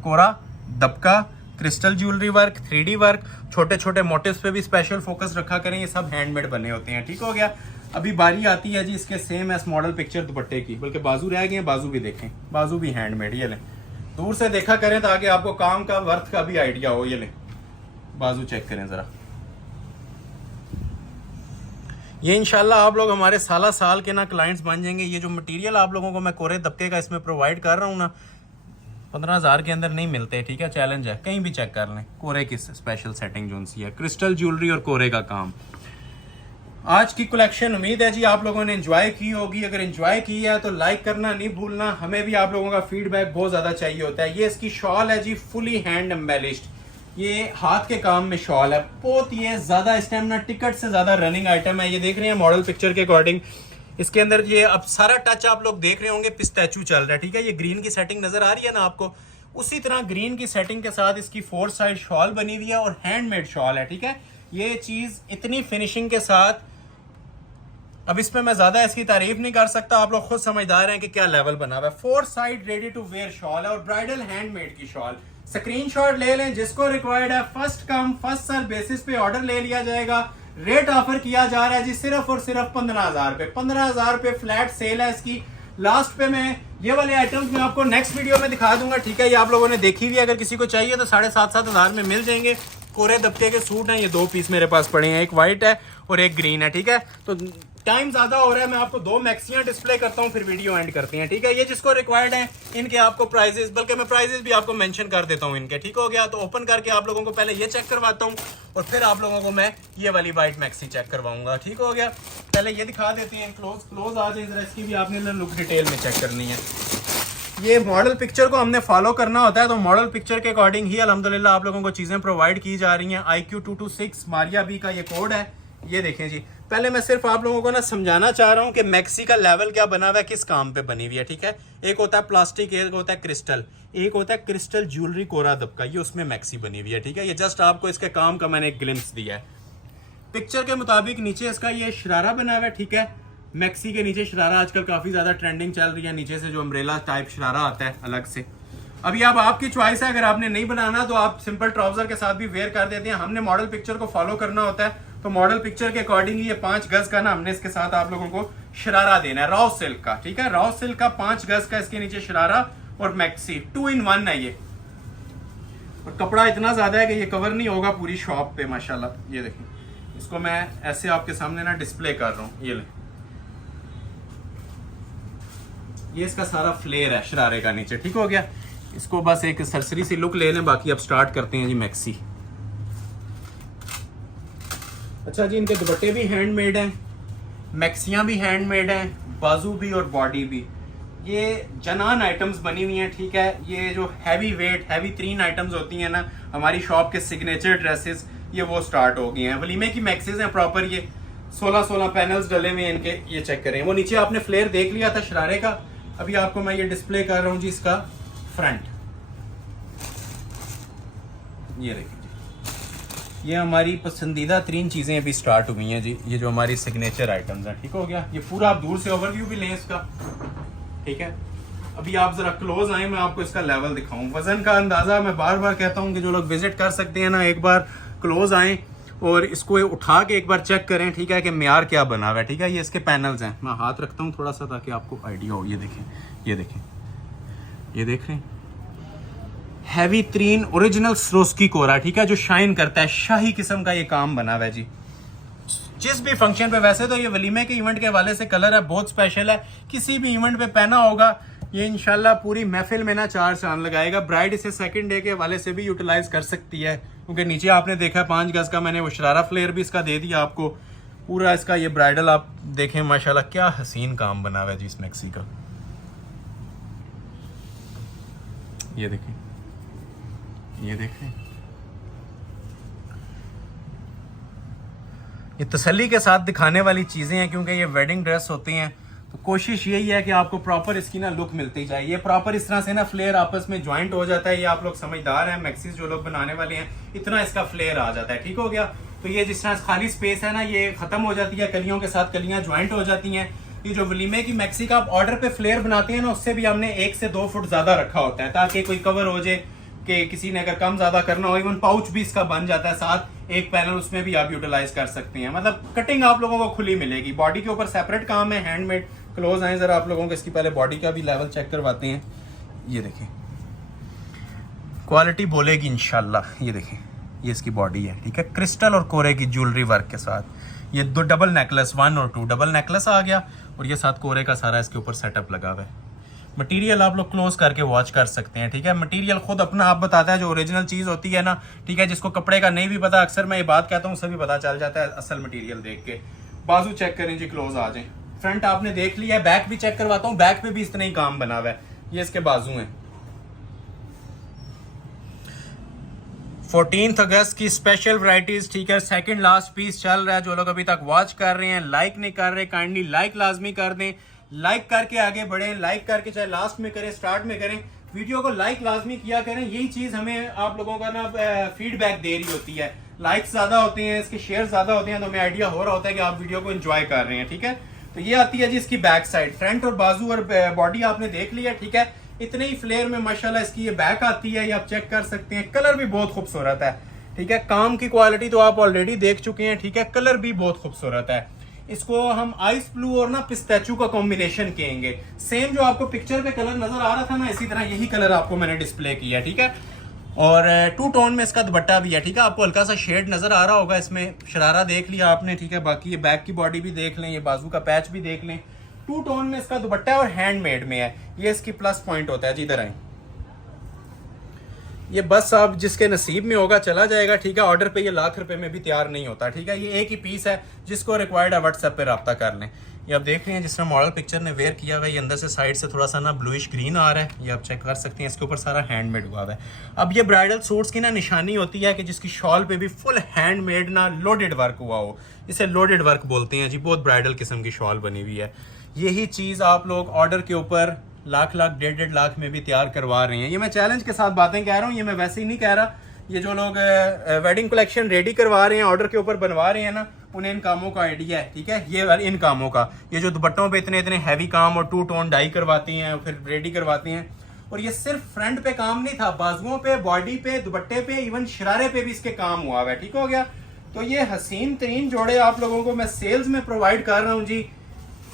कोरा दबका, crystal jewellery work, 3D work, छोटे छोटे मोटिव्स पे भी स्पेशल फोकस रखा करें। ये सब हैंडमेड बने होते हैं, ठीक हो गया। अभी बारी आती है जी इसके सेम एस मॉडल पिक्चर दुपट्टे की, बल्कि बाजू रह गए, बाजू भी देखें, बाजू भी हैंडमेड। ये लें, दूर से देखा करें ताकि आपको काम का वर्थ का भी आइडिया हो। ये लें, बाजू चेक करें जरा। ये इंशाल्लाह आप लोग हमारे साल के ना क्लाइंट्स बन जाएंगे। ये जो मटेरियल आप लोगों को मैं कोरे दबके का इसमें प्रोवाइड कर रहा हूँ ना, 15,000 के अंदर नहीं मिलते, ठीक है। चैलेंज है, कहीं भी चेक कर लें। कोरे की स्पेशल सेटिंग जो सी है, क्रिस्टल ज्वेलरी और कोरे का काम। आज की कलेक्शन उम्मीद है जी आप लोगों ने एंजॉय की होगी। अगर एंजॉय की है तो लाइक करना नहीं भूलना, हमें भी आप लोगों का फीडबैक बहुत ज्यादा चाहिए होता है। ये इसकी शॉल है जी, फुली हैंड एम्बेलिश्ड, ये हाथ के काम में शॉल है। बहुत ये ज्यादा स्टेमिना टिकट से ज्यादा रनिंग आइटम है। ये देख रहे हैं मॉडल पिक्चर के अकॉर्डिंग इसके अंदर ये अब सारा टच आप लोग देख रहे होंगे पिस्ताचू चल रहा है, ठीक है। ये ग्रीन की सेटिंग नजर आ रही है ना आपको, उसी तरह ग्रीन की सेटिंग के साथ इसकी 4 साइड शॉल बनी हुई है और हैंडमेड शॉल है, ठीक है। ये चीज इतनी फिनिशिंग के साथ, अब इसमें मैं ज्यादा इसकी तारीफ नहीं कर सकता, आप लोग खुद समझदार हैं कि क्या लेवल बना हुआ है। 4 side ready to wear shawl है और ब्राइडल हैंडमेड की शॉल। स्क्रीनशॉट ले लें जिसको रिक्वायर्ड है, first come first serve basis पे ऑर्डर ले लिया जाएगा। रेट ऑफर किया जा रहा है जी सिर्फ और सिर्फ 15,000 रुपए। 15,000 रुपए फ्लैट सेल है इसकी। लास्ट पे मैं ये वाले आइटम्स मैं आपको नेक्स्ट वीडियो में दिखा दूंगा, ठीक है। ये आप लोगों ने देखी हुई है, अगर किसी को चाहिए तो 7,500 में मिल जाएंगे। कोरे दबके के सूट हैं, ये 2 पीस मेरे पास पड़े हैं, एक व्हाइट है और एक ग्रीन है, ठीक है। तो टाइम ज्यादा हो रहा है, मैं आपको 2 मैक्सियां डिस्प्ले करता हूं, फिर वीडियो एंड करते हैं, ठीक है। ये जिसको रिक्वायर्ड है इनके आपको प्राइजेस, बल्कि मैं प्राइजेस भी आपको मेंशन कर देता हूं इनके, ठीक हो गया। तो ओपन करके आप लोगों को पहले ये चेक करवाता हूं और फिर आप लोगों को मैं ये वाली व्हाइट मैक्सी चेक करवाऊंगा, ठीक हो गया। पहले ये दिखा देते हैं, क्लोज आ जाए जरा, इसकी भी आपने लुक डिटेल में चेक करनी है। ये मॉडल पिक्चर को हमने फॉलो करना होता है, तो मॉडल पिक्चर के अकॉर्डिंग ही अल्हम्दुलिल्लाह आप लोगों को चीजें प्रोवाइड की जा रही हैं। IQ226 मारिया बी का ये कोड है, ये देखें जी। पहले मैं सिर्फ आप लोगों को ना समझाना चाह रहा हूँ कि मैक्सी का लेवल क्या बना हुआ है, किस काम पे बनी हुई है, ठीक है। एक होता है प्लास्टिक, एक होता है क्रिस्टल, एक होता है क्रिस्टल ज्वेलरी कोरा दबका, ये उसमें मैक्सी बनी हुई है, ठीक है। ये जस्ट आपको इसके काम का मैंने एक ग्लिम्स दिया है। पिक्चर के मुताबिक नीचे इसका ये शरारा बना हुआ है, ठीक है। मैक्सी के नीचे शरारा आजकल काफी ज्यादा ट्रेंडिंग चल रही है, नीचे से जो अम्ब्रेला टाइप शरारा आता है अलग से। अभी आप आपकी चॉइस है, अगर आपने नहीं बनाना तो आप सिंपल ट्राउजर के साथ भी वेयर कर देते हैं। हमने मॉडल पिक्चर को फॉलो करना होता है, तो मॉडल पिक्चर के अकॉर्डिंग ये 5 गज का ना हमने इसके साथ आप लोगों को शरारा देना है, रॉ सिल्क का, ठीक है। रॉ सिल्क का 5 गज का इसके नीचे शरारा और मैक्सी 2 in 1 है ये। और कपड़ा इतना ज्यादा है कि ये कवर नहीं होगा पूरी शॉप पे माशाल्लाह। ये देखिए, इसको मैं ऐसे आपके सामने ना डिस्प्ले कर रहा हूँ, ये ले, ये इसका सारा फ्लेयर है शरारे का नीचे, ठीक हो गया। इसको बस एक सरसरी सी लुक ले लें, बाकी अब स्टार्ट करते हैं जी मैक्सी। अच्छा जी, इनके दुपट्टे भी हैंडमेड हैं, मैक्सियां भी हैंडमेड हैं, बाजू भी और बॉडी भी। ये जनान आइटम्स बनी हुई हैं, ठीक है। ये जो हैवी वेट हैवी 3 आइटम्स होती हैं ना हमारी शॉप के सिग्नेचर ड्रेसेस, ये वो स्टार्ट हो गई हैं। वलीमे की मैक्सीज हैं प्रॉपर, ये 16 पैनल्स डले हुए हैं इनके, ये चेक करें। वो नीचे आपने फ्लेयर देख लिया था शरारे का, अभी आपको मैं ये डिस्प्ले कर रहा हूँ जी इसका फ्रंट। ये देखिए, ये हमारी पसंदीदा 3 चीजें अभी स्टार्ट हुई हैं जी, ये जो हमारी सिग्नेचर आइटम्स हैं, ठीक हो गया। ये पूरा आप दूर से ओवरव्यू भी लें इसका, ठीक है। अभी आप जरा क्लोज आए, मैं आपको इसका लेवल दिखाऊं। वजन का अंदाजा मैं बार बार कहता हूं कि जो लोग विजिट कर सकते हैं ना, एक बार क्लोज आए और इसको उठा के एक बार चेक करें, ठीक है, कि म्यार क्या बना हुआ है, ठीक है। ये इसके पैनल्स हैं, मैं हाथ रखता हूँ थोड़ा सा ताकि आपको आइडिया हो। ये देखें, ये देखें, ये देख रहे हैं, हैवी 3 ओरिजिनल स्रोस्की कोरा, ठीक है, जो शाइन करता है, शाही किस्म का ये काम बना हुआ है जी। जिस भी फंक्शन पे, वैसे तो ये वलीमे के इवेंट के हवाले से कलर है बहुत स्पेशल है, किसी भी इवेंट पे पहना होगा ये इंशाल्लाह पूरी महफिल में ना 4 चांद लगाएगा। ब्राइड इसे सेकंड डे के हवाले से भी यूटिलाइज कर सकती है, क्योंकि नीचे आपने देखा 5 गज का मैंने वो शरारा फ्लेयर भी इसका दे दिया आपको। पूरा इसका ये ब्राइडल आप देखें, माशाल्लाह क्या हसीन काम बना हुआ है जी इस मैक्सी का। ये देखें, ये देखें, ये तसल्ली के साथ दिखाने वाली चीजें हैं, क्योंकि ये वेडिंग ड्रेस होती हैं, तो कोशिश यही है कि आपको प्रॉपर इसकी ना लुक मिलती जाए। ये प्रॉपर इस तरह से ना फ्लेयर आपस में ज्वाइंट हो जाता है। ये आप लोग समझदार हैं, मैक्सीज जो लोग बनाने वाले हैं, इतना इसका फ्लेयर आ जाता है, ठीक हो गया। तो ये जिस तरह खाली स्पेस है ना, ये खत्म हो जाती है, कलियों के साथ कलियां ज्वाइंट हो जाती हैं। ये जो वलीमे की मैक्सी का आप ऑर्डर पे फ्लेयर बनाते हैं ना, उससे भी हमने 1 से 2 फुट ज्यादा रखा होता है, ताकि कोई कवर हो जाए कि किसी ने अगर कम ज्यादा करना हो। इवन पाउच भी इसका बन जाता है, साथ एक पैनल उसमें भी आप यूटिलाइज कर सकते हैं। मतलब कटिंग आप लोगों को खुली मिलेगी। बॉडी के ऊपर सेपरेट काम है, हैंडमेड। क्लोज आए जरा, आप लोगों को इसकी पहले बॉडी का भी लेवल चेक करवाते हैं। ये देखें, क्वालिटी बोलेगी इंशाल्लाह। ये देखें, ये इसकी बॉडी है, ठीक है, क्रिस्टल और कोरे की ज्वेलरी वर्क के साथ। ये 2 डबल नेकलेस, 1 और 2 डबल नेकलेस आ गया, और ये साथ कोरे का सारा इसके ऊपर सेटअप लगा हुआ है। मटेरियल आप लोग क्लोज करके वॉच कर सकते हैं, ठीक है। मटेरियल खुद अपना आप बताता है, जो ओरिजिनल चीज होती है ना, ठीक है, जिसको कपड़े का नहीं भी पता, अक्सर मैं ये बात कहता हूँ, सभी पता चल जाता है असल मटेरियल देख के। बाजू चेक करें जी, क्लोज आ जाए। फ्रंट आपने देख लिया है, बैक भी चेक करवाता हूँ, बैक पे भी इतना ही काम बना हुआ है। ये इसके बाजू हैं। 14 अगस्त की स्पेशल वैरायटीज, ठीक है, सेकंड लास्ट पीस चल रहा है। जो लोग अभी तक वॉच कर रहे हैं, लाइक नहीं कर रहे, काइंडली लाइक लाजमी कर दें। लाइक करके आगे बढ़े, लाइक करके चाहे लास्ट में करें स्टार्ट में करें, वीडियो को लाइक लाजमी किया करें। यही चीज हमें आप लोगों का ना फीडबैक दे रही होती है। लाइक्स ज्यादा होते हैं, इसके शेयर ज्यादा होते हैं, तो हमें आइडिया हो रहा होता है कि आप वीडियो को एंजॉय कर रहे हैं, ठीक है। तो ये आती है जी इसकी बैक साइड। फ्रंट और बाजू और बॉडी आपने देख लिया, ठीक है। इतने ही फ्लेयर में माशाल्लाह इसकी ये बैक आती है, ये आप चेक कर सकते हैं। कलर भी बहुत खूबसूरत है, ठीक है। काम की क्वालिटी तो आप ऑलरेडी देख चुके हैं, ठीक है। कलर भी बहुत खूबसूरत है। इसको हम आइस ब्लू और ना पिस्ताचू का कॉम्बिनेशन कहेंगे। सेम जो आपको पिक्चर पे कलर नजर आ रहा था ना, इसी तरह यही कलर आपको मैंने डिस्प्ले किया, ठीक है। और 2 टोन में इसका दुपट्टा भी है, ठीक है। आपको हल्का सा शेड नजर आ रहा होगा इसमें, शरारा देख लिया आपने, ठीक है। बाकी ये बैक की बॉडी भी देख लें, ये बाजू का पैच भी देख लें। 2 टोन में इसका दुपट्टा है और हैंडमेड में है। ये इसकी प्लस पॉइंट होता है जी। इधर आए, ये बस आप जिसके नसीब में होगा चला जाएगा, ठीक है। ऑर्डर पे ये लाख रुपए में भी तैयार नहीं होता, ठीक है। ये एक ही पीस है, जिसको रिक्वायर्ड है व्हाट्सएप पे रब्ता कर लें। ये आप देख रहे हैं जिस तरह मॉडल पिक्चर ने वेयर किया हुआ है। ये अंदर से साइड से थोड़ा सा ना ब्लूइश ग्रीन आ रहा है, ये आप चेक कर सकते हैं। इसके ऊपर सारा हैंडमेड हुआ है। अब ये ब्राइडल सूट्स की ना निशानी होती है कि जिसकी शॉल पे भी फुल हैंडमेड ना लोडेड वर्क हुआ हो, इसे लोडेड वर्क बोलते हैं जी। बहुत ब्राइडल किस्म की शॉल बनी हुई है। यही चीज़ आप लोग ऑर्डर के ऊपर लाख लाख 1.5 लाख में भी तैयार करवा रहे हैं। ये मैं चैलेंज के साथ बातें कह रहा हूँ, ये मैं वैसे ही नहीं कह रहा। ये जो लोग वेडिंग कलेक्शन रेडी करवा रहे हैं, ऑर्डर के ऊपर बनवा रहे हैं ना, उन्हें इन कामों का आइडिया है, ठीक है। ये इन कामों का, ये जो दुपट्टों पे इतने इतने हैवी काम और 2 टोन डाई करवाती हैं, फिर रेडी करवाती हैं। और ये सिर्फ फ्रंट पे काम नहीं था, बाजुओं पे, बॉडी पे, दुपट्टे पे, इवन शरारे पे भी इसके काम हुआ है, ठीक हो गया। तो ये हसीन तरीन जोड़े आप लोगों को मैं सेल्स में प्रोवाइड कर रहा हूँ जी।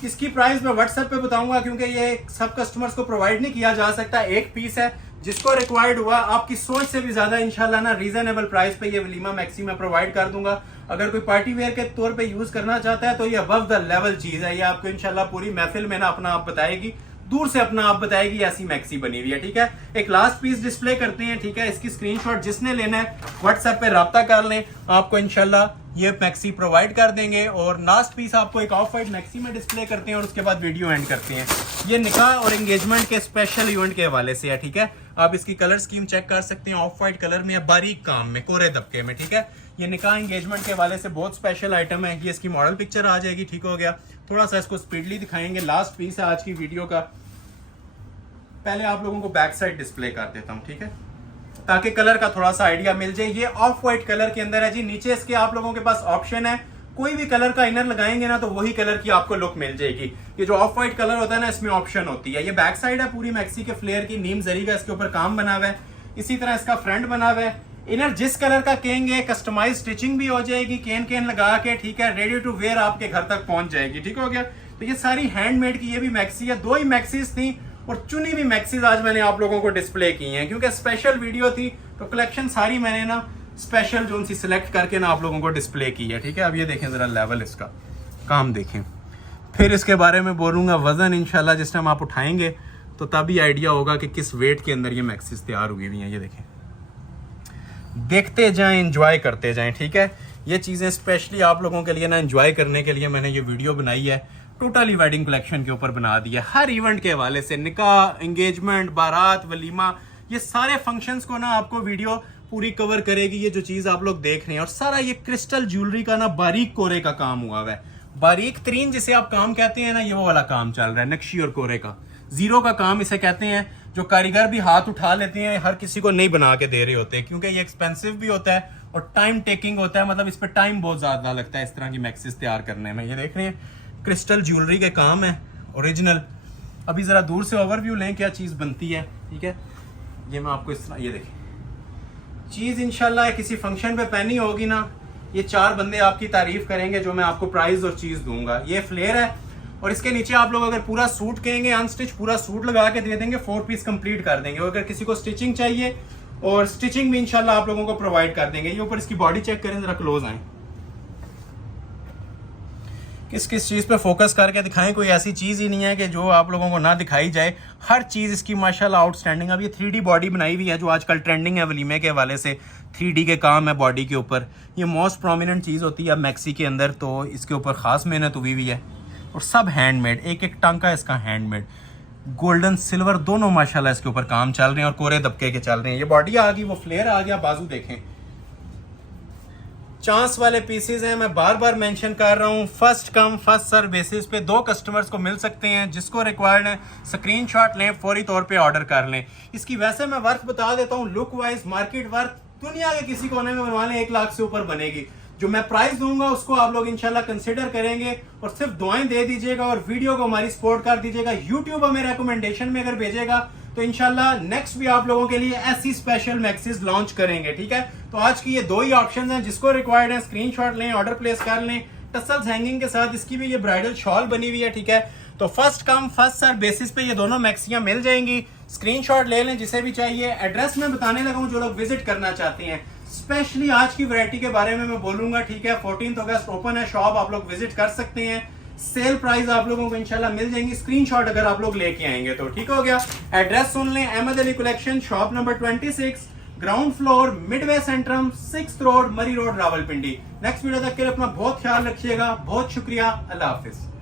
इसकी प्राइस मैं व्हाट्सएप पे बताऊंगा, क्योंकि ये सब कस्टमर्स को प्रोवाइड नहीं किया जा सकता। एक पीस है, जिसको रिक्वायर्ड हुआ आपकी सोच से भी ज्यादा इंशाल्लाह ना रीजनेबल प्राइस पे ये वलीमा मैक्सी में प्रोवाइड कर दूंगा। अगर कोई पार्टी वेयर के तौर पे यूज करना चाहता है तो ये अबव द लेवल चीज है। ये आपको इंशाल्लाह पूरी महफिल में ना अपना आप बताएगी, दूर से अपना आप बताएगी, ऐसी मैक्सी बनी हुई है, ठीक है। एक लास्ट पीस डिस्प्ले करते हैं, ठीक है। इसकी स्क्रीनशॉट जिसने लेना है व्हाट्सएप पे राब्ता कर लें, आपको इंशाल्लाह ये मैक्सी प्रोवाइड कर देंगे। और लास्ट पीस आपको एक ऑफ वाइट मैक्सी में डिस्प्ले करते हैं और उसके बाद वीडियो एंड करते हैं। ये निकाह और एंगेजमेंट के स्पेशल इवेंट के हवाले से है, ठीक है। आप इसकी कलर स्कीम चेक कर सकते हैं, ऑफ वाइट कलर में, बारीक काम में, कोरे दबके में, ठीक है। ये निकाह एंगेजमेंट के हवाले से बहुत स्पेशल आइटम है। ये इसकी मॉडल पिक्चर आ जाएगी, ठीक हो गया। थोड़ा सा इसको स्पीडली दिखाएंगे। लास्ट पीस है आज की वीडियो का। पहले आप लोगों को बैक साइड डिस्प्ले कर देता हूँ, ठीक है, ताकि कलर का थोड़ा सा आइडिया मिल जाए। ये ऑफ वाइट कलर के अंदर है जी। नीचे इसके आप लोगों के पास ऑप्शन है, कोई भी कलर का इनर लगाएंगे ना तो वही कलर की आपको लुक मिल जाएगी। ये जो ऑफ वाइट कलर होता है ना, इसमें ऑप्शन होती है। ये बैक साइड है पूरी मैक्सी के फ्लेयर की, नीम जरी का इसके ऊपर काम बना हुआ है। इसी तरह इसका फ्रंट बना हुआ है। इनर जिस कलर का कहेंगे कस्टमाइज स्टिचिंग भी हो जाएगी, केन लगा के, ठीक है। रेडी टू वेयर आपके घर तक पहुंच जाएगी, ठीक हो गया। तो ये सारी हैंडमेड की ये भी मैक्सी है। 2 ही मैक्सीज थी और चुनी हुई मैक्सीज आज मैंने आप लोगों को डिस्प्ले की हैं, क्योंकि स्पेशल वीडियो थी तो कलेक्शन सारी मैंने ना स्पेशल जो सी सिलेक्ट करके ना आप लोगों को डिस्प्ले की है, ठीक है। अब ये देखें जरा लेवल, इसका काम देखें। फिर इसके बारे में बोलूंगा वजन इंशाल्लाह जिस टाइम आप उठाएंगे तो तभी आइडिया होगा कि किस वेट के अंदर ये मैक्सीज तैयार हुई हुई हैं। ये देखें, देखते जाएं, एंजॉय करते जाएं, ठीक है। ये चीजें स्पेशली आप लोगों के लिए ना एंजॉय करने के लिए मैंने ये वीडियो बनाई है। टोटली वेडिंग कलेक्शन के ऊपर बना दी है। हर इवेंट के हवाले से, निकाह, एंगेजमेंट, बारात, वलीमा, ये सारे फंक्शंस को ना आपको वीडियो पूरी कवर करेगी। ये जो चीज आप लोग देख रहे हैं, और सारा ये क्रिस्टल ज्वेलरी का ना बारीक कोरे का काम हुआ है। बारीक तरीन जिसे आप काम कहते हैं ना, ये वो वाला काम चल रहा है, नक्शी और कोरे का, जीरो का काम इसे कहते हैं। जो कारीगर भी हाथ उठा लेते हैं, हर किसी को नहीं बना के दे रहे होते, क्योंकि ये एक्सपेंसिव भी होता है और टाइम टेकिंग होता है। मतलब इस पर टाइम बहुत ज्यादा लगता है इस तरह की मैक्सीज तैयार करने में। ये देख रहे हैं क्रिस्टल ज्वेलरी के काम है, ओरिजिनल। अभी जरा दूर से ओवरव्यू लें क्या चीज बनती है, ठीक है। ये मैं आपको इस तरह, ये देखिए चीज इंशाल्लाह किसी फंक्शन पे पहनी होगी ना, ये 4 बंदे आपकी तारीफ करेंगे जो मैं आपको प्राइस और चीज दूंगा। ये फ्लेयर है और इसके नीचे आप लोग अगर पूरा सूट कहेंगे अनस्टिच, पूरा सूट लगा के दे देंगे, 4 पीस कंप्लीट कर देंगे। अगर किसी को स्टिचिंग चाहिए और स्टिचिंग भी इंशाल्लाह आप लोगों को प्रोवाइड कर देंगे। ये ऊपर इसकी बॉडी चेक करें, जरा क्लोज आए। किस किस चीज़ पे फोकस करके दिखाएं, कोई ऐसी चीज़ ही नहीं है कि जो आप लोगों को ना दिखाई जाए। हर चीज़ इसकी माशाल्लाह आउटस्टैंडिंग। अब ये 3D बॉडी बनाई हुई है जो आजकल ट्रेंडिंग है वलीमे के हवाले से। 3D के काम है बॉडी के ऊपर, ये मोस्ट प्रोमिनेंट चीज़ होती है अब मैक्सी के अंदर, तो इसके ऊपर ख़ास मेहनत हुई हुई है और सब हैंडमेड, एक एक टांका इसका हैंडमेड। गोल्डन सिल्वर दोनों माशाल्लाह इसके ऊपर काम चल रहे हैं और कोरे दबके के चल रहे हैं। ये बॉडी आ गई, वो फ्लेयर आ गया, बाजू देखें, चांस वाले पीसेस हैं। मैं बार बार मेंशन कर रहा हूँ, first come first serve basis पे 2 कस्टमर्स को मिल सकते हैं। जिसको रिक्वायर्ड है स्क्रीनशॉट लें, फौरी तौर पे ऑर्डर कर लें। इसकी वैसे मैं वर्थ बता देता हूँ, लुक वाइज मार्केट वर्थ दुनिया के किसी कोने में बनवा लें 1 लाख से ऊपर बनेगी। जो मैं प्राइस दूंगा उसको आप लोग इंशाल्लाह कंसिडर करेंगे और सिर्फ दुआएं दे दीजिएगा और वीडियो को हमारी सपोर्ट कर दीजिएगा। यूट्यूब हमें रेकमेंडेशन में अगर भेजेगा तो इंशाल्लाह नेक्स्ट भी आप लोगों के लिए ऐसी स्पेशल मैक्सीज लॉन्च करेंगे, ठीक है। तो आज की ये 2 ही ऑप्शन हैं, जिसको रिक्वायर्ड है स्क्रीनशॉट लें, ऑर्डर प्लेस कर लें। टसल्स हैंगिंग के साथ इसकी भी ये ब्राइडल शॉल बनी हुई है, ठीक है। तो first come first serve basis पे ये दोनों मैक्सियां मिल जाएंगी। स्क्रीनशॉट ले लें जिसे भी चाहिए। एड्रेस मैं बताने लगा हूं जो लोग विजिट करना चाहते हैं। स्पेशली आज की वैरायटी के बारे में मैं बोलूंगा, ठीक है। 14 अगस्त ओपन है शॉप, आप लोग विजिट कर सकते हैं। सेल प्राइस आप लोगों को इंशाल्लाह मिल जाएंगी, स्क्रीनशॉट अगर आप लोग लेके आएंगे तो ठीक हो गया। एड्रेस सुन लें, Ahmed Ali collection, shop number 26, ground floor, midway centrum, 6th road, Murree road, Rawalpindi. Next video तक के लिए अपना बहुत ख्याल रखिएगा। बहुत शुक्रिया, अल्लाह हाफिज।